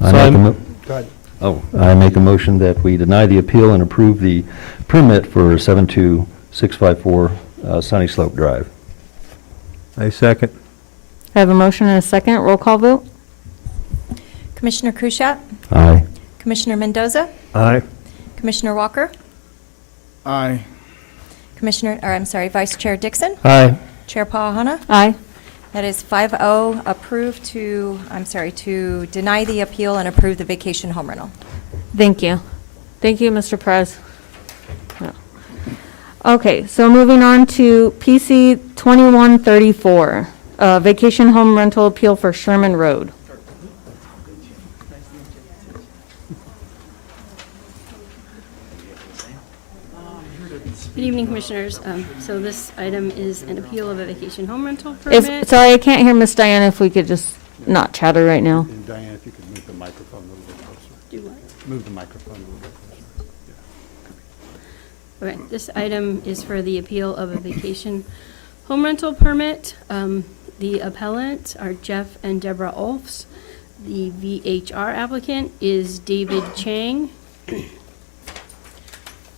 I make Go ahead. I make a motion that we deny the appeal and approve the permit for 72654 Sunnyslope Drive. I second. I have a motion and a second. Roll call vote? Commissioner Kruschat, Aye. Commissioner Mendoza, Aye. Commissioner Walker, Aye. Vice Chair Dixon, Aye. Chair Pahana. Aye. That is 5-0 approved to deny the appeal and approve the vacation home rental. Thank you. Thank you, Mr. Perez. Yeah. Okay, so moving on to PC 2134, vacation home rental appeal for Sherman Road. Good evening, Commissioners. So this item is an appeal of a vacation home rental permit. Sorry, I can't hear Miss Diana, if we could just not chatter right now. And Diane, if you could move the microphone a little bit closer. Do what? Move the microphone a little bit closer. Okay, this item is for the appeal of a vacation home rental permit. The appellant are Jeff and Deborah Olfs. The VHR applicant is David Chang.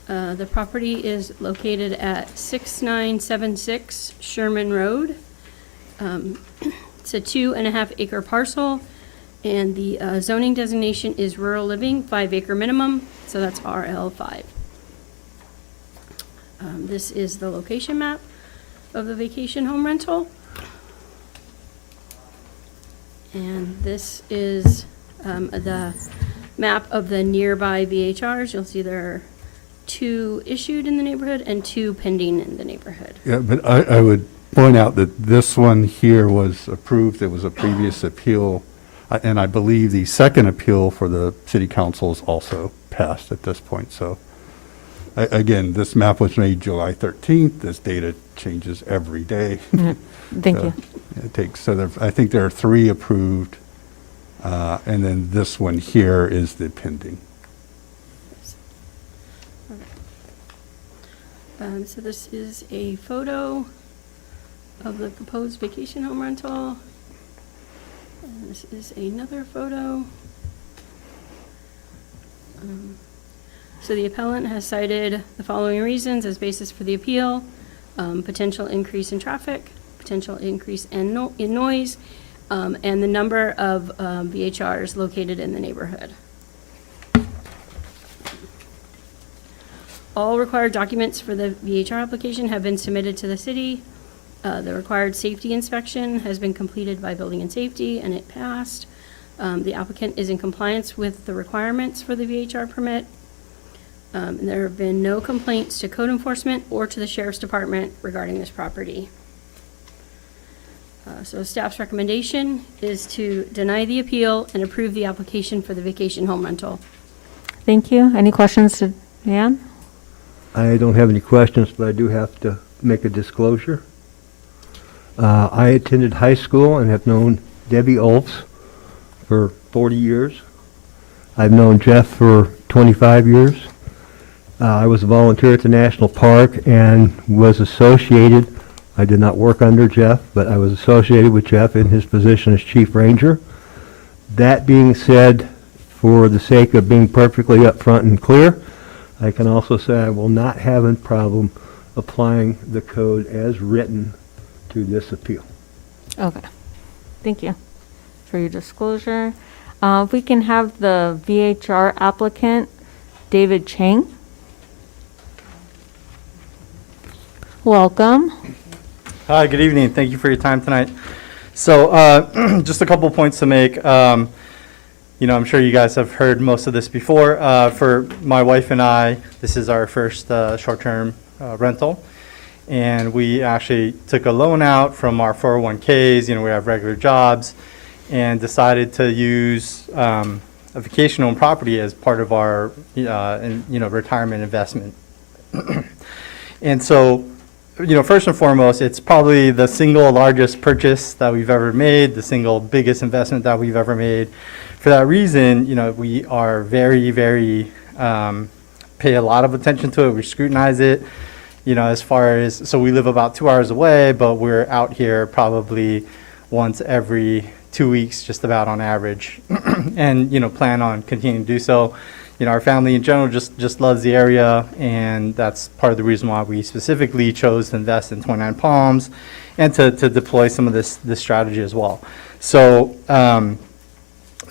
The property is located at 6976 Sherman Road. It's a 2.5 acre parcel, and the zoning designation is rural living, 5 acre minimum, so that's RL5. This is the location map of the vacation home rental. And this is the map of the nearby VHRs. You'll see there are 2 issued in the neighborhood and 2 pending in the neighborhood. Yeah, but I would point out that this one here was approved. It was a previous appeal. And I believe the second appeal for the city council is also passed at this point. So again, this map was made July 13th. This data changes every day. Thank you. It takes, so I think there are 3 approved. And then this one here is the pending. So this is a photo of the proposed vacation home rental. And this is another photo. So the appellant has cited the following reasons as basis for the appeal: potential increase in traffic, potential increase in noise, and the number of VHRs located in the neighborhood. All required documents for the VHR application have been submitted to the city. The required safety inspection has been completed by Building and Safety, and it passed. The applicant is in compliance with the requirements for the VHR permit. And there have been no complaints to code enforcement or to the sheriff's department regarding this property. So staff's recommendation is to deny the appeal and approve the application for the vacation home rental. Thank you. Any questions to Dan? I don't have any questions, but I do have to make a disclosure. I attended high school and have known Debbie Olfs for 40 years. I've known Jeff for 25 years. I was a volunteer at the National Park and was associated, I did not work under Jeff, but I was associated with Jeff in his position as Chief Ranger. That being said, for the sake of being perfectly upfront and clear, I can also say I will not have a problem applying the code as written to this appeal. Okay. Thank you for your disclosure. If we can have the VHR applicant, David Chang. Welcome. Hi, good evening. Thank you for your time tonight. So just a couple points to make. You know, I'm sure you guys have heard most of this before. For my wife and I, this is our first short-term rental. And we actually took a loan out from our 401ks, you know, we have regular jobs, and decided to use a vacation home property as part of our, retirement investment. And so, you know, first and foremost, it's probably the single largest purchase that we've ever made, the single biggest investment that we've ever made. For that reason, you know, we are very, very, pay a lot of attention to it. We scrutinize it, you know, as far as, so we live about 2 hours away, but we're out here probably once every 2 weeks, just about on average, and, you know, plan on continuing to do so. You know, our family in general just loves the area, and that's part of the reason why we specifically chose to invest in 29 Palms and to deploy some of this strategy as well. So,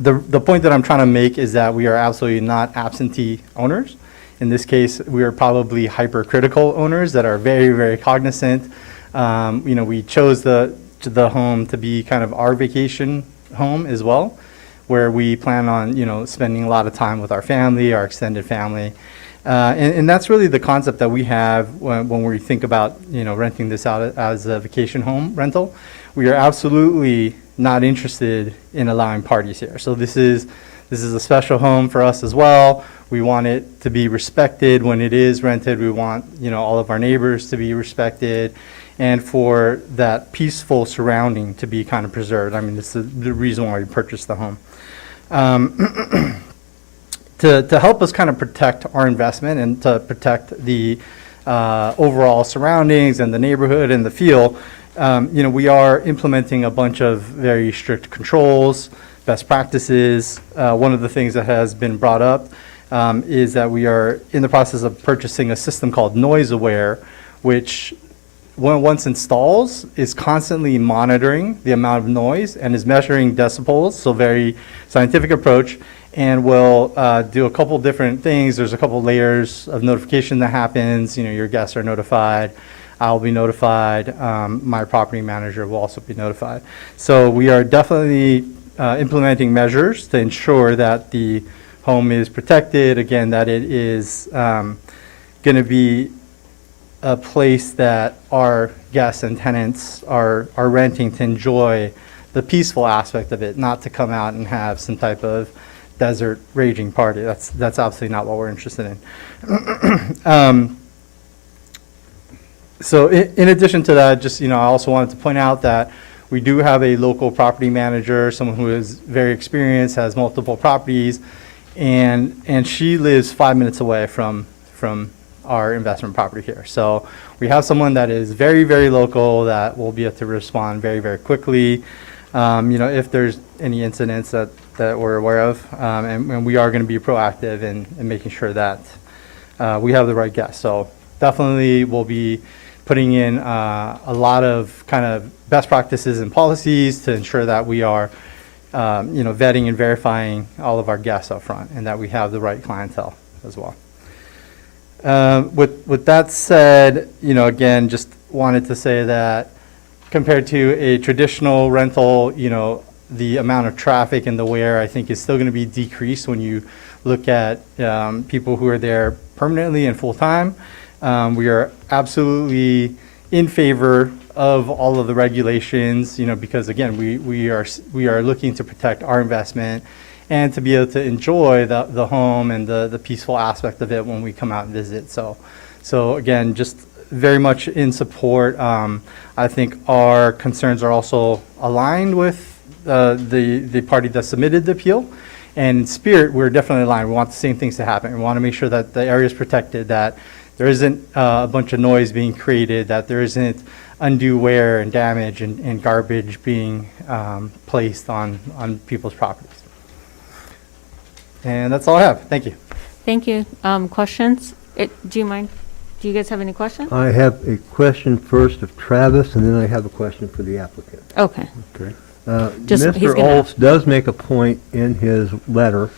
the point that I'm trying to make is that we are absolutely not absentee owners. In this case, we are probably hypercritical owners that are very, very cognizant. We chose the home to be kind of our vacation home as well, where we plan on, spending a lot of time with our family, our extended family. And that's really the concept that we have when we think about, renting this out as a vacation home rental. We are absolutely not interested in allowing parties here. So this is a special home for us as well. We want it to be respected when it is rented. We want, all of our neighbors to be respected, and for that peaceful surrounding to be kind of preserved. I mean, this is the reason why we purchased the home. To help us kind of protect our investment and to protect the overall surroundings and the neighborhood and the feel, we are implementing a bunch of very strict controls, best practices. One of the things that has been brought up is that we are in the process of purchasing a system called Noise Aware, which once installs is constantly monitoring the amount of noise and is measuring decibels, so very scientific approach, and will do a couple different things. There's a couple layers of notification that happens. Your guests are notified. I'll be notified. My property manager will also be notified. So we are definitely implementing measures to ensure that the home is protected, again, that it is going to be a place that our guests and tenants are renting to enjoy the peaceful aspect of it, not to come out and have some type of desert raging party. That's absolutely not what we're interested in. So in addition to that, just, I also wanted to point out that we do have a local property manager, someone who is very experienced, has multiple properties, and she lives 5 minutes away from our investment property here. So we have someone that is very, very local that will be able to respond very, very quickly, if there's any incidents that we're aware of, and we are going to be proactive in making sure that we have the right guests. So definitely we'll be putting in a lot of kind of best practices and policies to ensure that we are vetting and verifying all of our guests up front, and that we have the right clientele as well. With that said, again, just wanted to say that compared to a traditional rental, the amount of traffic and the wear, I think, is still going to be decreased when you look at people who are there permanently and full-time. We are absolutely in favor of all of the regulations, because, again, we are looking to protect our investment and to be able to enjoy the home and the peaceful aspect of it when we come out and visit. So again, just very much in support. I think our concerns are also aligned with the party that submitted the appeal. And in spirit, we're definitely aligned. We want the same things to happen. We want to make sure that the area is protected, that there isn't a bunch of noise being created, that there isn't undue wear and damage and garbage being placed on people's properties. And that's all I have. Thank you. Thank you. Questions? Do you mind? Do you guys have any questions? I have a question first of Travis, and then I have a question for the applicant. Okay. Okay. Just- he's Mr. gonna Olds does make a point in his letter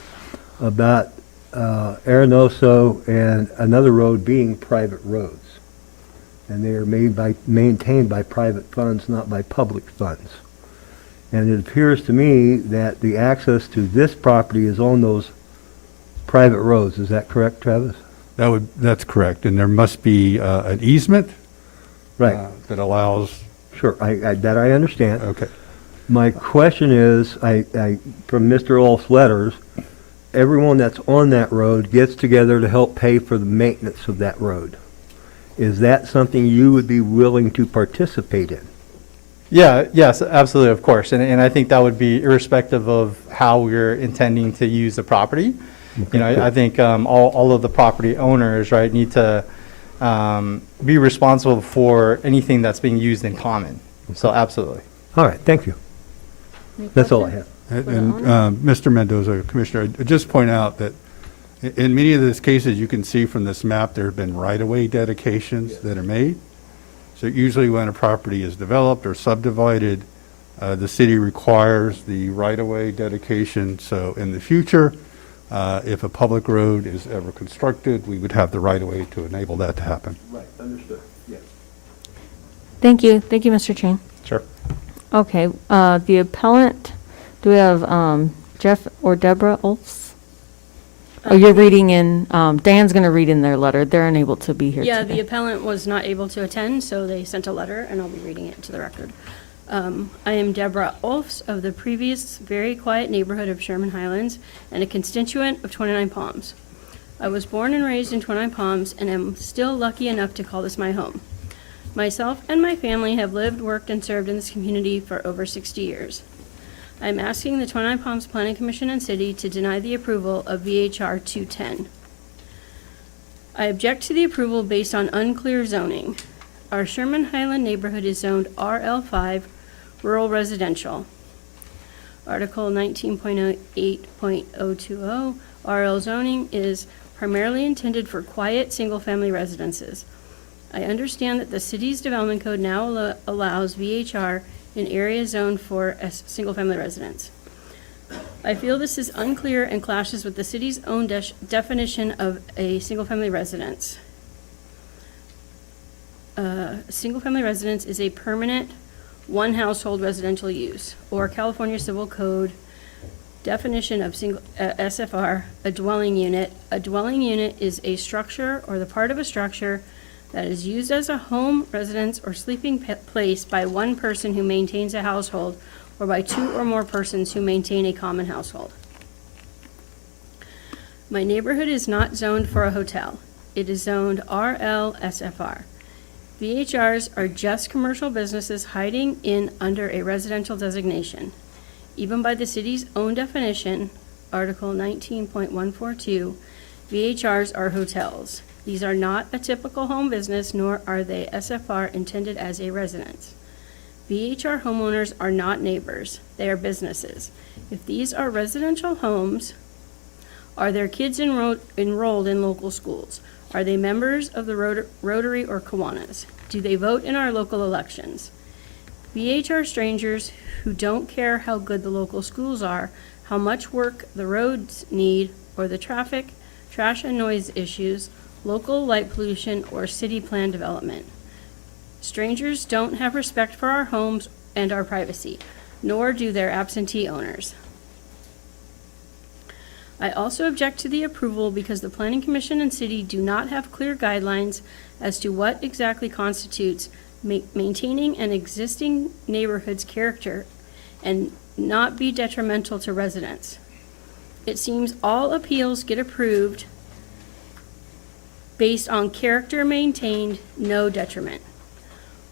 about Arenoso and another road being private roads. And they are maintained by private funds, not by public funds. And it appears to me that the access to this property is on those private roads. Is that correct, Travis? That's correct, and there must be an easement. Right. That allows. Sure, that I understand. Okay. My question is, from Mr. Olf's letters, everyone that's on that road gets together to help pay for the maintenance of that road. Is that something you would be willing to participate in? Yes, absolutely, of course. And I think that would be irrespective of how we're intending to use the property. Okay, I think all of the property owners, right, need to be responsible for anything that's being used in common. So absolutely. All right, thank you. That's all I have. And Mr. Mendoza, Commissioner, I'd just point out that in many of these cases, you can see from this map, there have been right-of-way dedications that are made. So usually when a property is developed or subdivided, The city requires the right-of-way dedication, so in the future, if a public road is ever constructed, we would have the right-of-way to enable that to happen. Right, understood, yes. Thank you. Thank you, Mr. Chang. Sure. Okay, the appellant, do we have Jeff or Deborah Olfs? Oh, you're reading in, Dan's going to read in their letter. They're unable to be here Yeah, today. the appellant was not able to attend, so they sent a letter, and I'll be reading it to the record. I am Deborah Olfs of the previous very quiet neighborhood of Sherman Highlands and a constituent of 29 Palms. I was born and raised in 29 Palms and am still lucky enough to call this my home. Myself and my family have lived, worked, and served in this community for over 60 years. I am asking the 29 Palms Planning Commission and City to deny the approval of VHR 210. I object to the approval based on unclear zoning. Our Sherman Highland neighborhood is zoned RL5, Rural Residential. Article 19.08.020, RL zoning is primarily intended for quiet, single-family residences. I understand that the city's development code now allows VHR in areas zoned for single-family residence. I feel this is unclear and clashes with the city's own definition of a single-family residence. Single-family residence is a permanent one-household residential use, or California Civil Code definition of SFR, a dwelling unit. A dwelling unit is a structure or the part of a structure that is used as a home, residence, or sleeping place by one person who maintains a household, or by two or more persons who maintain a common household. My neighborhood is not zoned for a hotel. It is zoned RL SFR. VHRs are just commercial businesses hiding in under a residential designation. Even by the city's own definition, Article 19.142, VHRs are hotels. These are not a typical home business, nor are they SFR intended as a residence. VHR homeowners are not neighbors. They are businesses. If these are residential homes, are their kids enrolled in local schools? Are they members of the Rotary or Kiwanis? Do they vote in our local elections? VHR strangers who don't care how good the local schools are, how much work the roads need, or the traffic, trash and noise issues, local light pollution, or city plan development. Strangers don't have respect for our homes and our privacy, nor do their absentee owners. I also object to the approval because the Planning Commission and City do not have clear guidelines as to what exactly constitutes maintaining an existing neighborhood's character and not be detrimental to residents. It seems all appeals get approved based on character maintained, no detriment.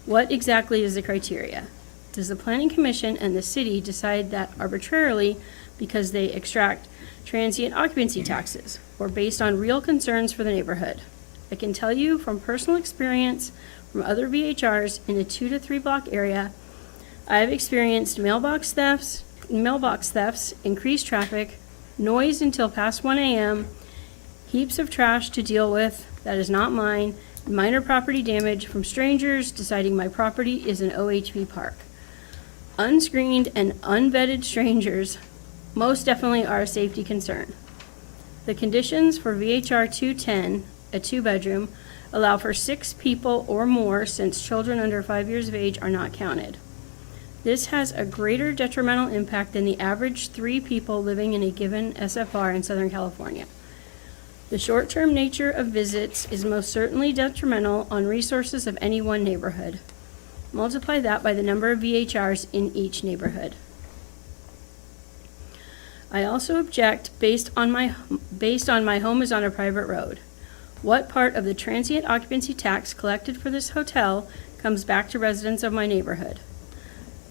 What exactly is the criteria? Does the Planning Commission and the City decide that arbitrarily because they extract transient occupancy taxes, or based on real concerns for the neighborhood? I can tell you from personal experience from other VHRs in a 2 to 3 block area, I have experienced mailbox thefts, increased traffic, noise until past 1 a.m., heaps of trash to deal with that is not mine, minor property damage from strangers deciding my property is an OHV park. Unscreened and unvetted strangers most definitely are a safety concern. The conditions for VHR 210, a 2-bedroom, allow for 6 people or more since children under 5 years of age are not counted. This has a greater detrimental impact than the average 3 people living in a given SFR in Southern California. The short-term nature of visits is most certainly detrimental on resources of any one neighborhood. Multiply that by the number of VHRs in each neighborhood. I also object based on my home is on a private road. What part of the transient occupancy tax collected for this hotel comes back to residents of my neighborhood?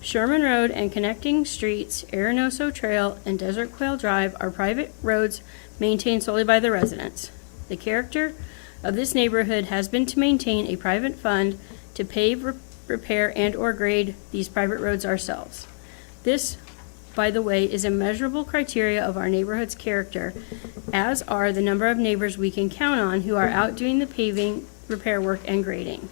Sherman Road and connecting streets, Arenoso Trail and Desert Quail Drive are private roads maintained solely by the residents. The character of this neighborhood has been to maintain a private fund to pave, repair, and or grade these private roads ourselves. This, by the way, is a measurable criteria of our neighborhood's character, as are the number of neighbors we can count on who are out doing the paving, repair work, and grading.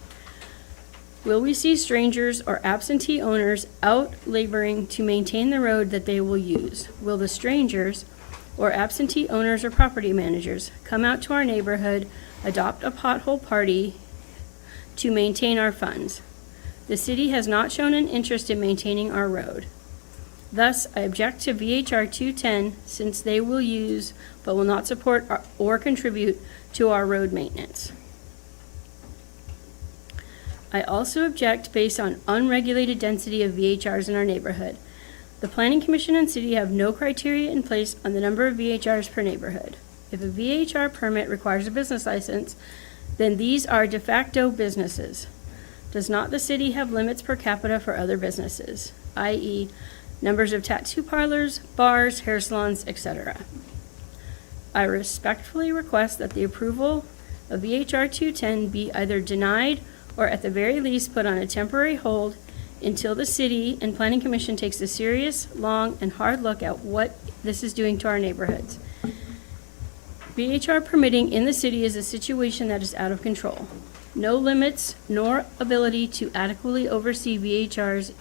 Will we see strangers or absentee owners out laboring to maintain the road that they will use? Will the strangers or absentee owners or property managers come out to our neighborhood, adopt a pothole party to maintain our funds? The city has not shown an interest in maintaining our road. Thus, I object to VHR 210 since they will use but will not support or contribute to our road maintenance. I also object based on unregulated density of VHRs in our neighborhood. The Planning Commission and City have no criteria in place on the number of VHRs per neighborhood. If a VHR permit requires a business license, then these are de facto businesses. Does not the city have limits per capita for other businesses, i.e., numbers of tattoo parlors, bars, hair salons, etc.? I respectfully request that the approval of VHR 210 be either denied or at the very least put on a temporary hold until the city and Planning Commission takes a serious, long, and hard look at what this is doing to our neighborhoods. VHR permitting in the city is a situation that is out of control. No limits nor ability to adequately oversee VHRs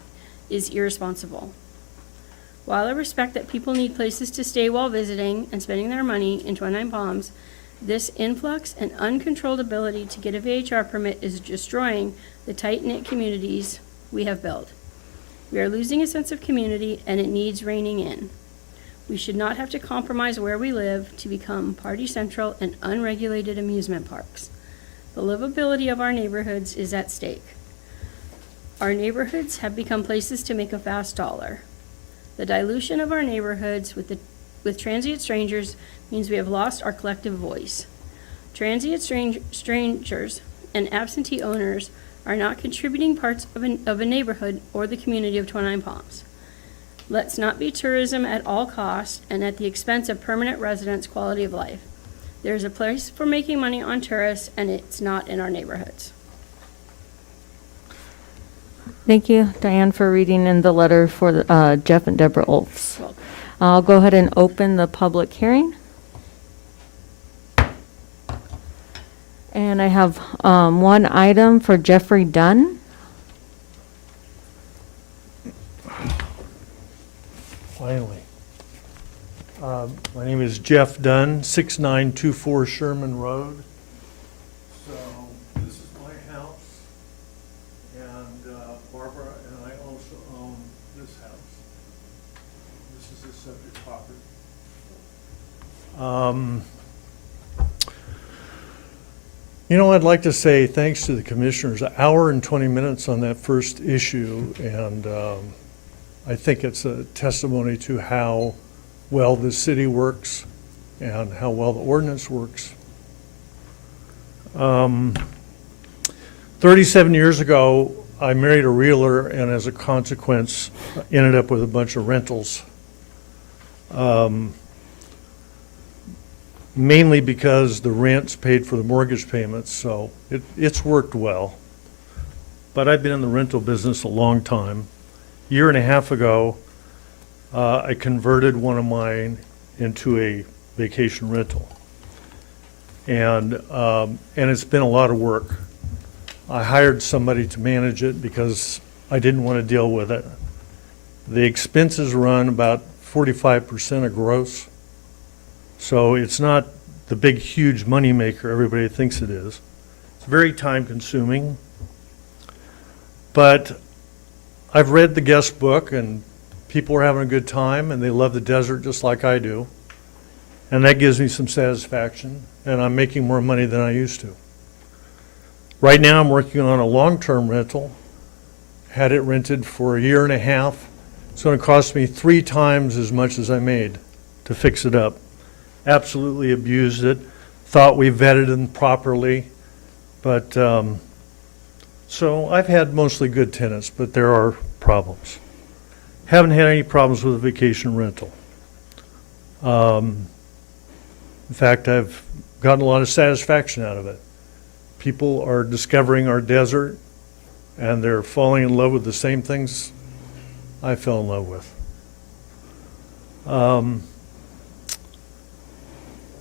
is irresponsible. While I respect that people need places to stay while visiting and spending their money in 29 Palms, this influx and uncontrolled ability to get a VHR permit is destroying the tight-knit communities we have built. We are losing a sense of community and it needs reining in. We should not have to compromise where we live to become party central and unregulated amusement parks. The livability of our neighborhoods is at stake. Our neighborhoods have become places to make a fast dollar. The dilution of our neighborhoods with transient strangers means we have lost our collective voice. Transient strangers and absentee owners are not contributing parts of a neighborhood or the community of 29 Palms. Let's not be tourism at all costs and at the expense of permanent residents' quality of life. There is a place for making money on tourists, and it's not in our neighborhoods. Thank you, Diane, for reading in the letter for Jeff and Deborah Olfs. I'll go ahead and open the public hearing. And I have one item for Jeffrey Dunn. Finally. My name is Jeff Dunn, 6924 Sherman Road. So this is my house, and Barbara and I also own this house. This is the subject property. You know, I'd like to say thanks to the commissioners. An hour and 20 minutes on that first issue, and I think it's a testimony to how well the city works and how well the ordinance works. 37 years ago, I married a realtor, and as a consequence, ended up with a bunch of rentals. Mainly because the rents paid for the mortgage payments, so it's worked well. But I've been in the rental business a long time. A year and a half ago, I converted one of mine into a vacation rental. And it's been a lot of work. I hired somebody to manage it because I didn't want to deal with it. The expenses run about 45% of gross. So it's not the big, huge money maker everybody thinks it is. It's very time consuming. But I've read the guest book, and people are having a good time, and they love the desert just like I do. And that gives me some satisfaction, and I'm making more money than I used to. Right now I'm working on a long-term rental. Had it rented for a year and a half. It's going to cost me 3 times as much as I made to fix it up. Absolutely abused it. Thought we vetted them properly. But so I've had mostly good tenants, but there are problems. Haven't had any problems with a vacation rental. In fact, I've gotten a lot of satisfaction out of it. People are discovering our desert, and they're falling in love with the same things I fell in love with.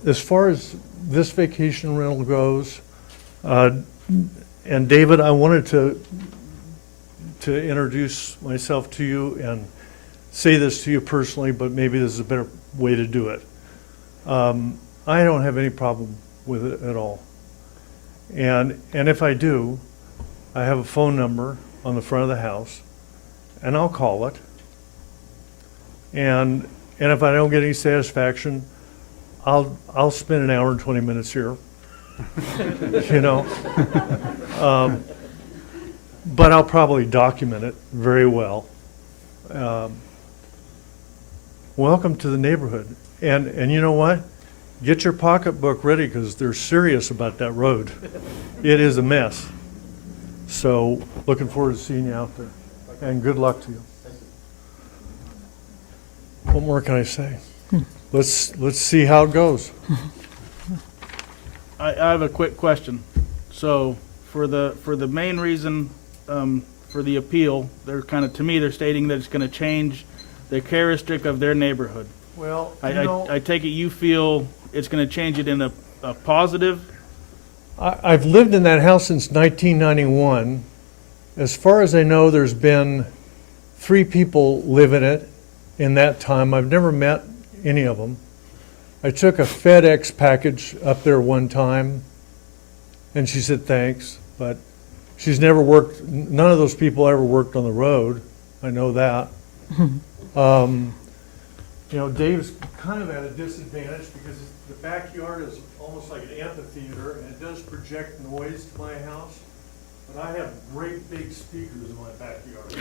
As far as this vacation rental goes, and David, I wanted to to introduce myself to you and say this to you personally, but maybe this is a better way to do it. I don't have any problem with it at all. And if I do, I have a phone number on the front of the house, and I'll call it. And if I don't get any satisfaction, I'll spend an hour and 20 minutes here. You know? But I'll probably document it very well. Welcome to the neighborhood. And you know what? Get your pocketbook ready, because they're serious about that road. It is a mess. So looking forward to seeing you out there. And good luck to you. What more can I say? Let's see how it goes. I have a quick question. So for the main reason for the appeal, they're kind of, to me, they're stating that it's going to change the characteristic of their neighborhood. Well, I take it you feel it's going to change it in a positive? I've lived in that house since 1991. As far as I know, there's been 3 people live in it in that time. I've never met any of them. I took a FedEx package up there one time, and she said thanks, but she's never worked, none of those people ever worked on the road. I know that. You know, Dave's kind of at a disadvantage because the backyard is almost like an amphitheater, and it does project noise to my house. But I have great big speakers in my backyard.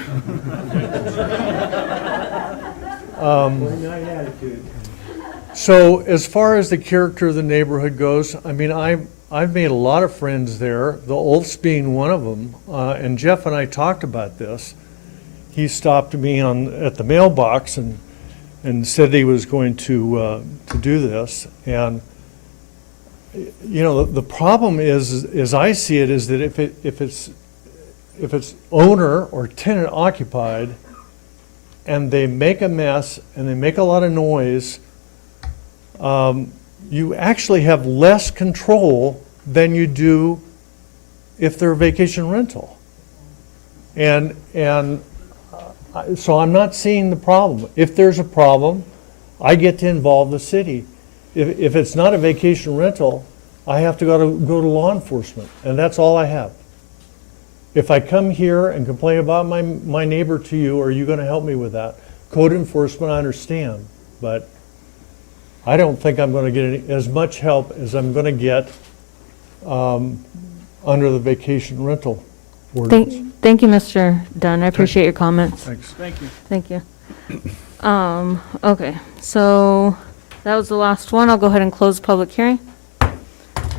So as far as the character of the neighborhood goes, I mean, I've made a lot of friends there, the Olfs being one of them. And Jeff and I talked about this. He stopped me at the mailbox and said he was going to do this. And you know, the problem is, as I see it, is that if it's owner or tenant occupied, and they make a mess and they make a lot of noise, you actually have less control than you do if they're a vacation rental. So I'm not seeing the problem. If there's a problem, I get to involve the city. If it's not a vacation rental, I have to go to law enforcement, and that's all I have. If I come here and complain about my neighbor to you, are you going to help me with that? Code enforcement, I understand, but I don't think I'm going to get as much help as I'm going to get under the vacation rental ordinance. Thank you, Mr. Dunn. I appreciate your comments. Thanks. Thank you. Thank you. Okay, so that was the last one. I'll go ahead and close the public hearing.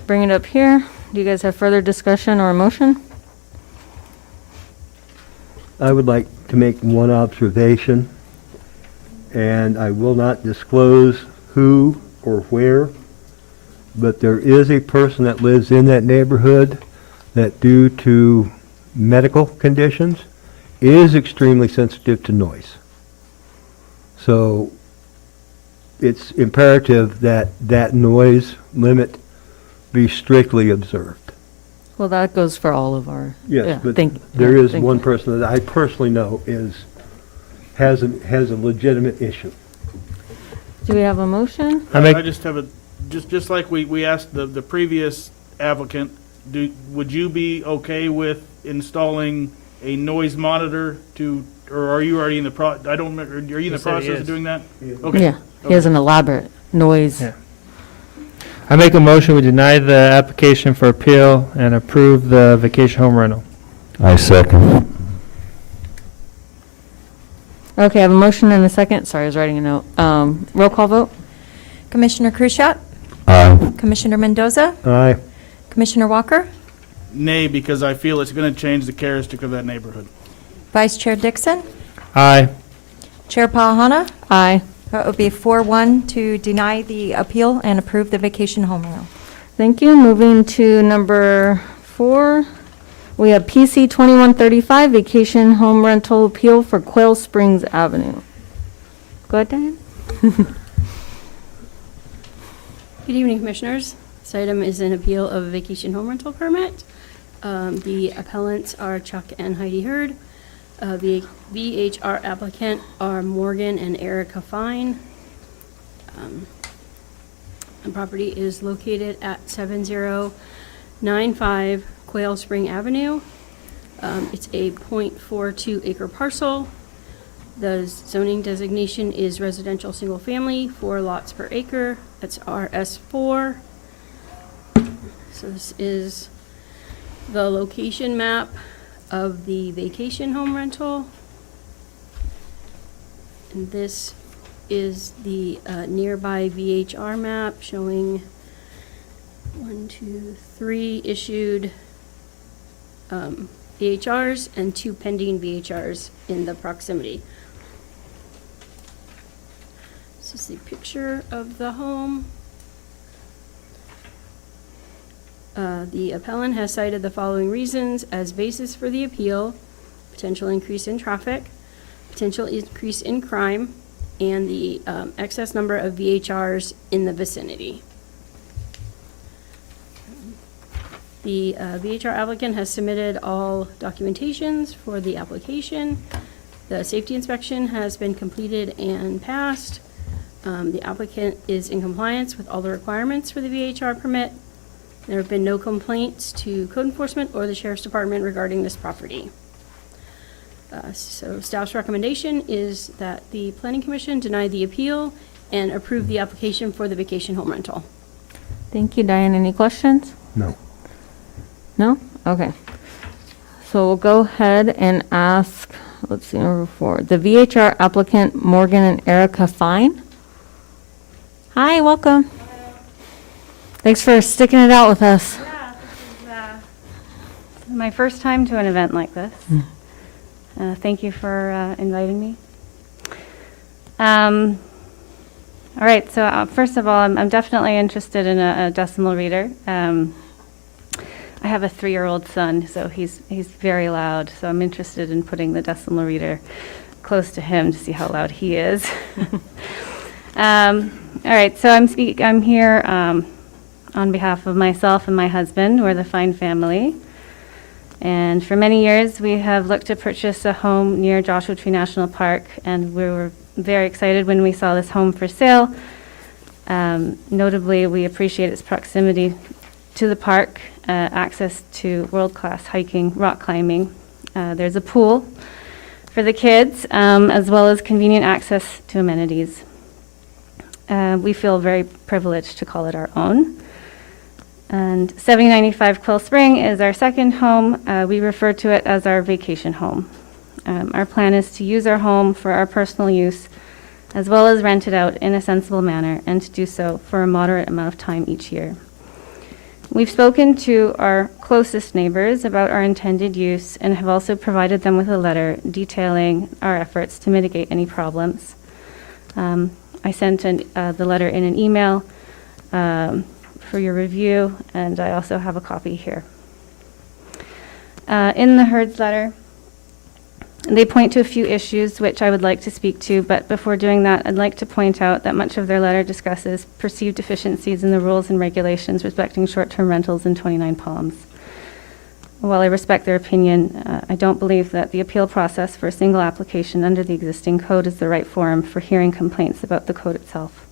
Bring it up here. Do you guys have further discussion or a motion? I would like to make one observation, and I will not disclose who or where, but there is a person that lives in that neighborhood that, due to medical conditions, is extremely sensitive to noise. So it's imperative that that noise limit be strictly observed. Well, that goes for all of our. Yes, but there is one person that I personally know has a legitimate issue. Do we have a motion? I just have just like we asked the previous applicant, would you be okay with installing a noise monitor or are you already in the I don't remember, are you in the process of doing that? Okay. Yeah, he has an elaborate noise. Yeah. I make a motion, we deny the application for appeal and approve the vacation home rental. I second. Okay, I have a motion and a second. Sorry, I was writing a note. Roll call vote? Commissioner Krushat? Aye. Commissioner Mendoza? Aye. Commissioner Walker? Nay, because I feel it's going to change the characteristic of that neighborhood. Vice Chair Dixon? Aye. Chair Palahana? Aye. That would be 4-1 to deny the appeal and approve the vacation home rental. Thank you. Moving to number 4, we have PC 2135, vacation home rental appeal for Quail Springs Avenue. Go ahead, Diane. Good evening, Commissioners. This item is an appeal of a vacation home rental permit. The appellants are Chuck and Heidi Hurd. The VHR applicant are Morgan and Erica Fine. The property is located at 7095 Quail Spring Avenue. It's a .42 acre parcel. The zoning designation is residential single family, 4 lots per acre. That's RS4. So this is the location map of the vacation home rental. And this is the nearby VHR map showing 1, 2, 3 issued VHRs and 2 pending VHRs in the proximity. This is the picture of the home. The appellant has cited the following reasons as basis for the appeal: potential increase in traffic, potential increase in crime, and the excess number of VHRs in the vicinity. The VHR applicant has submitted all documentations for the application. The safety inspection has been completed and passed. The applicant is in compliance with all the requirements for the VHR permit. There have been no complaints to code enforcement or the sheriff's department regarding this property. So staff's recommendation is that the planning commission deny the appeal and approve the application for the vacation home rental. Thank you, Diane. Any questions? No. No? Okay. So we'll go ahead and ask, let's see, number 4, the VHR applicant, Morgan and Erica Fine. Hi, welcome. Thanks for sticking it out with us. Yeah, this is my first time to an event like this. Thank you for inviting me. All right, so first of all, I'm definitely interested in a decimal reader. I have a 3-year-old son, so he's very loud, so I'm interested in putting the decimal reader close to him to see how loud he is. All right, so I'm here on behalf of myself and my husband. We're the Fine family. And for many years, we have looked to purchase a home near Joshua Tree National Park, and we were very excited when we saw this home for sale. Notably, we appreciate its proximity to the park, access to world-class hiking, rock climbing. There's a pool for the kids, as well as convenient access to amenities. We feel very privileged to call it our own. And 7095 Quail Spring is our second home. We refer to it as our vacation home. Our plan is to use our home for our personal use, as well as rent it out in a sensible manner, and to do so for a moderate amount of time each year. We've spoken to our closest neighbors about our intended use and have also provided them with a letter detailing our efforts to mitigate any problems. I sent the letter in an email for your review, and I also have a copy here. In the Herd's letter, they point to a few issues which I would like to speak to, but before doing that, I'd like to point out that much of their letter discusses perceived deficiencies in the rules and regulations respecting short-term rentals in 29 Palms. While I respect their opinion, I don't believe that the appeal process for a single application under the existing code is the right forum for hearing complaints about the code itself.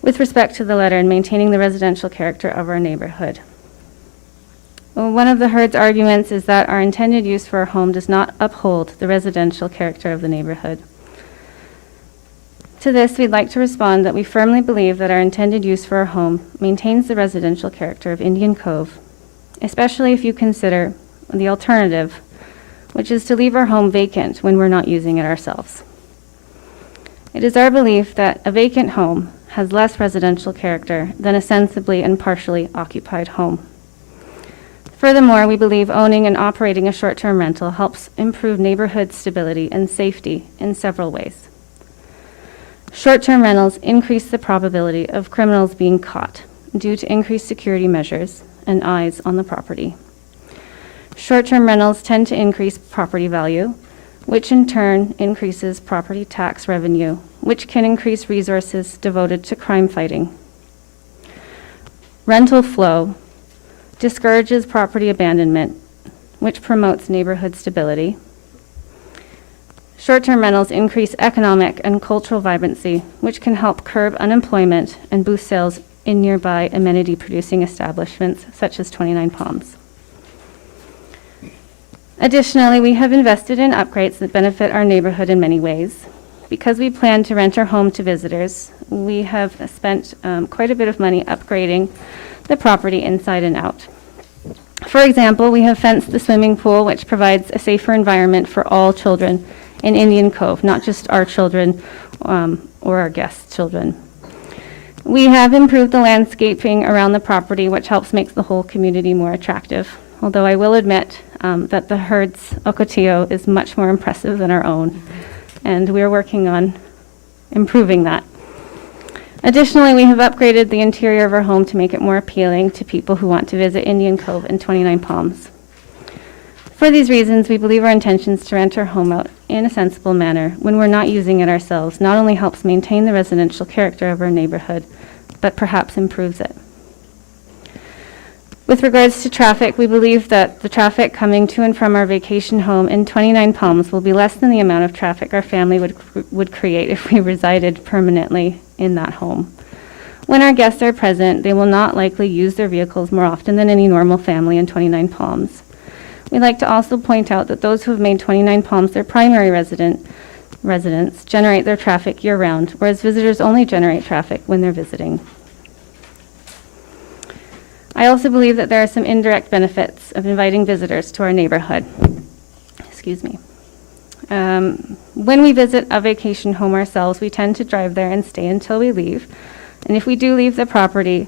With respect to the letter and maintaining the residential character of our neighborhood, well, one of the Herd's arguments is that our intended use for our home does not uphold the residential character of the neighborhood. To this, we'd like to respond that we firmly believe that our intended use for our home maintains the residential character of Indian Cove, especially if you consider the alternative, which is to leave our home vacant when we're not using it ourselves. It is our belief that a vacant home has less residential character than a sensibly and partially occupied home. Furthermore, we believe owning and operating a short-term rental helps improve neighborhood stability and safety in several ways. Short-term rentals increase the probability of criminals being caught due to increased security measures and eyes on the property. Short-term rentals tend to increase property value, which in turn increases property tax revenue, which can increase resources devoted to crime fighting. Rental flow discourages property abandonment, which promotes neighborhood stability. Short-term rentals increase economic and cultural vibrancy, which can help curb unemployment and boost sales in nearby amenity-producing establishments such as 29 Palms. Additionally, we have invested in upgrades that benefit our neighborhood in many ways. Because we plan to rent our home to visitors, we have spent quite a bit of money upgrading the property inside and out. For example, we have fenced the swimming pool, which provides a safer environment for all children in Indian Cove, not just our children or our guests' children. We have improved the landscaping around the property, which helps make the whole community more attractive. Although I will admit that the herd's ocotillo is much more impressive than our own, and we're working on improving that. Additionally, we have upgraded the interior of our home to make it more appealing to people who want to visit Indian Cove and 29 Palms. For these reasons, we believe our intentions to rent our home out in a sensible manner when we're not using it ourselves not only helps maintain the residential character of our neighborhood, but perhaps improves it. With regards to traffic, we believe that the traffic coming to and from our vacation home in 29 Palms will be less than the amount of traffic our family would create if we resided permanently in that home. When our guests are present, they will not likely use their vehicles more often than any normal family in 29 Palms. We'd like to also point out that those who have made 29 Palms their primary residence generate their traffic year-round, whereas visitors only generate traffic when they're visiting. I also believe that there are some indirect benefits of inviting visitors to our neighborhood. Excuse me. When we visit a vacation home ourselves, we tend to drive there and stay until we leave. And if we do leave the property,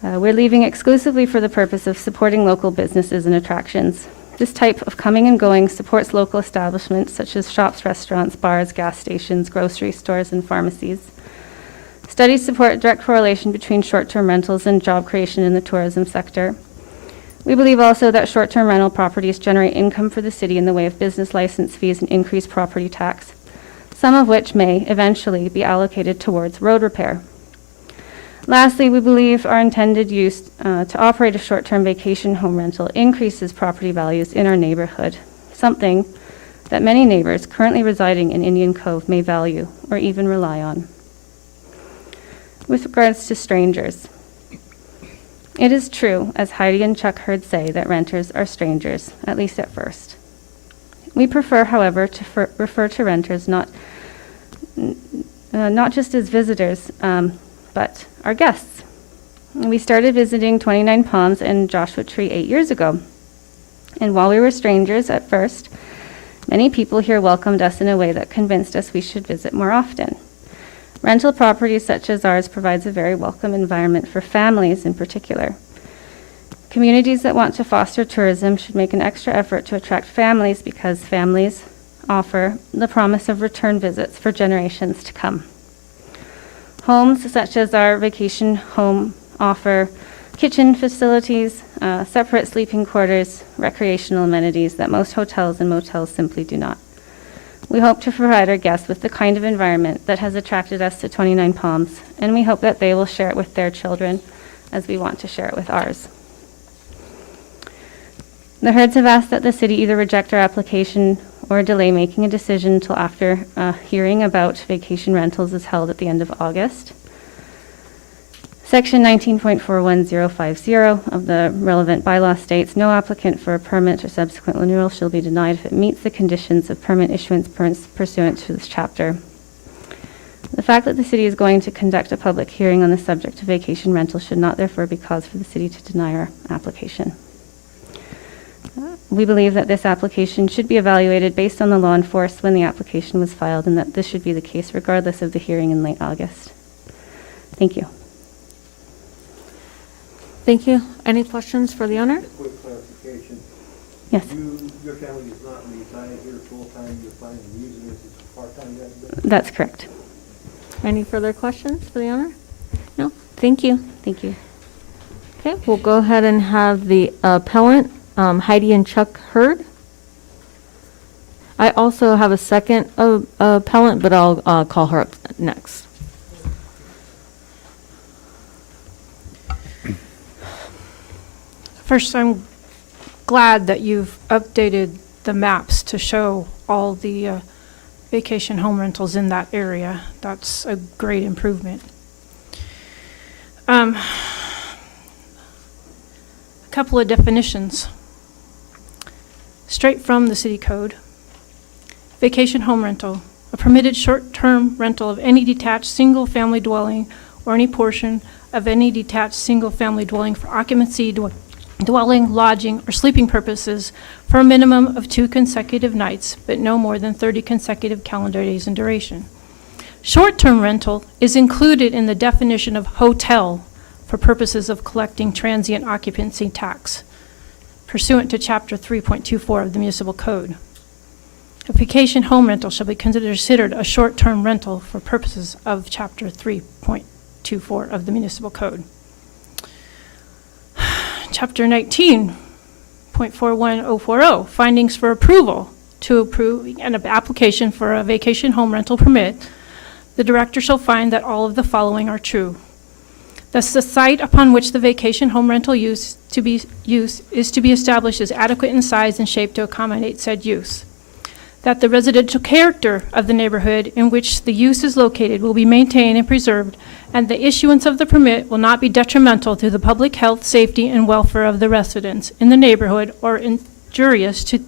we're leaving exclusively for the purpose of supporting local businesses and attractions. This type of coming and going supports local establishments such as shops, restaurants, bars, gas stations, grocery stores, and pharmacies. Studies support a direct correlation between short-term rentals and job creation in the tourism sector. We believe also that short-term rental properties generate income for the city in the way of business license fees and increased property tax, some of which may eventually be allocated towards road repair. Lastly, we believe our intended use to operate a short-term vacation home rental increases property values in our neighborhood, something that many neighbors currently residing in Indian Cove may value or even rely on. With regards to strangers, it is true, as Heidi and Chuck Hurd say, that renters are strangers, at least at first. We prefer, however, to refer to renters not just as visitors, but our guests. We started visiting 29 Palms and Joshua Tree 8 years ago. And while we were strangers at first, many people here welcomed us in a way that convinced us we should visit more often. Rental properties such as ours provides a very welcome environment for families in particular. Communities that want to foster tourism should make an extra effort to attract families because families offer the promise of return visits for generations to come. Homes such as our vacation home offer kitchen facilities, separate sleeping quarters, recreational amenities that most hotels and motels simply do not. We hope to provide our guests with the kind of environment that has attracted us to 29 Palms, and we hope that they will share it with their children as we want to share it with ours. The Hurds have asked that the city either reject our application or delay making a decision until after a hearing about vacation rentals is held at the end of August. Section 19.41050 of the relevant bylaw states, no applicant for a permit or subsequent renewal shall be denied if it meets the conditions of permit issuance pursuant to this chapter. The fact that the city is going to conduct a public hearing on the subject of vacation rental should not therefore be cause for the city to deny our application. We believe that this application should be evaluated based on the law enforced when the application was filed, and that this should be the case regardless of the hearing in late August. Thank you. Thank you. Any questions for the owner? Quick clarification. Yes. Your family is not residing here full-time, you're planning on using this as a part-time residence? That's correct. Any further questions for the owner? No? Thank you. Thank you. Okay, we'll go ahead and have the appellant, Heidi and Chuck Hurd. I also have a second appellant, but I'll call her up next. First, I'm glad that you've updated the maps to show all the vacation home rentals in that area. That's a great improvement. A couple of definitions. Straight from the city code. Vacation home rental, a permitted short-term rental of any detached single-family dwelling or any portion of any detached single-family dwelling for occupancy, dwelling, lodging, or sleeping purposes for a minimum of 2 consecutive nights, but no more than 30 consecutive calendar days in duration. Short-term rental is included in the definition of hotel for purposes of collecting transient occupancy tax pursuant to Chapter 3.24 of the Municipal Code. A vacation home rental shall be considered a short-term rental for purposes of Chapter 3.24 of the Municipal Code. Chapter 19.41040, findings for approval. To approve an application for a vacation home rental permit, the director shall find that all of the following are true. Thus, the site upon which the vacation home rental is to be established is adequate in size and shape to accommodate said use. That the residential character of the neighborhood in which the use is located will be maintained and preserved, and the issuance of the permit will not be detrimental to the public health, safety, and welfare of the residents in the neighborhood or injurious to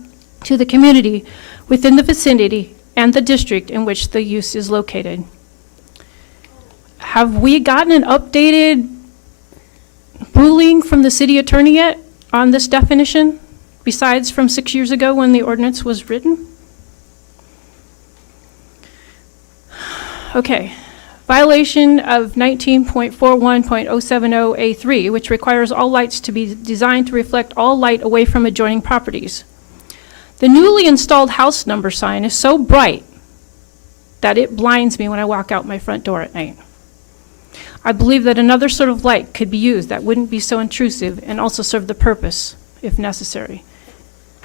the community within the vicinity and the district in which the use is located. Have we gotten an updated ruling from the city attorney yet on this definition, besides from 6 years ago when the ordinance was written? Okay, violation of 19.41.070A3, which requires all lights to be designed to reflect all light away from adjoining properties. The newly installed house number sign is so bright that it blinds me when I walk out my front door at night. I believe that another sort of light could be used that wouldn't be so intrusive and also serve the purpose, if necessary.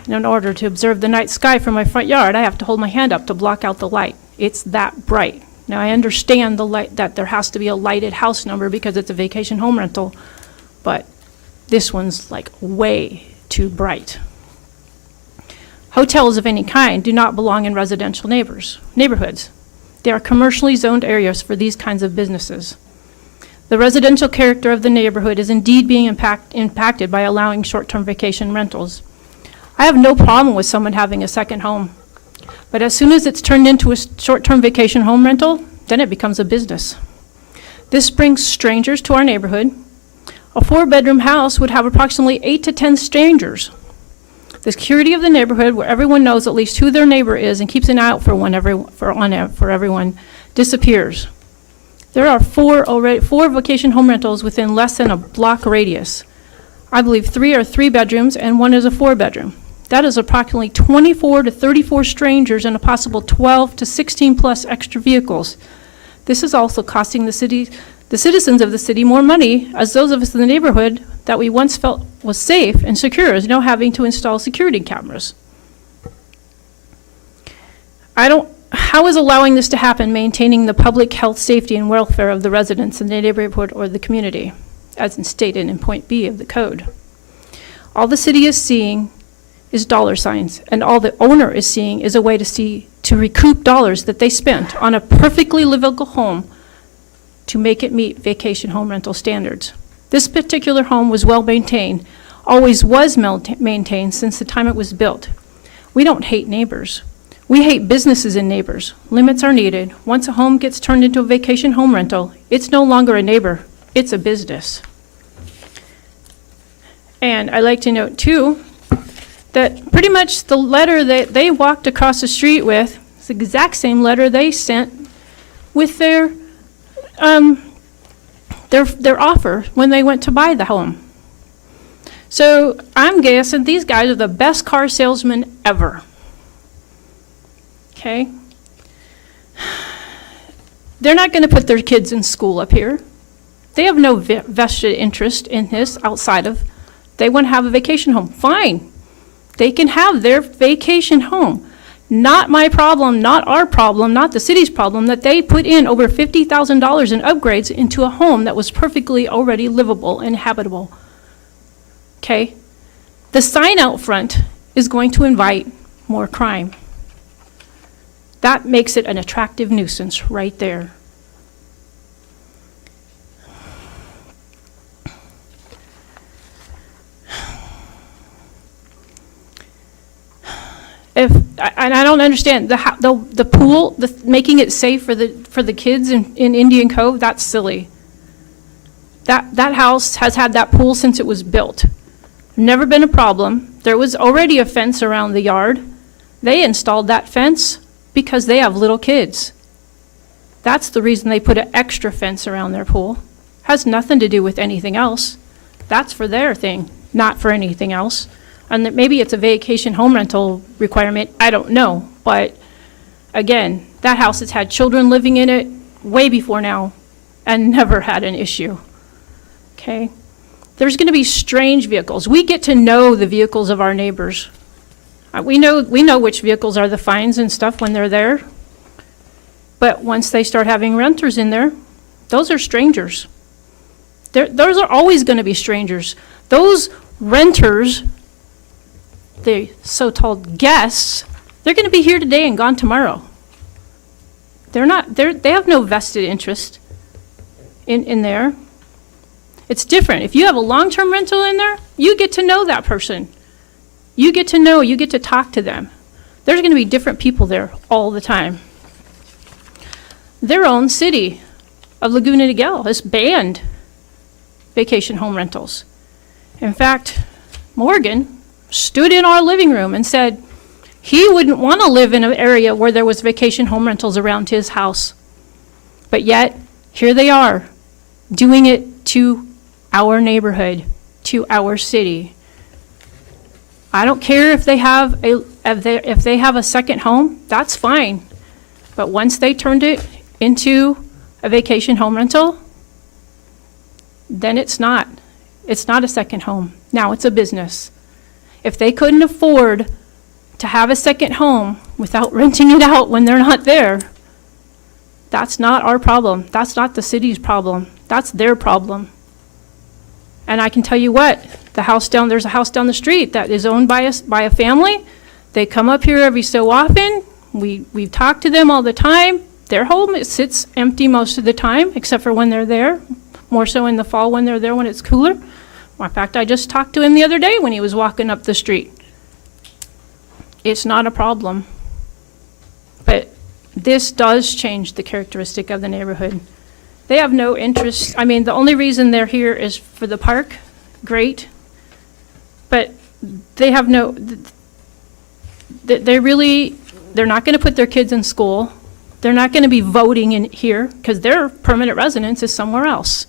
And in order to observe the night sky from my front yard, I have to hold my hand up to block out the light. It's that bright. Now, I understand the light, that there has to be a lighted house number because it's a vacation home rental, but this one's like way too bright. Hotels of any kind do not belong in residential neighborhoods. They are commercially zoned areas for these kinds of businesses. The residential character of the neighborhood is indeed being impacted by allowing short-term vacation rentals. I have no problem with someone having a second home. But as soon as it's turned into a short-term vacation home rental, then it becomes a business. This brings strangers to our neighborhood. A 4-bedroom house would have approximately 8 to 10 strangers. The security of the neighborhood, where everyone knows at least who their neighbor is and keeps an eye out for everyone, disappears. There are 4 vacation home rentals within less than a block radius. I believe 3 are 3-bedrooms and 1 is a 4-bedroom. That is approximately 24 to 34 strangers and a possible 12 to 16 plus extra vehicles. This is also costing the citizens of the city more money, as those of us in the neighborhood that we once felt was safe and secure is now having to install security cameras. How is allowing this to happen maintaining the public health, safety, and welfare of the residents in the neighborhood or the community, as stated in point B of the code? All the city is seeing is dollar signs, and all the owner is seeing is a way to recoup dollars that they spent on a perfectly livable home to make it meet vacation home rental standards. This particular home was well maintained, always was maintained since the time it was built. We don't hate neighbors. We hate businesses and neighbors. Limits are needed. Once a home gets turned into a vacation home rental, it's no longer a neighbor, it's a business. And I'd like to note too, that pretty much the letter that they walked across the street with is the exact same letter they sent with their offer when they went to buy the home. So I'm guessing these guys are the best car salesmen ever. Okay? They're not going to put their kids in school up here. They have no vested interest in this outside of they want to have a vacation home. Fine. They can have their vacation home. Not my problem, not our problem, not the city's problem, that they put in over $50,000 in upgrades into a home that was perfectly already livable and habitable. Okay? The sign out front is going to invite more crime. That makes it an attractive nuisance right there. And I don't understand, the pool, making it safe for the kids in Indian Cove, that's silly. That house has had that pool since it was built. Never been a problem. There was already a fence around the yard. They installed that fence because they have little kids. That's the reason they put an extra fence around their pool. Has nothing to do with anything else. That's for their thing, not for anything else. And that maybe it's a vacation home rental requirement, I don't know. But again, that house has had children living in it way before now and never had an issue. Okay? There's going to be strange vehicles. We get to know the vehicles of our neighbors. We know which vehicles are the fines and stuff when they're there. But once they start having renters in there, those are strangers. Those are always going to be strangers. Those renters, the so-called guests, they're going to be here today and gone tomorrow. They have no vested interest in there. It's different. If you have a long-term rental in there, you get to know that person. You get to talk to them. There's going to be different people there all the time. Their own city of Laguna Niguel has banned vacation home rentals. In fact, Morgan stood in our living room and said he wouldn't want to live in an area where there was vacation home rentals around his house. But yet, here they are, doing it to our neighborhood, to our city. I don't care if they have a second home, that's fine. But once they turned it into a vacation home rental, then it's not a second home. Now it's a business. If they couldn't afford to have a second home without renting it out when they're not there, that's not our problem. That's not the city's problem. That's their problem. And I can tell you what, there's a house down the street that is owned by a family. They come up here every so often. We've talked to them all the time. Their home, it sits empty most of the time, except for when they're there, more so in the fall when they're there when it's cooler. In fact, I just talked to him the other day when he was walking up the street. It's not a problem. But this does change the characteristic of the neighborhood. They have no interest. I mean, the only reason they're here is for the park. Great. But they have no, they're not going to put their kids in school. They're not going to be voting in here because their permanent residence is somewhere else.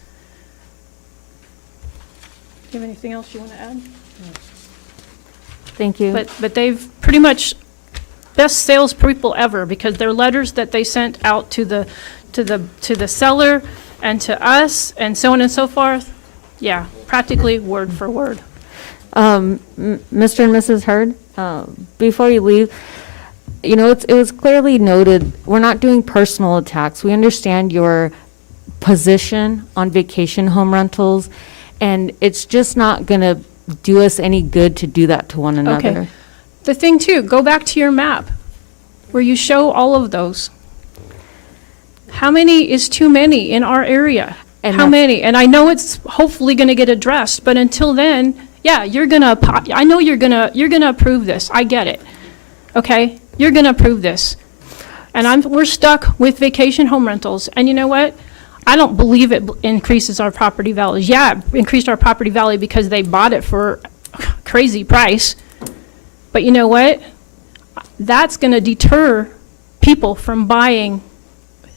Do you have anything else you want to add? Thank you. But they've pretty much best salespeople ever because their letters that they sent out to the seller and to us and so on and so forth, yeah, practically word for word. Mr. and Mrs. Hurd, before you leave, you know, it was clearly noted, we're not doing personal attacks. We understand your position on vacation home rentals, and it's just not going to do us any good to do that to one another. Okay. The thing too, go back to your map where you show all of those. How many is too many in our area? And how many? And I know it's hopefully going to get addressed, but until then, yeah, I know you're gonna approve this. I get it. Okay? You're gonna approve this. And we're stuck with vacation home rentals. And you know what? I don't believe it increases our property values. Yeah, it increased our property value because they bought it for a crazy price. But you know what? That's gonna deter people from buying.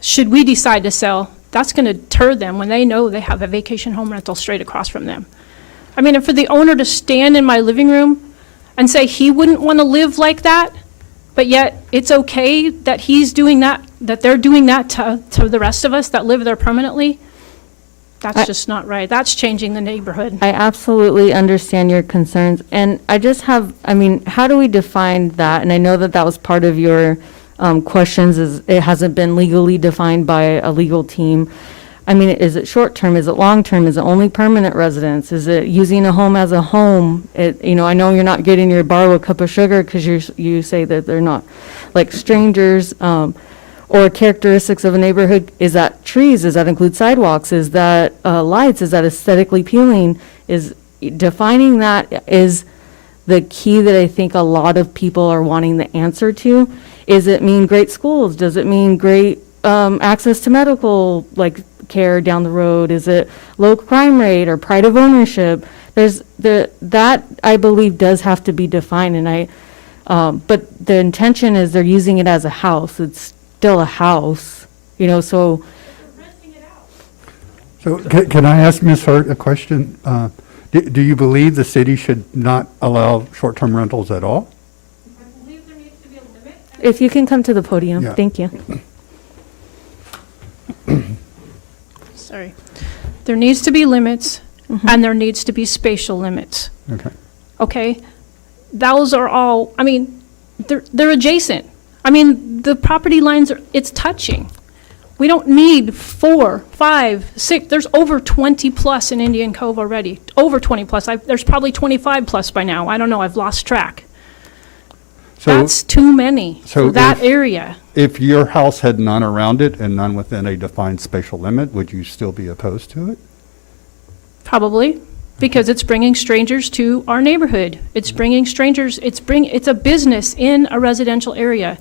Should we decide to sell, that's gonna deter them when they know they have a vacation home rental straight across from them. I mean, and for the owner to stand in my living room and say he wouldn't want to live like that, but yet it's okay that he's doing that, that they're doing that to the rest of us that live there permanently, that's just not right. That's changing the neighborhood. I absolutely understand your concerns. And I just have, I mean, how do we define that? And I know that that was part of your questions, is it hasn't been legally defined by a legal team. I mean, is it short-term, is it long-term, is it only permanent residence? Is it using a home as a home? I know you're not getting your borrow a cup of sugar because you say that they're not like strangers, or characteristics of a neighborhood. Is that trees? Does that include sidewalks? Is that lights? Is that aesthetically appealing? Is defining that is the key that I think a lot of people are wanting the answer to. Is it mean great schools? Does it mean great access to medical care down the road? Is it low crime rate or pride of ownership? That I believe does have to be defined, and but the intention is they're using it as a house. It's still a house, so. So can I ask Ms. Hurt a question? Do you believe the city should not allow short-term rentals at all? If you can come to the podium, Yeah. thank you. Sorry. There needs to be limits, and there needs to be spatial limits. Okay. Okay? Those are all, they're adjacent. The property lines it's touching. We don't need 4, 5, 6, there's over 20 plus in Indian Cove already. Over 20 plus. There's probably 25 plus by now. I don't know, I've lost track. So, That's too many for that area. If your house had none around it and none within a defined spatial limit, would you still be opposed to it? Probably, because it's bringing strangers to our neighborhood. It's bringing strangers, it's a business in a residential area.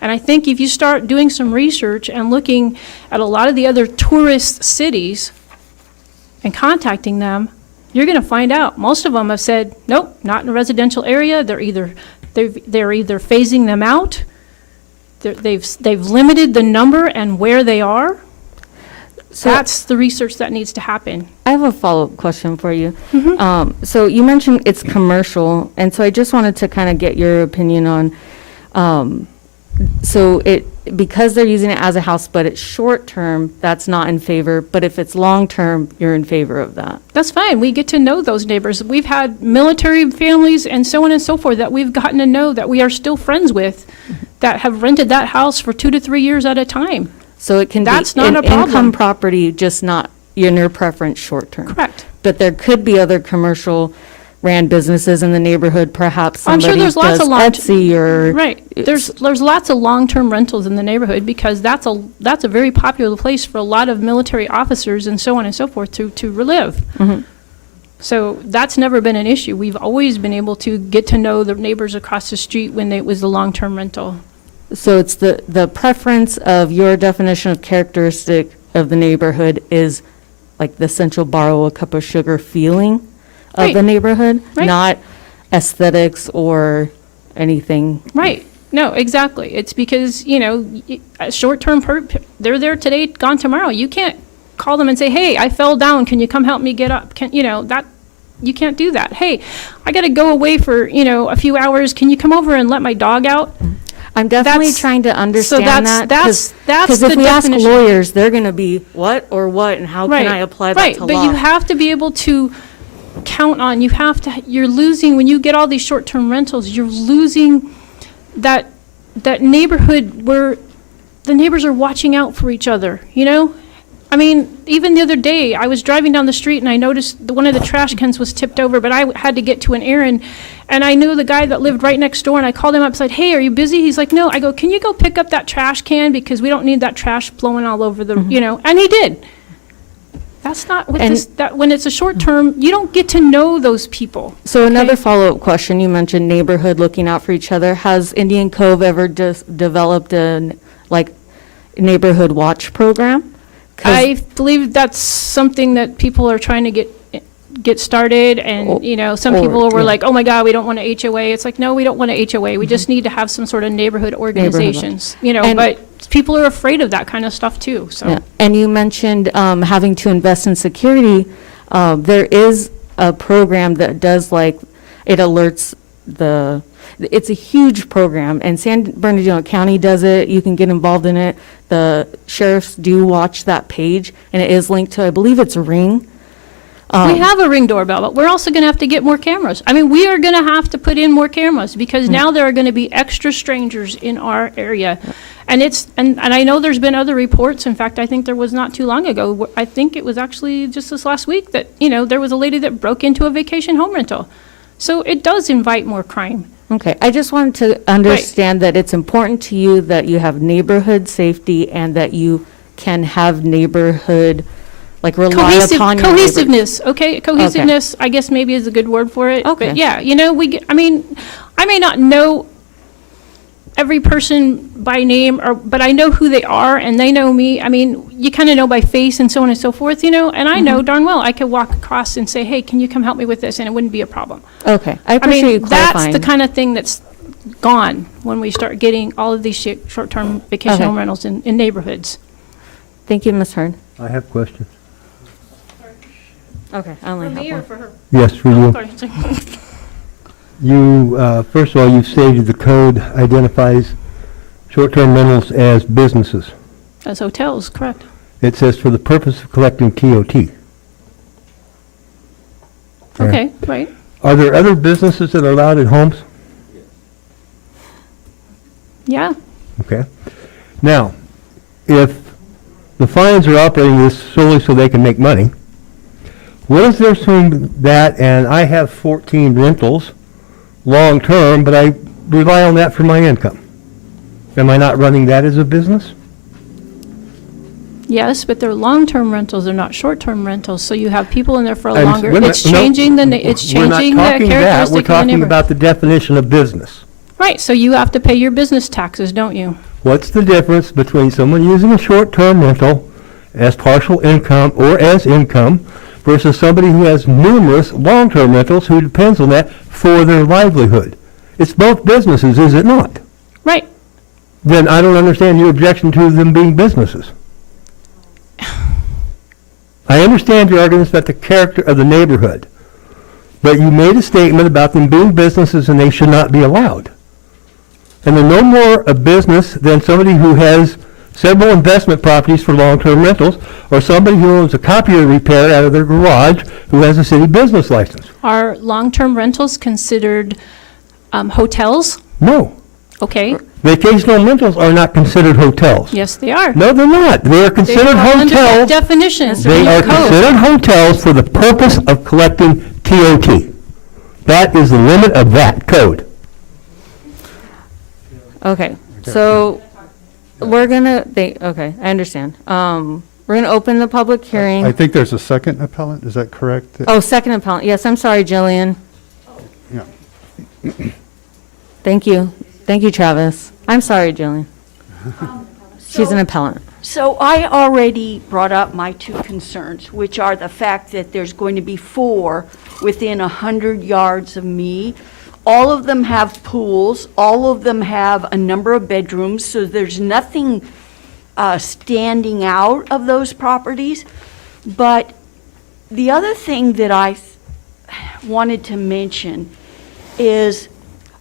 And I think if you start doing some research and looking at a lot of the other tourist cities and contacting them, you're going to find out. Most of them have said, nope, not in a residential area. They're either phasing them out. They've limited the number and where they are. So that's the research that needs to happen. I have a follow-up question for you. So you mentioned it's commercial, and so I just wanted to kind of get your opinion on, because they're using it as a house, but it's short-term, that's not in favor, but if it's long-term, you're in favor of that. That's fine. We get to know those neighbors. We've had military families and so on and so forth that we've gotten to know that we are still friends with that have rented that house for 2 to 3 years at a time. So it can That's be not an a problem. income property, just not in your preference short-term. Correct. But there could be other commercial ran businesses in the neighborhood, perhaps I'm sure somebody there's lots does of Etsy or. Right. There's lots of long-term rentals in the neighborhood because that's a very popular place for a lot of military officers and so on and so forth to relive. So that's never been an issue. We've always been able to get to know the neighbors across the street when it was the long-term rental. So it's the preference of your definition of characteristic of the neighborhood is like the central borrow a cup of sugar feeling of the neighborhood, not aesthetics or anything. Right. No, exactly. It's because, a short-term they're there today, gone tomorrow. You can't call them and say, hey, I fell down. Can you come help me get up? You can't do that. Hey, I got to go away for, a few hours. Can you come over and let my dog out? I'm definitely trying to understand that. That's because the if we ask definition. lawyers, they're going to be what or what, and how can I apply that to law? Right, but you have to be able to count on. You're losing when you get all these short-term rentals. You're losing that neighborhood where the neighbors are watching out for each other. Even the other day, I was driving down the street and I noticed one of the trash cans was tipped over, but I had to get to an errand. And I knew the guy that lived right next door, and I called him up and said, hey, are you busy? He's like, no. I go, can you go pick up that trash can? Because we don't need that trash blowing all over the, and he did. That's not, when it's a short term, you don't get to know those people. So another follow-up question, you mentioned neighborhood looking out for each other. Has Indian Cove ever developed a neighborhood watch program? I believe that's something that people are trying to get started, and some people were like, oh my God, we don't want a HOA. It's like, no, we don't want a HOA. We just need to have some sort of neighborhood organizations, but people are afraid of that kind of stuff too. So. Yeah. And you mentioned having to invest in security. There is a program that does it alerts it's a huge program, and San Bernardino County does it. You can get involved in it. The sheriffs do watch that page, and it is linked to, I believe it's Ring. We have a Ring doorbell, but we're also going to have to get more cameras. We are going to have to put in more cameras because now there are going to be extra strangers in our area. And and I know there's been other reports. In fact, I think there was not too long ago, I think it was actually just this last week that, there was a lady that broke into a vacation home rental. So it does invite more crime. Okay, I just wanted to understand that it's important to you that you have neighborhood safety and that you can have neighborhood, like rely upon your neighbors. Cohesiveness, okay? Cohesiveness, I guess maybe is a good word for it. Okay. But yeah, I may not know every person by name, but I know who they are and they know me. I mean, you kind of know by face and so on and so forth, and I know darn well I could walk across and say, hey, can you come help me with this? And it wouldn't be a problem. Okay, I appreciate you clarifying. That's the kind of thing that's gone when we start getting all of these short-term vacation home rentals in neighborhoods. Thank you, Ms. Hearn. I have questions. Okay, I only For me or have for one. her? Yes, for you. Sorry. You, first of all, you stated the code identifies short-term rentals as businesses. As hotels, correct. It says for the purpose of collecting TOT. Okay, right. Are there other businesses that are allowed in homes? Yeah. Okay. Now, if the fines are operating this solely so they can make money, what is there between that and I have 14 rentals long-term, but I rely on that for my income? Am I not running that as a business? Yes, but they're long-term rentals, they're not short-term rentals, so you have people in there for a Wait a longer, minute, it's no, changing it's changing the We're not talking that, characteristic we're of the talking neighborhood. about the definition of business. Right, so you have to pay your business taxes, don't you? What's the difference between someone using a short-term rental as partial income or as income versus somebody who has numerous long-term rentals who depends on that for their livelihood? It's both businesses, is it not? Right. Then I don't understand your objection to them being businesses. I understand your arguments about the character of the neighborhood, but you made a statement about them being businesses and they should not be allowed. And they're no more a business than somebody who has several investment properties for long-term rentals, or somebody who owns a copier repair out of their garage who has a city business license. Are long-term rentals considered hotels? No. Okay, Vacational rentals are not considered hotels. yes, they are. No, they're not. They are considered fall under that hotels. definition. They are considered hotels for the purpose of collecting TOT. That is the limit of that code. Okay, so we're gonna, okay, I understand. We're gonna open the public hearing. I think there's a second appellant, is that correct? Oh, second appellant, yes, I'm sorry, Jillian. Yeah. Thank you. Thank you, Travis. I'm sorry, Jillian. She's an appellant. So I already brought up my two concerns, which are the fact that there's going to be 4 within 100 yards of me. All of them have pools. All of them have a number of bedrooms, so there's nothing standing out of those properties. But the other thing that I wanted to mention is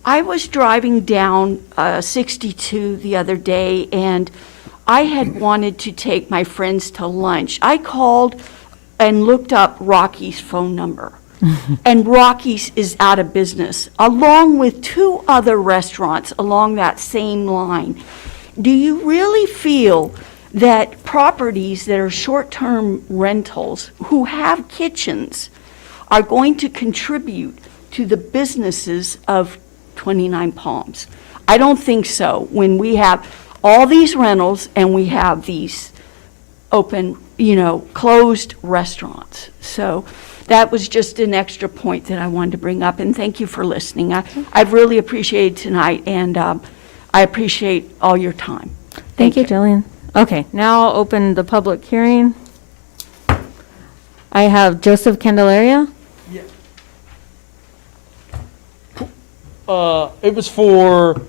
I was driving down 62 the other day, and I had wanted to take my friends to lunch. I called and looked up Rocky's phone number, and Rocky's is out of business, along with 2 other restaurants along that same line. Do you really feel that properties that are short-term rentals who have kitchens are going to contribute to the businesses of 29 Palms? I don't think so. When we have all these rentals and we have these open, closed restaurants. So that was just an extra point that I wanted to bring up, and thank you for listening. I've really appreciated tonight, and I appreciate all your time. Thank you, Jillian. Okay, now I'll open the public hearing. I have Joseph Candelaria. It was for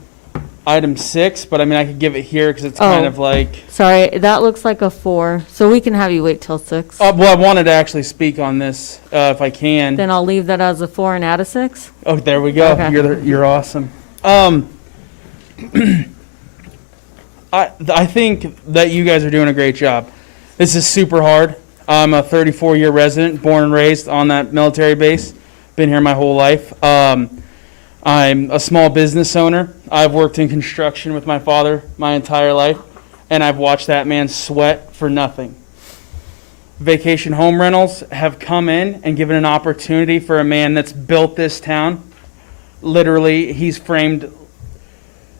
item 6, but I mean, I could give it here because it's kind of like. Sorry, that looks like a 4, so we can have you wait till 6. Well, I wanted to actually speak on this, if I can. Then I'll leave that as a 4 and add a 6. Oh, there we go. Okay. You're awesome. I think that you guys are doing a great job. This is super hard. I'm a 34-year resident, born and raised on that military base. Been here my whole life. I'm a small business owner. I've worked in construction with my father my entire life, and I've watched that man sweat for nothing. Vacation home rentals have come in and given an opportunity for a man that's built this town. Literally, he's framed,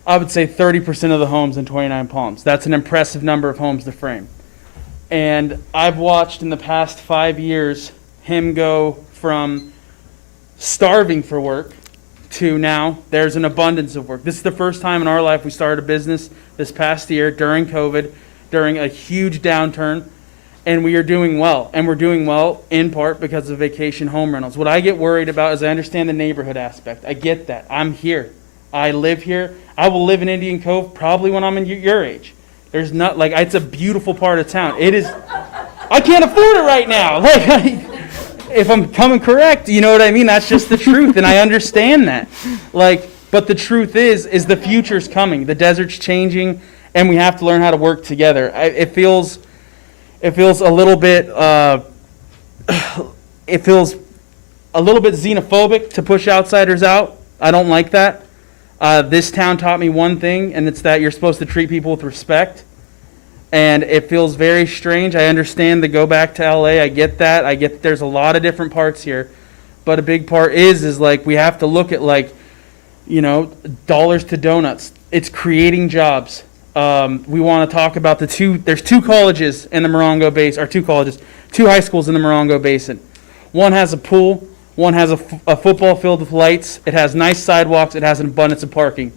I would say, 30% of the homes in 29 Palms. That's an impressive number of homes to frame. And I've watched in the past 5 years him go from starving for work to now there's an abundance of work. This is the first time in our life we started a business this past year during COVID, during a huge downturn, and we are doing well. And we're doing well in part because of vacation home rentals. What I get worried about is I understand the neighborhood aspect. I get that. I'm here. I live here. I will live in Indian Cove probably when I'm in your age. There's not, like, it's a beautiful part of town. It is, I can't afford it right now. Like, if I'm coming correct, you know what I mean? That's just the truth, and I understand that. Like, but the truth is the future's coming. The desert's changing, and we have to learn how to work together. It feels a little bit, it feels a little bit xenophobic to push outsiders out. I don't like that. This town taught me one thing, and it's that you're supposed to treat people with respect. And it feels very strange. I understand the go back to LA. I get that. I get that there's a lot of different parts here. But a big part is like we have to look at, like, you know, dollars to donuts. It's creating jobs. We want to talk about there's two colleges in the Morongo Basin, or two high schools in the Morongo Basin. One has a pool. One has a football field with lights. It has nice sidewalks. It has an abundance of parking.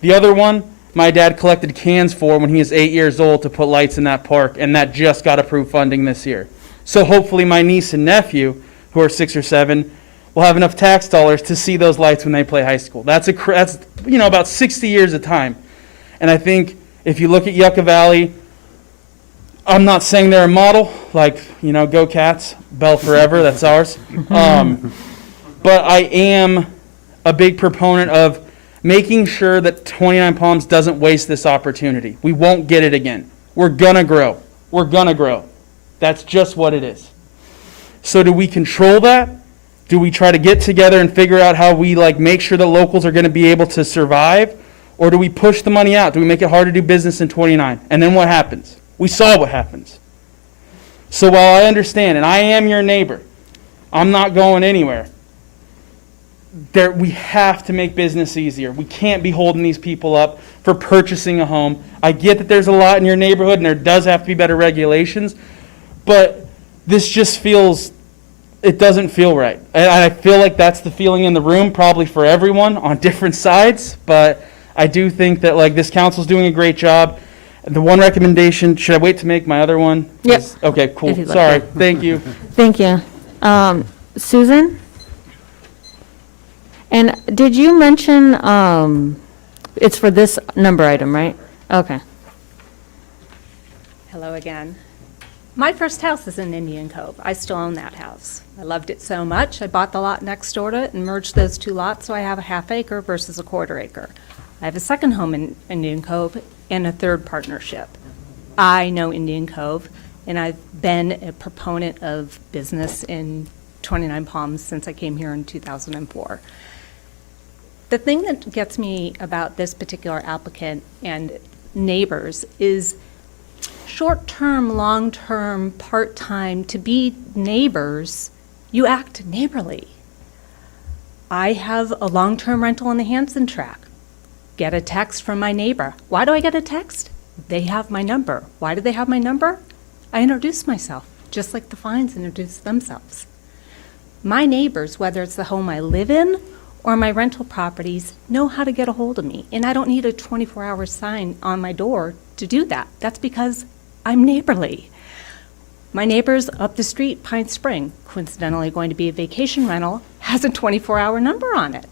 The other one, my dad collected cans for when he was 8 years old to put lights in that park, and that just got approved funding this year. So hopefully my niece and nephew, who are 6 or 7, will have enough tax dollars to see those lights when they play high school. That's about 60 years of time. And I think if you look at Yucca Valley, I'm not saying they're a model, like, you know, go Cats, Bell forever, that's ours. But I am a big proponent of making sure that 29 Palms doesn't waste this opportunity. We won't get it again. We're gonna grow. We're gonna grow. That's just what it is. So do we control that? Do we try to get together and figure out how we, like, make sure that locals are gonna be able to survive? Or do we push the money out? Do we make it hard to do business in 29? And then what happens? We saw what happens. So while I understand, and I am your neighbor, I'm not going anywhere. We have to make business easier. We can't be holding these people up for purchasing a home. I get that there's a lot in your neighborhood and there does have to be better regulations, but this just it doesn't feel right. And I feel like that's the feeling in the room, probably for everyone on different sides, but I do think that, like, this council's doing a great job. The one recommendation, should I wait to make my other one? Yep. Okay, cool. If you'd like Sorry. to. Thank you. Thank you. Susan? And did you mention, it's for this number item, right? Okay. Hello again. My first house is in Indian Cove. I still own that house. I loved it so much, I bought the lot next door to it and merged those two lots, so I have a half acre versus a quarter acre. I have a second home in Indian Cove and a third partnership. I know Indian Cove, and I've been a proponent of business in 29 Palms since I came here in 2004. The thing that gets me about this particular applicant and neighbors is short-term, long-term, part-time, to be neighbors, you act neighborly. I have a long-term rental on the Hanson track. Get a text from my neighbor. Why do I get a text? They have my number. Why do they have my number? I introduce myself, just like the Fines introduce themselves. My neighbors, whether it's the home I live in or my rental properties, know how to get a hold of me. And I don't need a 24-hour sign on my door to do that. That's because I'm neighborly. My neighbors up the street, Pine Spring, coincidentally going to be a vacation rental, has a 24-hour number on it.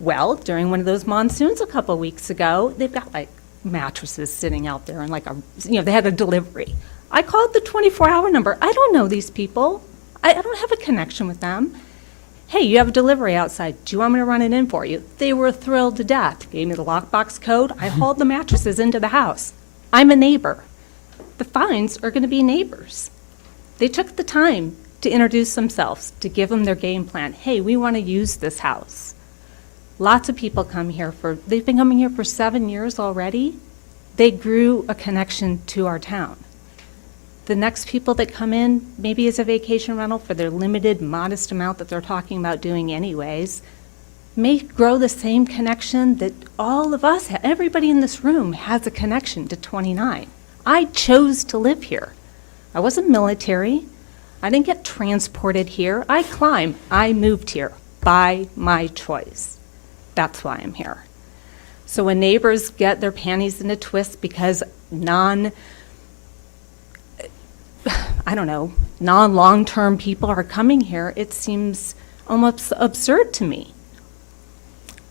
Well, during one of those monsoons a couple weeks ago, they've got, like, mattresses sitting out there and, like, they had a delivery. I called the 24-hour number. I don't know these people. I don't have a connection with them. Hey, you have a delivery outside. Do you want me to run it in for you? They were thrilled to death. Gave me the lockbox code. I hauled the mattresses into the house. I'm a neighbor. The Fines are going to be neighbors. They took the time to introduce themselves, to give them their game plan. Hey, we want to use this house. Lots of people come here they've been coming here for 7 years already. They grew a connection to our town. The next people that come in, maybe as a vacation rental for their limited, modest amount that they're talking about doing anyways, may grow the same connection that all of us, everybody in this room has a connection to 29. I chose to live here. I wasn't military. I didn't get transported here. I climbed. I moved here by my choice. That's why I'm here. So when neighbors get their panties in a twist because non-long-term people are coming here, it seems almost absurd to me.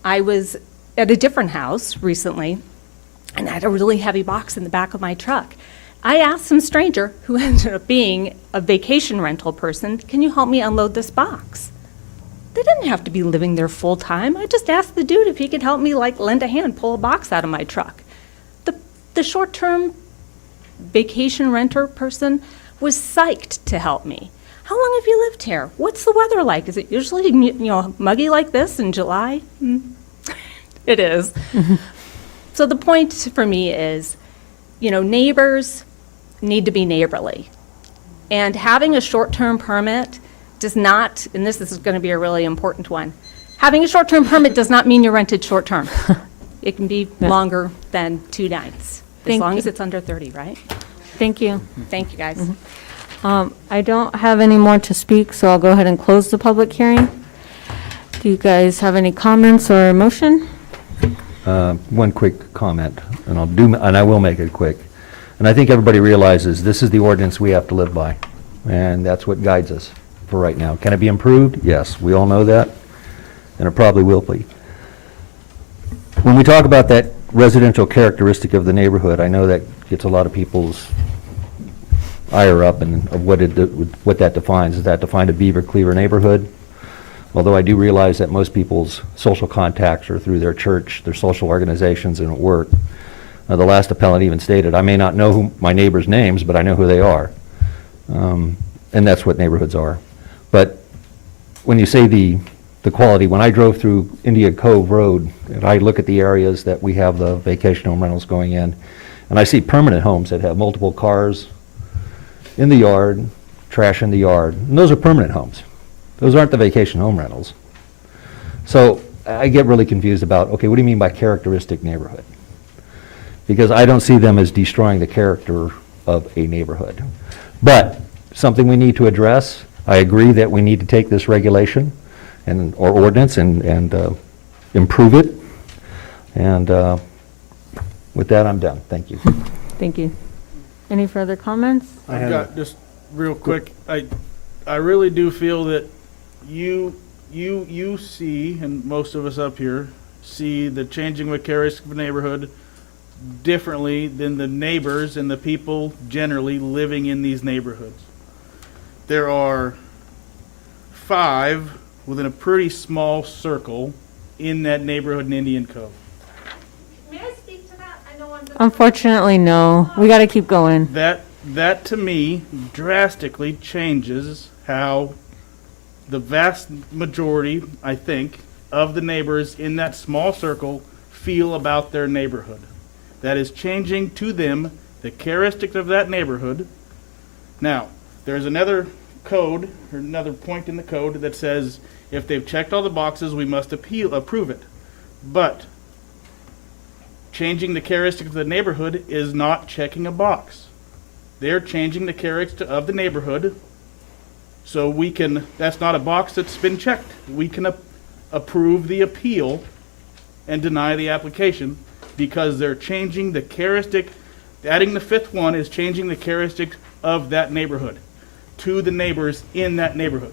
I was at a different house recently, and I had a really heavy box in the back of my truck. I asked some stranger, who ended up being a vacation rental person, can you help me unload this box? They didn't have to be living there full time. I just asked the dude if he could help me, lend a hand, pull a box out of my truck. The short-term vacation renter person was psyched to help me. How long have you lived here? What's the weather like? Is it usually, muggy like this in July? It is. So the point for me is, neighbors need to be neighborly. And having a short-term permit does not, and this is going to be a really important one, having a short-term permit does not mean you're rented short-term. It can be longer than 2 nights, as long as it's under 30, right? Thank you. Thank you, guys. I don't have any more to speak, so I'll go ahead and close the public hearing. Do you guys have any comments or a motion? One quick comment, and I will make it quick. And I think everybody realizes this is the ordinance we have to live by, and that's what guides us for right now. Can it be improved? Yes, we all know that, and it probably will be. When we talk about that residential characteristic of the neighborhood, I know that gets a lot of people's ire up and of what that defines. Is that defined a Beaver Cleaver neighborhood? Although I do realize that most people's social contacts are through their church, their social organizations, and at work. The last appellant even stated, I may not know who my neighbors' names, but I know who they are. And that's what neighborhoods are. But when you say the quality, when I drove through India Cove Road, and I look at the areas that we have the vacation home rentals going in, and I see permanent homes that have multiple cars in the yard, trash in the yard, and those are permanent homes. Those aren't the vacation home rentals. So I get really confused about, okay, what do you mean by characteristic neighborhood? Because I don't see them as destroying the character of a neighborhood. But something we need to address. I agree that we need to take this regulation or ordinance and improve it. And with that, I'm done. Thank you. Thank you. Any further comments? I've got just real quick. I really do feel that you see, and most of us up here see, the changing characteristic of a neighborhood differently than the neighbors and the people generally living in these neighborhoods. There are 5 within a pretty small circle in that neighborhood in Indian Cove. May I speak to that? I know I'm the Unfortunately, no. We got to keep going. That to me drastically changes how the vast majority, I think, of the neighbors in that small circle feel about their neighborhood. That is changing to them the characteristics of that neighborhood. Now, there's another code, or another point in the code that says if they've checked all the boxes, we must approve it. But changing the characteristics of the neighborhood is not checking a box. They're changing the character of the neighborhood, so we can, that's not a box that's been checked. We can approve the appeal and deny the application because they're changing the characteristic. Adding the 5th one is changing the characteristic of that neighborhood to the neighbors in that neighborhood.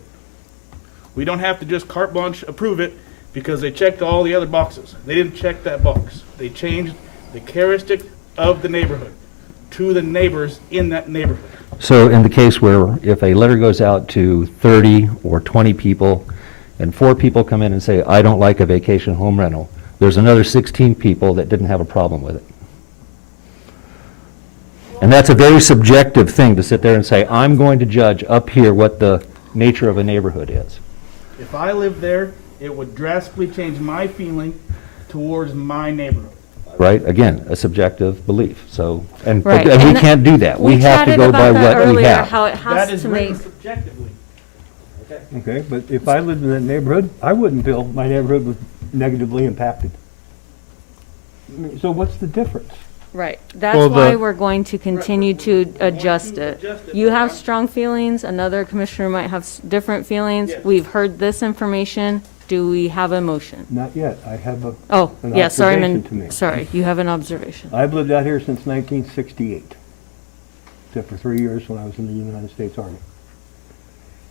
We don't have to just carte blanche approve it because they checked all the other boxes. They didn't check that box. They changed the characteristic of the neighborhood to the neighbors in that neighborhood. So in the case where if a letter goes out to 30 or 20 people and 4 people come in and say, I don't like a vacation home rental, there's another 16 people that didn't have a problem with it. And that's a very subjective thing to sit there and say, I'm going to judge up here what the nature of a neighborhood is. If I lived there It would drastically change my feeling towards my neighborhood. Right? Again, a subjective belief, so, and Right. and we And can't do that. We have to chatted go by about that what we earlier, have. how it That has is to written make, subjectively. Okay, but if I lived in that neighborhood, I wouldn't feel my neighborhood was negatively impacted. I mean, so what's the difference? right, that's Well, why the- we're going to continue to adjust it. You have strong feelings, another commissioner might have different feelings. Yes. We've heard this information. Do we have a motion? Not yet. I have Oh, an yeah, sorry, observation to make. sorry, you have an observation. I've lived out here since 1968, except for 3 years when I was in the United States Army.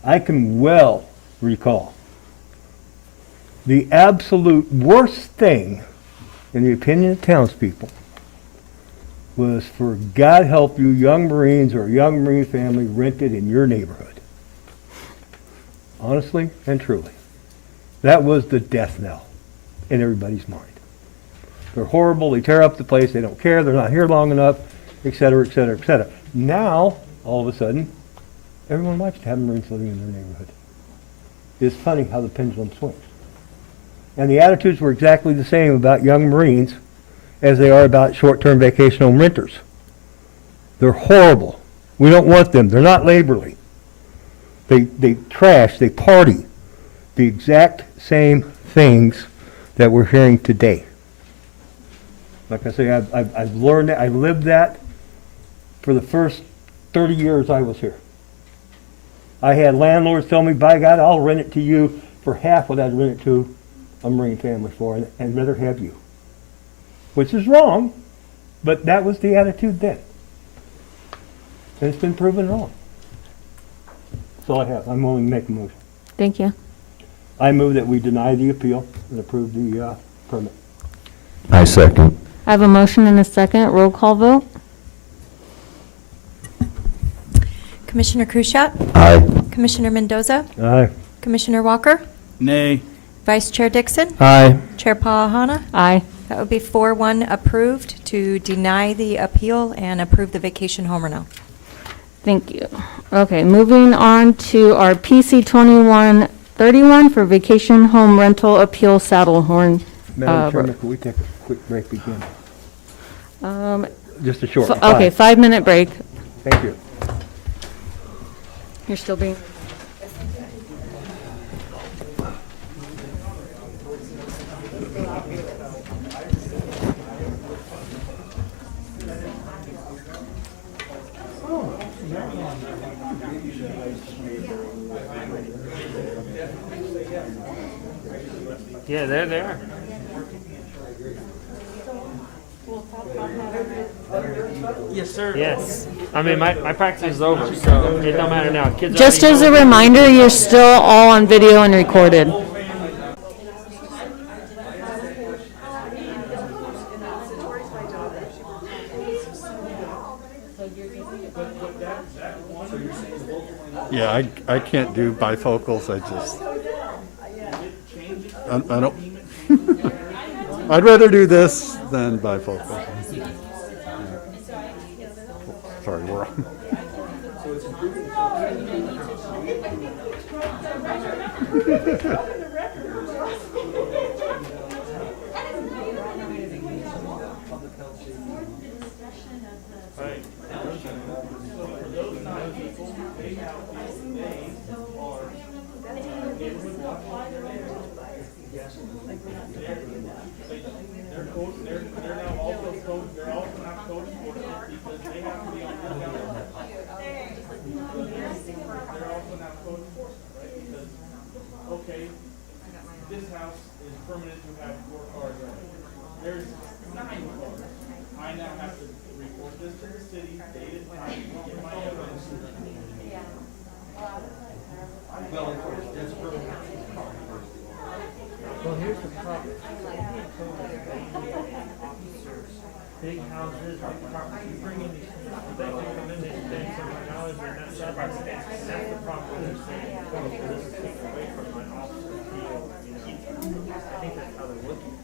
I can well recall the absolute worst thing, in the opinion of townspeople, was for God help you young Marines or a young Marine family rented in your neighborhood. Honestly and truly. That was the death knell in everybody's mind. They're horrible, they tear up the place, they don't care, they're not here long enough, et cetera, et cetera, et cetera. Now, all of a sudden, everyone likes to have Marines living in their neighborhood. It's funny how the pendulum swings. And the attitudes were exactly the same about young Marines as they are about short-term vacation home renters. They're horrible. We don't want them. They're not neighborly. They trash, they party. The exact same things that we're hearing today. Like I say, I've learned that, I've lived that for the first 30 years I was here. I had landlords tell me, by God, I'll rent it to you for half what I'd rent it to a Marine family for, and rather have you. Which is wrong, but that was the attitude then. And it's been proven wrong. That's all I have. I'm willing to make a motion. Thank you. I move that we deny the appeal and approve the permit. I second. I have a motion and a second, roll call vote? Commissioner Kruschat, Aye. Commissioner Mendoza, Aye. Commissioner Walker, Nay. Vice Chair Dixon, Aye. Chair Pahana. Aye. That would be 4-1 approved to deny the appeal and approve the vacation home rental. Thank you. Okay, moving on to our PC 2131 for vacation home rental appeal Saddlehorn. Madam Chairman, Road. can we take a quick break again? Um, Just a short one. Okay, 5-minute break. Thank you. You're still being... Yeah, there they are. Yes, sir. Yes. I mean, my practice is over, so it don't matter now. Kids Just already as a know. reminder, you're still all on video and recorded. Yeah, I can't do bifocals, I don't, I'd rather do this than bifocals. Sorry, we're on. Okay, this house is permitted to have 4 cars on it. There's 9 cars. I now have to report this to the city, date it, time, get my evidence. Well, here's the problem. Big houses, big properties, you bring in these, they can come in, they spend $700 and that's the problem they're saying. Oh, this is taken away from my officer feel, you know. I think that's how they're looking.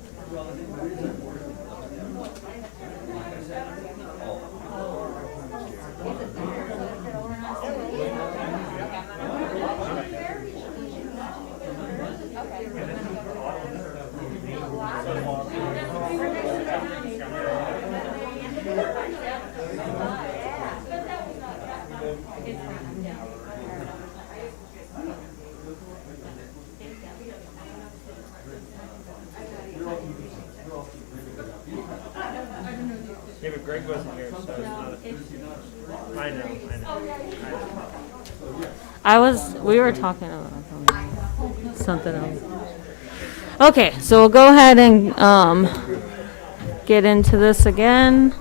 We were talking about something else. Okay, so we'll go ahead and get into this again.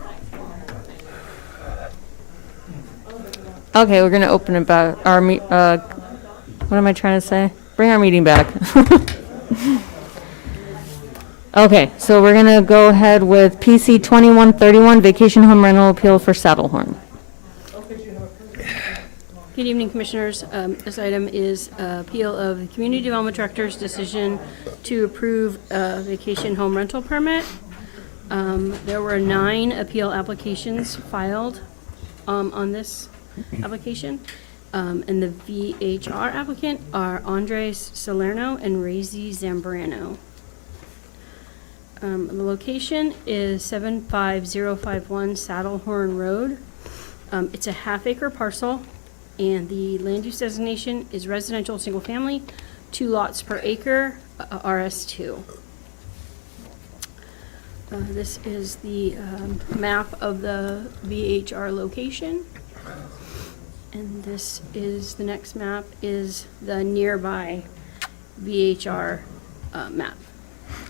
Okay, we're gonna open about our what am I trying to say? Bring our meeting back. Okay, so we're gonna go ahead with PC 2131, Vacation Home Rental Appeal for Saddlehorn. Good evening, Commissioners. This item is appeal of the Community Development Director's decision to approve a vacation home rental permit. There were 9 appeal applications filed on this application. And the VHR applicant are Andres Salerno and Razy Zambrano. The location is 75051 Saddlehorn Road. It's a half-acre parcel, and the land use designation is residential single family, 2 lots per acre, RS2. This is the map of the VHR location. And this is, the next map is the nearby VHR map.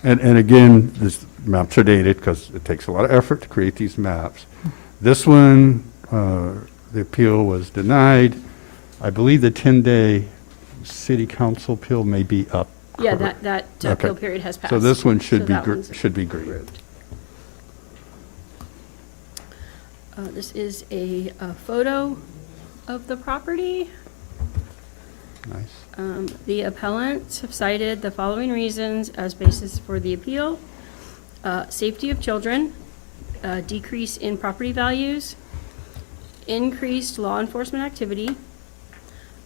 And again, these maps are dated because it takes a lot of effort to create these maps. This one, the appeal was denied. I believe the 10-day city council appeal may be up. Yeah, correct? that Okay. appeal period has passed. So this one should that one's be great. approved. This is a photo of the property. Nice. The appellants have cited the following reasons as basis for the appeal. Safety of children, decrease in property values, increased law enforcement activity,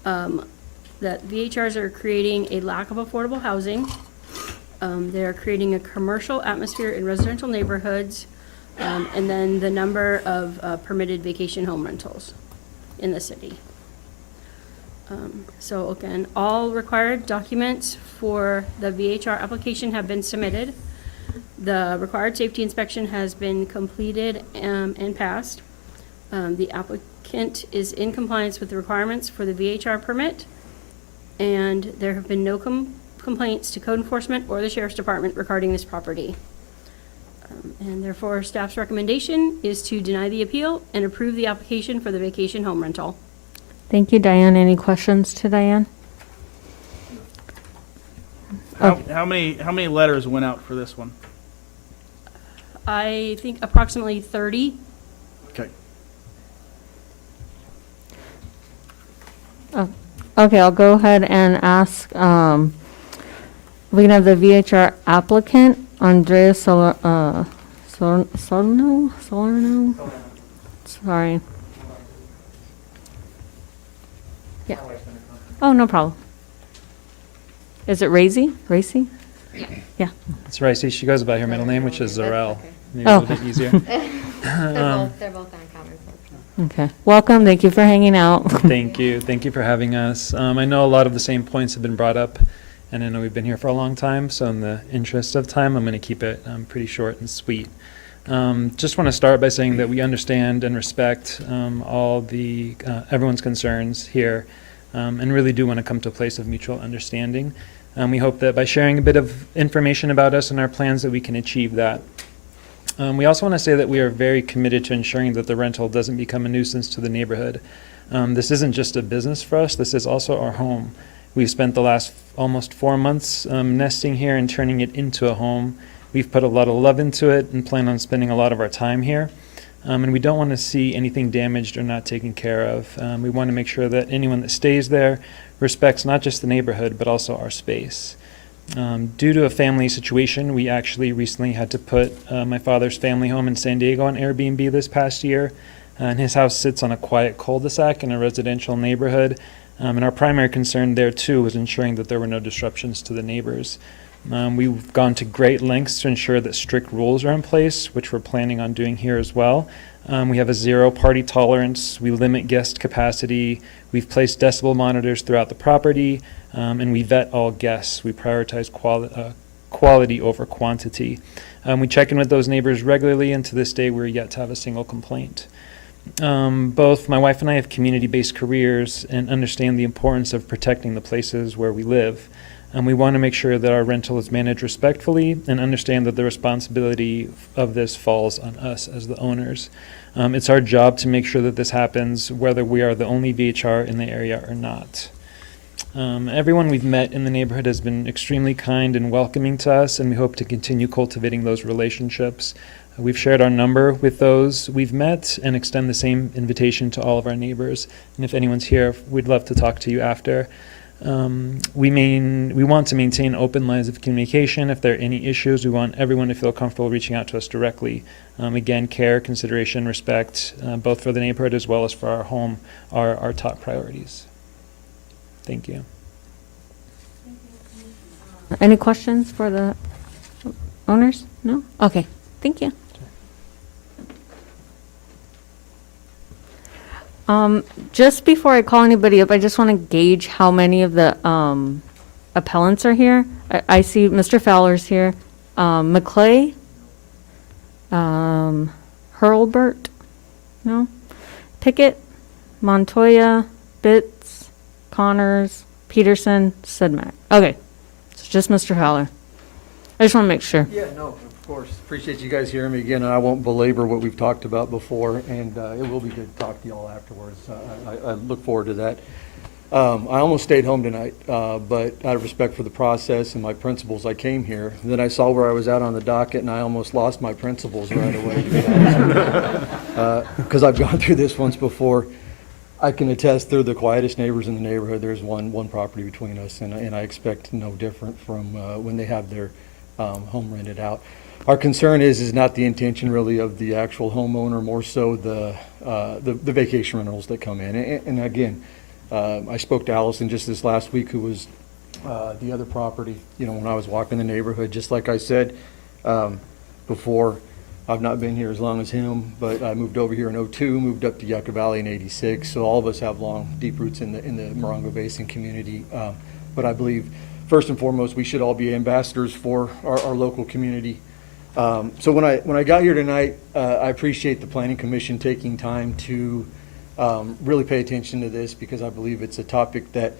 that VHRs are creating a lack of affordable housing. They're creating a commercial atmosphere in residential neighborhoods, and then the number of permitted vacation home rentals in the city. So again, all required documents for the VHR application have been submitted. The required safety inspection has been completed and passed. The applicant is in compliance with the requirements for the VHR permit, and there have been no complaints to code enforcement or the sheriff's department regarding this property. And therefore, staff's recommendation is to deny the appeal and approve the application for the vacation home rental. Thank you, Diane. Any questions to Diane? How many letters went out for this one? I think approximately 30. Okay. Okay, I'll go ahead and ask, we can have the VHR applicant, Andrea Salerno? Sorry. Yeah. Oh, no problem. Is it Racy? Racy? Yeah. It's Ricey. She goes by her middle name, which is Zarel. Maybe Oh. a little bit easier. They're both uncommon. Okay. Welcome. Thank you for hanging out. Thank you. Thank you for having us. I know a lot of the same points have been brought up, and I know we've been here for a long time, so in the interest of time, I'm going to keep it pretty short and sweet. Just want to start by saying that we understand and respect all the everyone's concerns here, and really do want to come to a place of mutual understanding. We hope that by sharing a bit of information about us and our plans that we can achieve that. We also want to say that we are very committed to ensuring that the rental doesn't become a nuisance to the neighborhood. This isn't just a business for us, this is also our home. We've spent the last almost 4 months nesting here and turning it into a home. We've put a lot of love into it and plan on spending a lot of our time here. And we don't want to see anything damaged or not taken care of. We want to make sure that anyone that stays there respects not just the neighborhood, but also our space. Due to a family situation, we actually recently had to put my father's family home in San Diego on Airbnb this past year. And his house sits on a quiet cul-de-sac in a residential neighborhood. And our primary concern there, too, was ensuring that there were no disruptions to the neighbors. We've gone to great lengths to ensure that strict rules are in place, which we're planning on doing here as well. We have a 0 party tolerance. We limit guest capacity. We've placed decibel monitors throughout the property, and we vet all guests. We prioritize quality over quantity. We check in with those neighbors regularly, and to this day, we're yet to have a single complaint. Both my wife and I have community-based careers and understand the importance of protecting the places where we live. And we want to make sure that our rental is managed respectfully and understand that the responsibility of this falls on us as the owners. It's our job to make sure that this happens, whether we are the only VHR in the area or not. Everyone we've met in the neighborhood has been extremely kind and welcoming to us, and we hope to continue cultivating those relationships. We've shared our number with those we've met and extend the same invitation to all of our neighbors. And if anyone's here, we'd love to talk to you after. We want to maintain open lines of communication. If there are any issues, we want everyone to feel comfortable reaching out to us directly. Again, care, consideration, respect, both for the neighborhood as well as for our home, are our top priorities. Thank you. Any questions for the owners? No? Okay, thank you. Just before I call anybody up, I just want to gauge how many of the appellants are here. I see Mr. Fowler's here. McClay? Hurlbert? No? Pickett? Montoya? Bitts? Connors? Peterson? Sedmak. Okay, it's just Mr. Fowler. I just want to make sure. Yeah, no, of course. Appreciate you guys hearing me again, and I won't belabor what we've talked about before, and it will be good to talk to you all afterwards. I look forward to that. I almost stayed home tonight, but out of respect for the process and my principles, I came here. And then I saw where I was at on the docket, and I almost lost my principles right away, to be honest, because I've gone through this once before. I can attest they're the quietest neighbors in the neighborhood. There's one property between us, and I expect no different from when they have their home rented out. Our concern is not the intention really of the actual homeowner, more so the vacation rentals that come in. And again, I spoke to Allison just this last week, who was the other property, when I was walking the neighborhood. Just like I said before, I've not been here as long as him, but I moved over here in '02, moved up to Yucca Valley in '86. So all of us have long, deep roots in the Morongo Basin community. But I believe, first and foremost, we should all be ambassadors for our local community. So when I got here tonight, I appreciate the Planning Commission taking time to really pay attention to this, because I believe it's a topic that,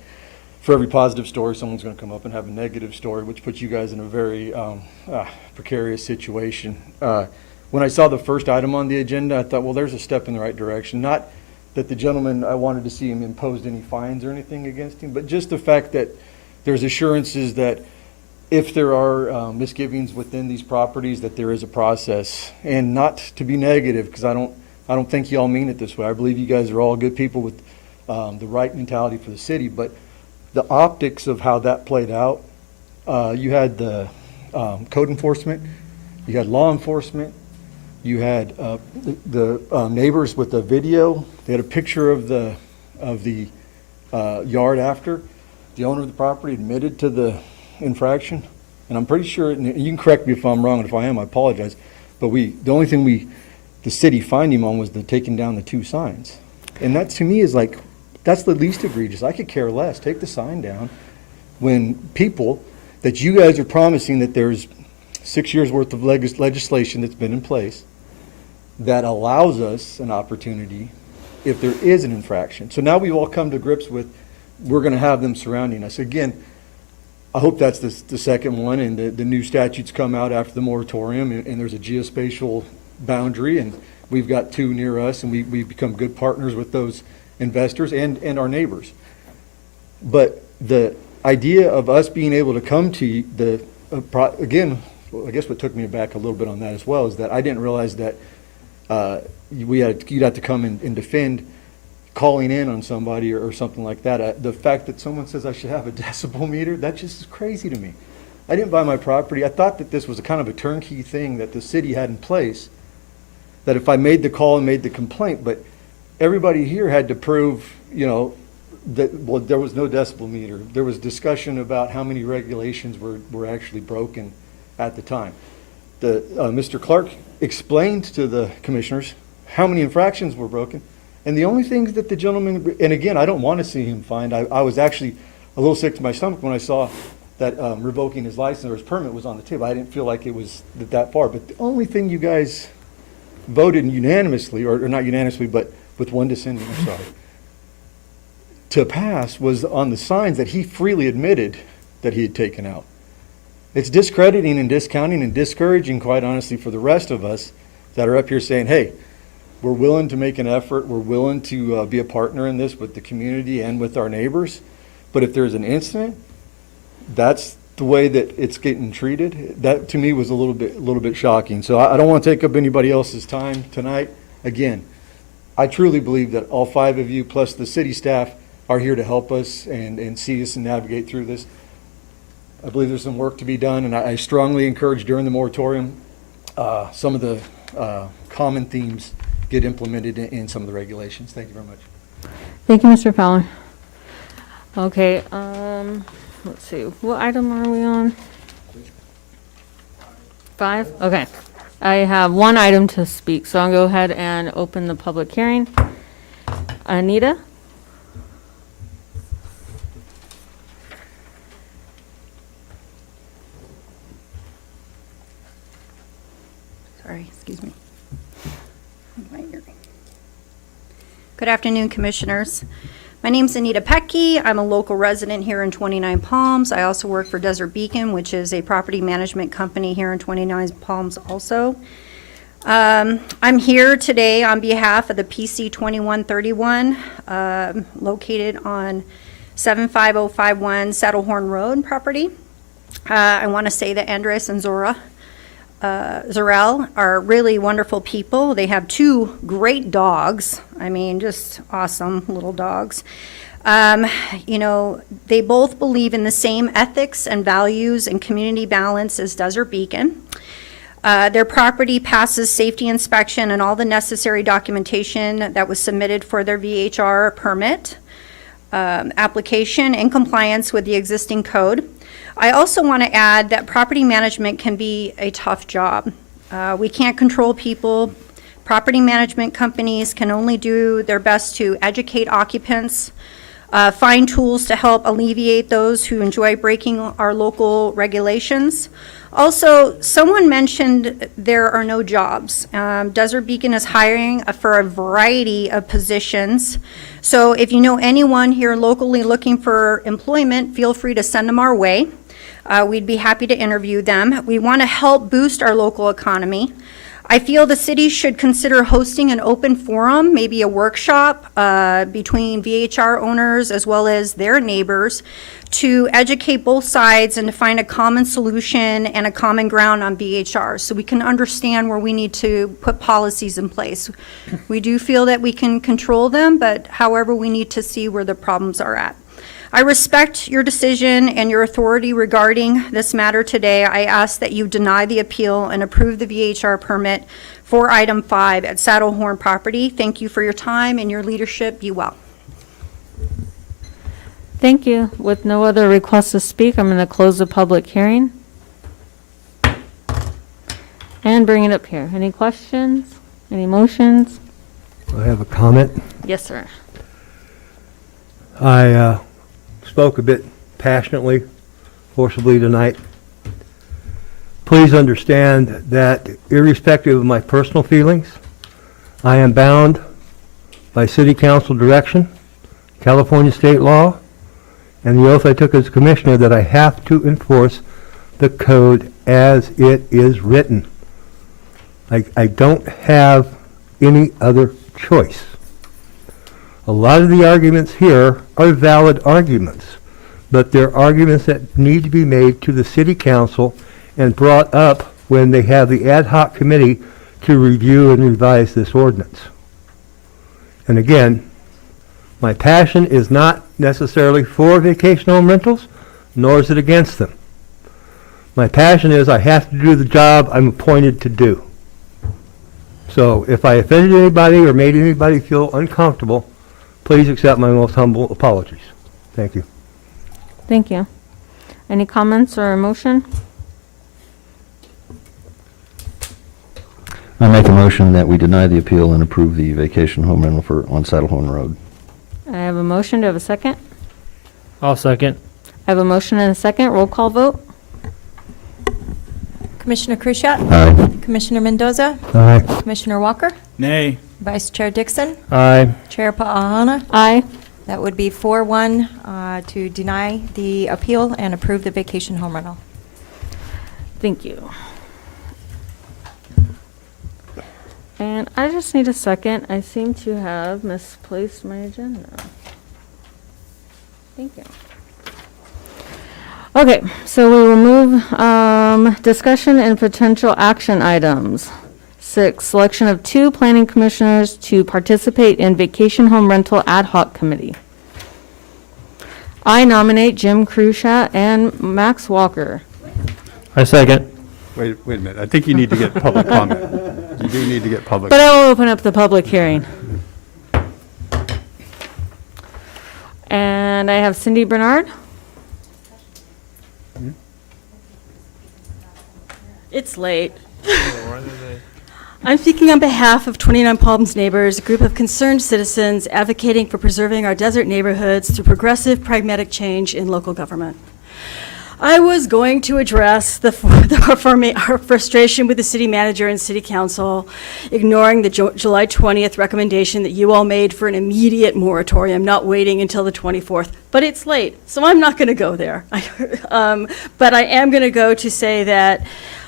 for every positive story, someone's going to come up and have a negative story, which puts you guys in a very precarious situation. When I saw the first item on the agenda, I thought, well, there's a step in the right direction. Not that the gentleman, I wanted to see him imposed any fines or anything against him, but just the fact that there's assurances that if there are misgivings within these properties, that there is a process. And not to be negative, because I don't think you all mean it this way. I believe you guys are all good people with the right mentality for the city, but the optics of how that played out, you had the code enforcement, you had law enforcement, you had the neighbors with the video. They had a picture of the yard after. The owner of the property admitted to the infraction, and I'm pretty sure, and you can correct me if I'm wrong, and if I am, I apologize, but the only thing the city fined him on was the taking down the 2 signs. And that to me is like, that's the least egregious. I could care less. Take the sign down. When people that you guys are promising that there's 6 years worth of legislation that's been in place that allows us an opportunity if there is an infraction. So now we've all come to grips with, we're going to have them surrounding us. Again, I hope that's the second one, and the new statutes come out after the moratorium, and there's a geospatial boundary, and we've got 2 near us, and we've become good partners with those investors and our neighbors. But the idea of us being able to come to again, I guess what took me back a little bit on that as well is that I didn't realize that you'd have to come and defend calling in on somebody or something like that. The fact that someone says I should have a decibel meter, that just is crazy to me. I didn't buy my property. I thought that this was a kind of a turnkey thing that the city had in place, that if I made the call and made the complaint, but everybody here had to prove, that, well, there was no decibel meter. There was discussion about how many regulations were actually broken at the time. Mr. Clark explained to the commissioners how many infractions were broken, and the only things that the gentleman, and again, I don't want to see him fined. I was actually a little sick to my stomach when I saw that revoking his license or his permit was on the table. I didn't feel like it was that far. But the only thing you guys voted unanimously, or not unanimously, but with one dissenting, I'm sorry, to pass was on the signs that he freely admitted that he had taken out. It's discrediting and discounting and discouraging, quite honestly, for the rest of us that are up here saying, hey, we're willing to make an effort, we're willing to be a partner in this with the community and with our neighbors. But if there's an incident, that's the way that it's getting treated. That to me was a little bit shocking. So I don't want to take up anybody else's time tonight. Again, I truly believe that all 5 of you plus the city staff are here to help us and see us and navigate through this. I believe there's some work to be done, and I strongly encourage during the moratorium some of the common themes get implemented in some of the regulations. Thank you very much. Thank you, Mr. Fowler. Okay, let's see, what item are we on? 5? Okay. I have one item to speak, so I'll go ahead and open the public hearing. Anita? Sorry, excuse me. Good afternoon, Commissioners. My name's Anita Pecky. I'm a local resident here in 29 Palms. I also work for Desert Beacon, which is a property management company here in 29 Palms also. I'm here today on behalf of the PC 2131, located on 75051 Saddlehorn Road property. I want to say that Andres and Zorel are really wonderful people. They have 2 great dogs. I mean, just awesome little dogs. You know, they both believe in the same ethics and values and community balance as Desert Beacon. Their property passes safety inspection and all the necessary documentation that was submitted for their VHR permit application in compliance with the existing code. I also want to add that property management can be a tough job. We can't control people. Property management companies can only do their best to educate occupants, find tools to help alleviate those who enjoy breaking our local regulations. Also, someone mentioned there are no jobs. Desert Beacon is hiring for a variety of positions. So if you know anyone here locally looking for employment, feel free to send them our way. We'd be happy to interview them. We want to help boost our local economy. I feel the city should consider hosting an open forum, maybe a workshop between VHR owners as well as their neighbors to educate both sides and to find a common solution and a common ground on VHR so we can understand where we need to put policies in place. We do feel that we can control them, but however, we need to see where the problems are at. I respect your decision and your authority regarding this matter today. I ask that you deny the appeal and approve the VHR permit for item 5 at Saddlehorn property. Thank you for your time and your leadership. Be well. Thank you. With no other requests to speak, I'm going to close the public hearing and bring it up here. Any questions? Any motions? I have a comment. Yes, sir. I spoke a bit passionately, forcibly tonight. Please understand that irrespective of my personal feelings, I am bound by City Council direction, California state law, and the oath I took as commissioner that I have to enforce the code as it is written. I don't have any other choice. A lot of the arguments here are valid arguments, but they're arguments that need to be made to the City Council and brought up when they have the ad hoc committee to review and revise this ordinance. And again, my passion is not necessarily for vacation home rentals, nor is it against them. My passion is I have to do the job I'm appointed to do. So if I offended anybody or made anybody feel uncomfortable, please accept my most humble apologies. Thank you. Thank you. Any comments or motion? I make a motion that we deny the appeal and approve the vacation home rental on Saddlehorn Road. I have a motion. Do I have a second? I'll second. I I have a motion and a second. Roll call vote. Commissioner Kruschat. Aye. Commissioner Mendoza. Aye. Commissioner Walker. Nay. Vice Chair Dixon. Aye. Chair Pa'ahana. Aye. That would be 4-1 to deny the appeal and approve the vacation home rental. Thank you. And I just need a second. I seem to have misplaced my agenda. Thank you. Okay, so we will move discussion and potential action items. 6, selection of 2 planning commissioners to participate in vacation home rental ad hoc committee. I nominate Jim Kruschat and Max Walker. I second. Wait a minute. I think you need to get public comment. You do need to get public. But I will open up the public hearing. And I have Cindy Bernard. It's late. I'm speaking on behalf of 29 Palms Neighbors, a group of concerned citizens advocating for preserving our desert neighborhoods through progressive, pragmatic change in local government. I was going to address our frustration with the city manager and city council, ignoring the July 20th recommendation that you all made for an immediate moratorium, not waiting until the 24th. But it's late, so I'm not going to go there. But I am going to go to say that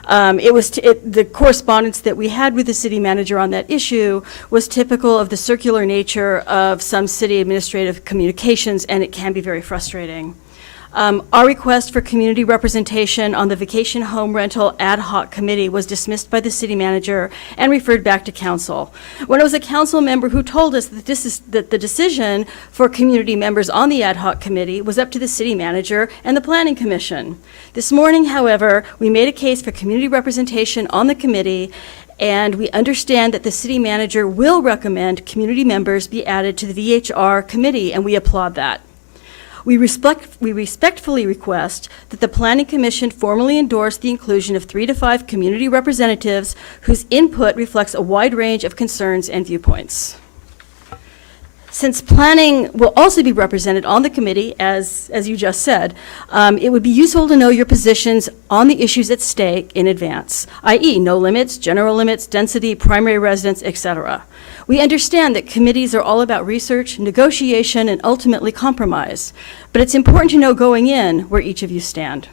the correspondence that we had with the city manager on that issue was typical of the circular nature of some city administrative communications, and it can be very frustrating. Our request for community representation on the vacation home rental ad hoc committee was dismissed by the city manager and referred back to council. When it was a council member who told us that the decision for community members on the ad hoc committee was up to the city manager and the planning commission. This morning, however, we made a case for community representation on the committee, and we understand that the city manager will recommend community members be added to the VHR committee, and we applaud that. We respectfully request that the Planning Commission formally endorse the inclusion of 3 to 5 community representatives whose input reflects a wide range of concerns and viewpoints. Since planning will also be represented on the committee, as you just said, it would be useful to know your positions on the issues at stake in advance, i.e. no limits, general limits, density, primary residence, etc. We understand that committees are all about research, negotiation, and ultimately compromise, but it's important to know going in where each of you stand.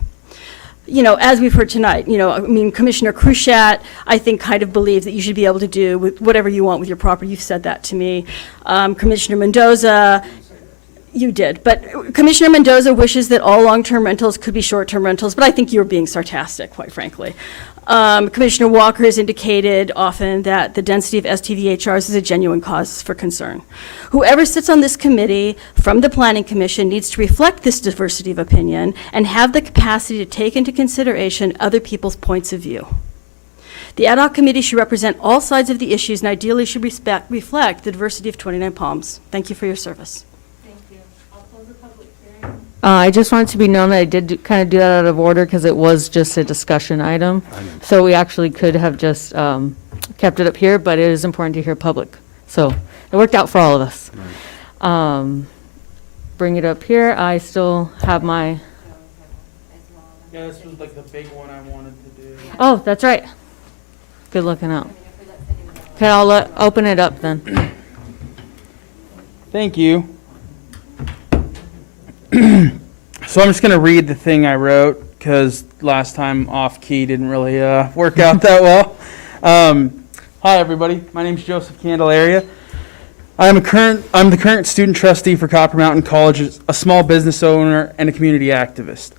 You know, as we've heard tonight, Commissioner Kruschat, I think, kind of believes that you should be able to do with whatever you want with your property. You've said that to me. Commissioner Mendoza, you did. But Commissioner Mendoza wishes that all long-term rentals could be short-term rentals, but I think you're being sarcastic, quite frankly. Commissioner Walker has indicated often that the density of STVHRs is a genuine cause for concern. Whoever sits on this committee from the Planning Commission needs to reflect this diversity of opinion and have the capacity to take into consideration other people's points of view. The ad hoc committee should represent all sides of the issues and ideally should reflect the diversity of 29 Palms. Thank you for your service. I just want it to be known that I did kind of do that out of order because it was just a discussion item. So we actually could have just kept it up here, but it is important to hear public. So it worked out for all of us. Bring it up here. I still have my... Yeah, this was like the big one I wanted to do. Oh, that's right. Good looking out. Okay, I'll open it up then. Thank you. So I'm just going to read the thing I wrote because last time off key didn't really work out that well. Hi, everybody. My name is Joseph Candelaria. I'm the current student trustee for Copper Mountain College, a small business owner, and a community activist.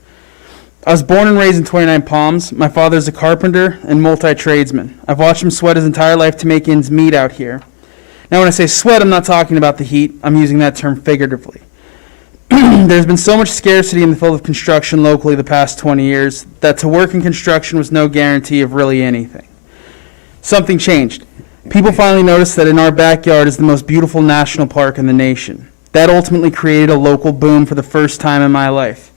I was born and raised in 29 Palms. My father is a carpenter and multi-tradesman. I've watched him sweat his entire life to make ends meet out here. Now, when I say sweat, I'm not talking about the heat. I'm using that term figuratively. There's been so much scarcity in the field of construction locally the past 20 years that to work in construction was no guarantee of really anything. Something changed. People finally noticed that in our backyard is the most beautiful national park in the nation. That ultimately created a local boom for the first time in my life.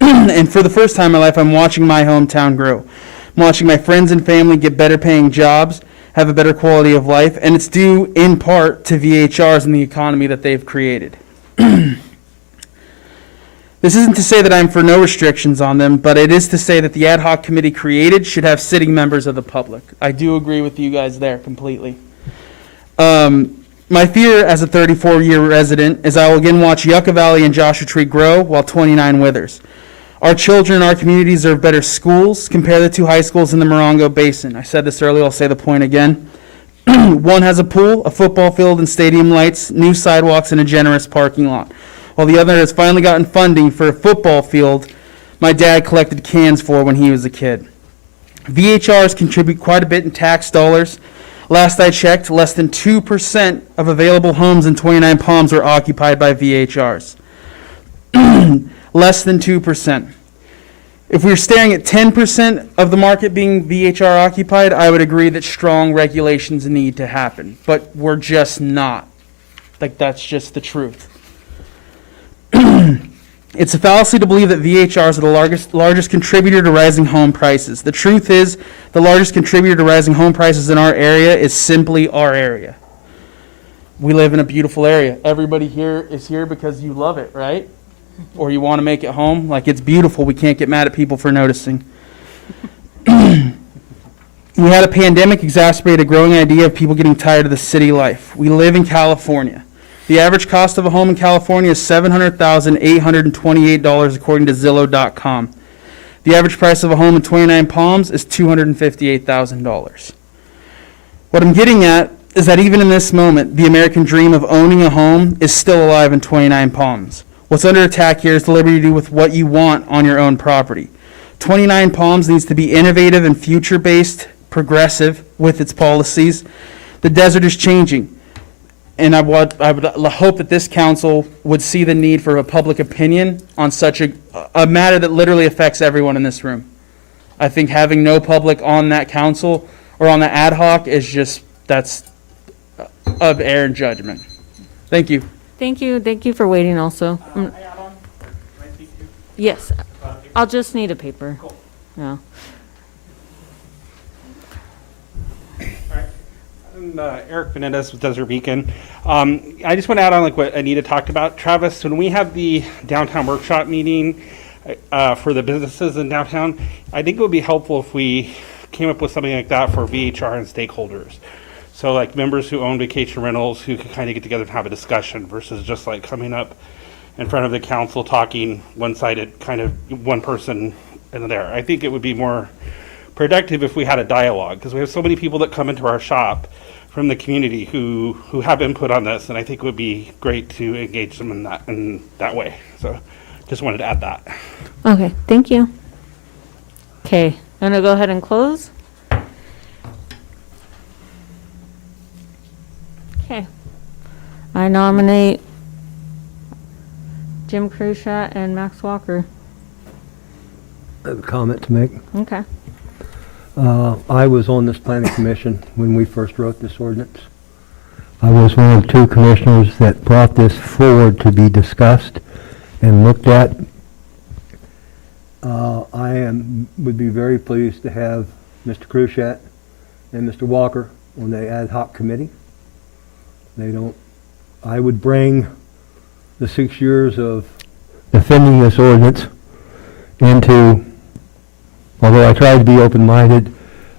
And for the first time in my life, I'm watching my hometown grow. I'm watching my friends and family get better paying jobs, have a better quality of life, and it's due in part to VHRs and the economy that they've created. This isn't to say that I'm for no restrictions on them, but it is to say that the ad hoc committee created should have sitting members of the public. I do agree with you guys there completely. My fear as a 34-year resident is I will again watch Yucca Valley and Joshua Tree grow while 29 withers. Our children in our community deserve better schools. Compare the two high schools in the Morongo Basin. I said this earlier, I'll say the point again. One has a pool, a football field, and stadium lights, new sidewalks, and a generous parking lot. While the other has finally gotten funding for a football field my dad collected cans for when he was a kid. VHRs contribute quite a bit in tax dollars. Last I checked, less than 2% of available homes in 29 Palms were occupied by VHRs. Less than 2%. If we were staring at 10% of the market being VHR occupied, I would agree that strong regulations need to happen. But we're just not. Like, that's just the truth. It's a fallacy to believe that VHRs are the largest contributor to rising home prices. The truth is, the largest contributor to rising home prices in our area is simply our area. We live in a beautiful area. Everybody here is here because you love it, right? Or you want to make it home. Like, it's beautiful. We can't get mad at people for noticing. We had a pandemic exacerbate a growing idea of people getting tired of the city life. We live in California. The average cost of a home in California is $700,828 according to Zillow.com. The average price of a home in 29 Palms is $258,000. What I'm getting at is that even in this moment, the American dream of owning a home is still alive in 29 Palms. What's under attack here is the liberty to do with what you want on your own property. 29 Palms needs to be innovative and future-based, progressive with its policies. The desert is changing. And I would hope that this council would see the need for a public opinion on such a matter that literally affects everyone in this room. I think having no public on that council or on the ad hoc is just, that's of error and judgment. Thank you. Thank you. Thank you for waiting also. Yes, I'll just need a paper. Cool. Yeah. I'm Eric Benendez with Desert Beacon. I just want to add on like what Anita talked about. Travis, when we have the downtown workshop meeting for the businesses in downtown, I think it would be helpful if we came up with something like that for VHR and stakeholders. So like members who own vacation rentals who could kind of get together and have a discussion versus just like coming up in front of the council talking one-sided, kind of one person in there. I think it would be more productive if we had a dialogue, because we have so many people that come into our shop from the community who have input on this, and I think it would be great to engage them in that way. So just wanted to add that. Okay, thank you. Okay, I'm gonna go ahead and close. Okay. I nominate Jim Krushat and Max Walker. I have a comment to make. Okay. I was on this planning commission when we first wrote this ordinance. I was one of two commissioners that brought this forward to be discussed and looked at. Would be very pleased to have Mr. Krushat and Mr. Walker on the ad hoc committee. I would bring the 6 years of defending this ordinance into, although I tried to be open-minded,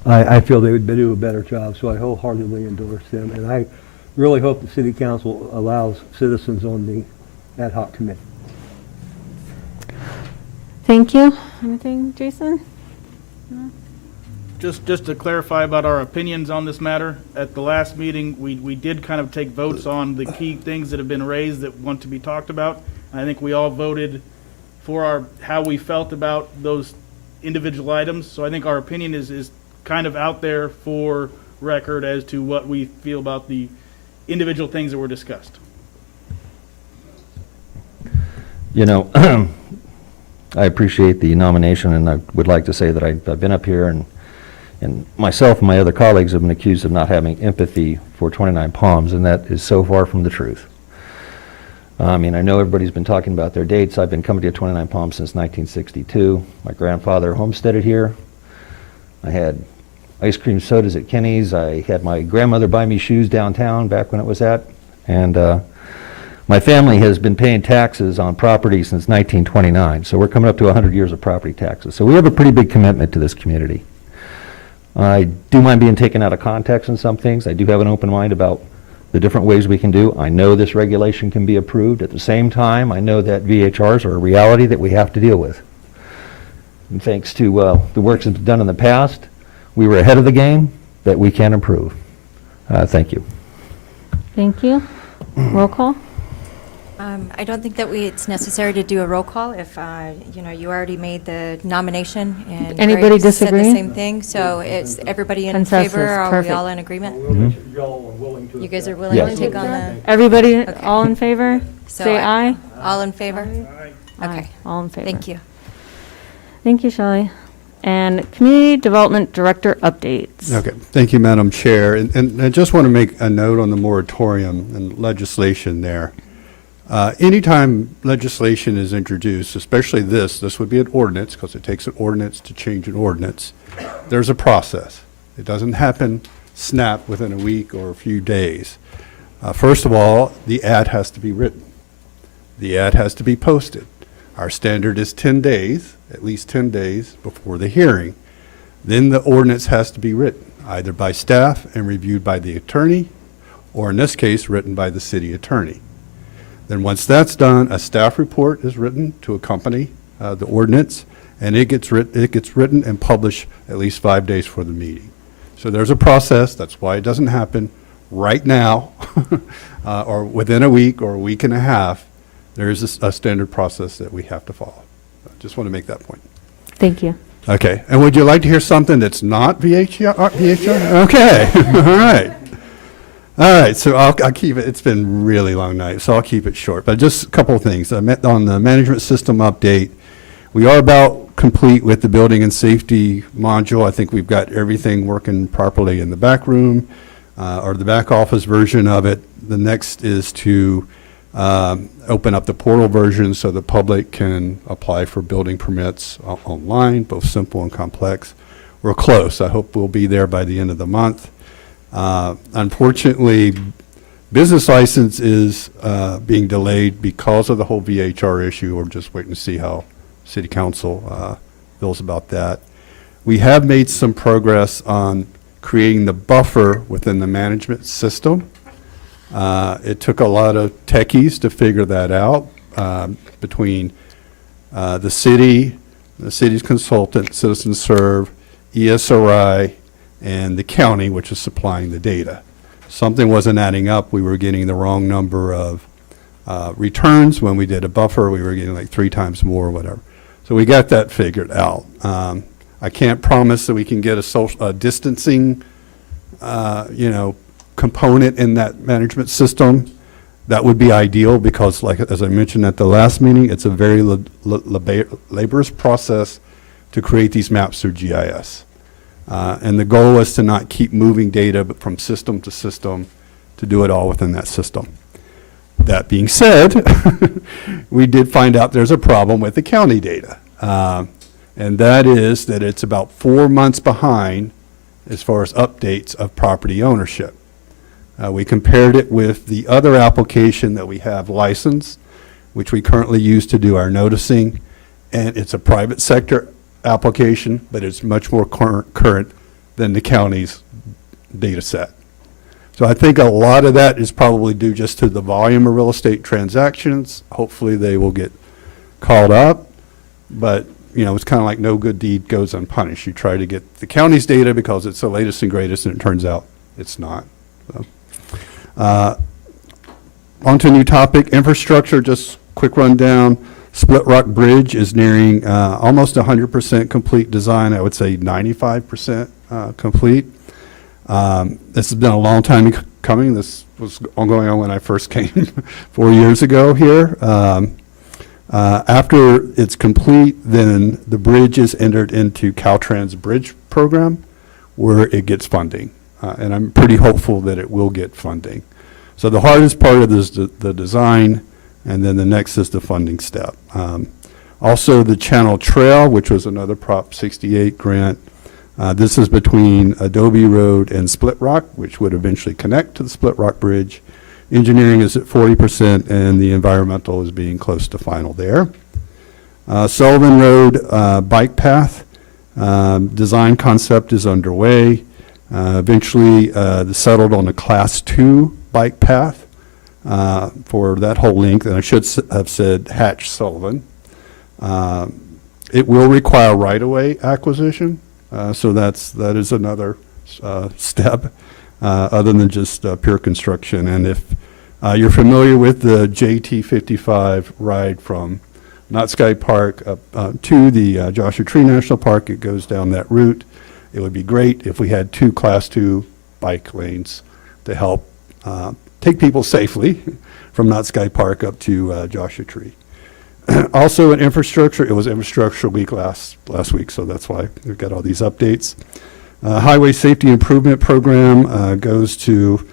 I feel they would do a better job, so I wholeheartedly endorse them. And I really hope the city council allows citizens on the ad hoc committee. Thank you. Anything, Jason? No? Just to clarify about our opinions on this matter, at the last meeting, we did kind of take votes on the key things that have been raised that want to be talked about. I think we all voted for how we felt about those individual items. So I think our opinion is kind of out there for record as to what we feel about the individual things that were discussed. You know, I appreciate the nomination, and I would like to say that I've been up here and myself and my other colleagues have been accused of not having empathy for 29 Palms, and that is so far from the truth. I mean, I know everybody's been talking about their dates. I've been coming to 29 Palms since 1962. My grandfather homesteaded here. I had ice cream sodas at Kenny's. I had my grandmother buy me shoes downtown back when it was at. And My family has been paying taxes on property since 1929, so we're coming up to 100 years of property taxes. So we have a pretty big commitment to this community. I do mind being taken out of context in some things. I do have an open mind about the different ways we can do. I know this regulation can be approved. At the same time, I know that VHRs are a reality that we have to deal with. And thanks to the work that's been done in the past, we were ahead of the game that we can improve. Thank you. Thank you. Roll call? I don't think that it's necessary to do a roll call if, you already made the nomination and Anybody Greg said disagree? the same thing. So is everybody in Consensus, favor? Are we perfect. all in agreement? You guys are willing Yes. to take on the? Everybody, all in favor? So Say aye. All in favor? Aye. Okay. All in favor. Thank you. Thank you, Shelley. And Community Development Director updates. Okay, thank you, Madam Chair. And I just want to make a note on the moratorium and legislation there. Anytime legislation is introduced, especially this would be an ordinance, because it takes an ordinance to change an ordinance. There's a process. It doesn't happen snap within a week or a few days. First of all, the ad has to be written. The ad has to be posted. Our standard is 10 days, at least 10 days before the hearing. Then the ordinance has to be written, either by staff and reviewed by the attorney, or in this case, written by the city attorney. Then once that's done, a staff report is written to accompany the ordinance, and it gets written and published at least 5 days for the meeting. So there's a process. That's why it doesn't happen right now or within a week or a week and a half. There is a standard process that we have to follow. I just want to make that point. Thank you. Okay. And would you like to hear something that's not VHR? Okay. All right. All right. So I'll keep it. It's been a really long night, so I'll keep it short. But just a couple of things. On the management system update, we are about complete with the building and safety module. I think we've got everything working properly in the back room or the back office version of it. The next is to open up the portal version so the public can apply for building permits online, both simple and complex. We're close. I hope we'll be there by the end of the month. Unfortunately, business license is being delayed because of the whole VHR issue. We're just waiting to see how City Council feels about that. We have made some progress on creating the buffer within the management system. It took a lot of techies to figure that out between the city's consultant, Citizen Serve, ESRI, and the county, which is supplying the data. Something wasn't adding up. We were getting the wrong number of returns. When we did a buffer, we were getting like 3 times more or whatever. So we got that figured out. I can't promise that we can get a distancing, component in that management system. That would be ideal because, like as I mentioned at the last meeting, it's a very laborious process to create these maps through GIS. And the goal is to not keep moving data from system to system, to do it all within that system. That being said, we did find out there's a problem with the county data. And that is that it's about 4 months behind as far as updates of property ownership. We compared it with the other application that we have licensed, which we currently use to do our noticing, and it's a private sector application, but it's much more current than the county's data set. So I think a lot of that is probably due just to the volume of real estate transactions. Hopefully they will get called up, but it's kind of like no good deed goes unpunished. You try to get the county's data because it's the latest and greatest, and it turns out it's not. So. On to a new topic, infrastructure, just quick rundown. Split Rock Bridge is nearing almost 100% complete design. I would say 95% complete. This has been a long time coming. This was going on when I first came 4 years ago here. After it's complete, then the bridge is entered into Caltrans Bridge program where it gets funding. And I'm pretty hopeful that it will get funding. So the hardest part of this is the design, and then the next is the funding step. Also, the Channel Trail, which was another Prop 68 grant. This is between Adobe Road and Split Rock, which would eventually connect to the Split Rock Bridge. Engineering is at 40%, and the environmental is being close to final there. Sullivan Road bike path, design concept is underway. Eventually, settled on a Class 2 bike path for that whole length, and I should have said Hatch Sullivan. It will require right-of-way acquisition, so that is another step other than just pure construction. And if you're familiar with the JT55 ride from Knott Sky Park up to the Joshua Tree National Park, it goes down that route. It would be great if we had 2 Class 2 bike lanes to help take people safely from Knott Sky Park up to Joshua Tree. Also in infrastructure, it was Infrastructure Week last week, so that's why we've got all these updates. Highway Safety Improvement Program goes to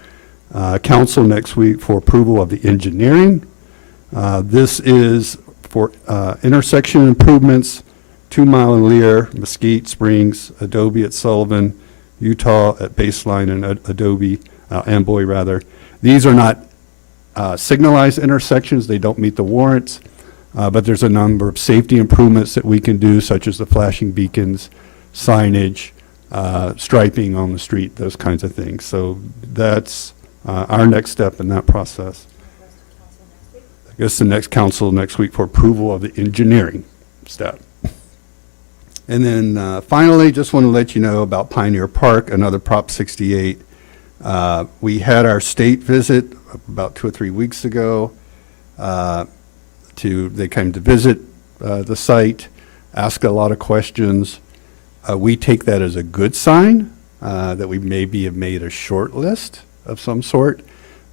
council next week for approval of the engineering. This is for intersection improvements, 2 Mile and Lear, Mesquite Springs, Adobe at Sullivan, Utah at Baseline and Adobe, Amboy rather. These are not signalized intersections. They don't meet the warrants. But there's a number of safety improvements that we can do, such as the flashing beacons, signage, striping on the street, those kinds of things. So that's our next step in that process. I guess the next council next week for approval of the engineering step. And then finally, just want to let you know about Pioneer Park, another Prop 68. We had our state visit about 2 or 3 weeks ago. They came to visit the site, ask a lot of questions. We take that as a good sign that we maybe have made a short list of some sort.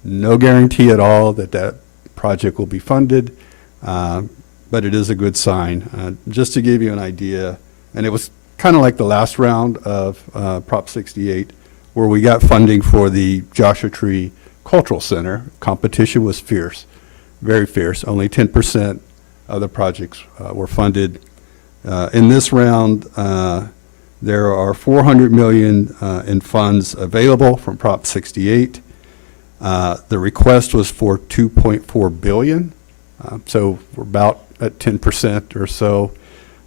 No guarantee at all that that project will be funded, but it is a good sign. Just to give you an idea, and it was kind of like the last round of Prop 68, where we got funding for the Joshua Tree Cultural Center. Competition was fierce. Very fierce. Only 10% of the projects were funded. In this round, there are $400 million in funds available from Prop 68. The request was for $2.4 billion, so we're about at 10% or so.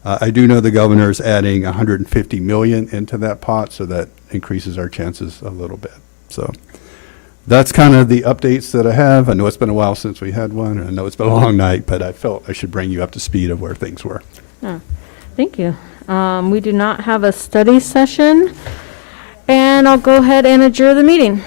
I do know the governor is adding $150 million into that pot, so that increases our chances a little bit. So that's kind of the updates that I have. I know it's been a while since we had one, and I know it's been a long night, but I felt I should bring you up to speed of where things were. Oh, thank you. We do not have a study session, and I'll go ahead and adjourn the meeting.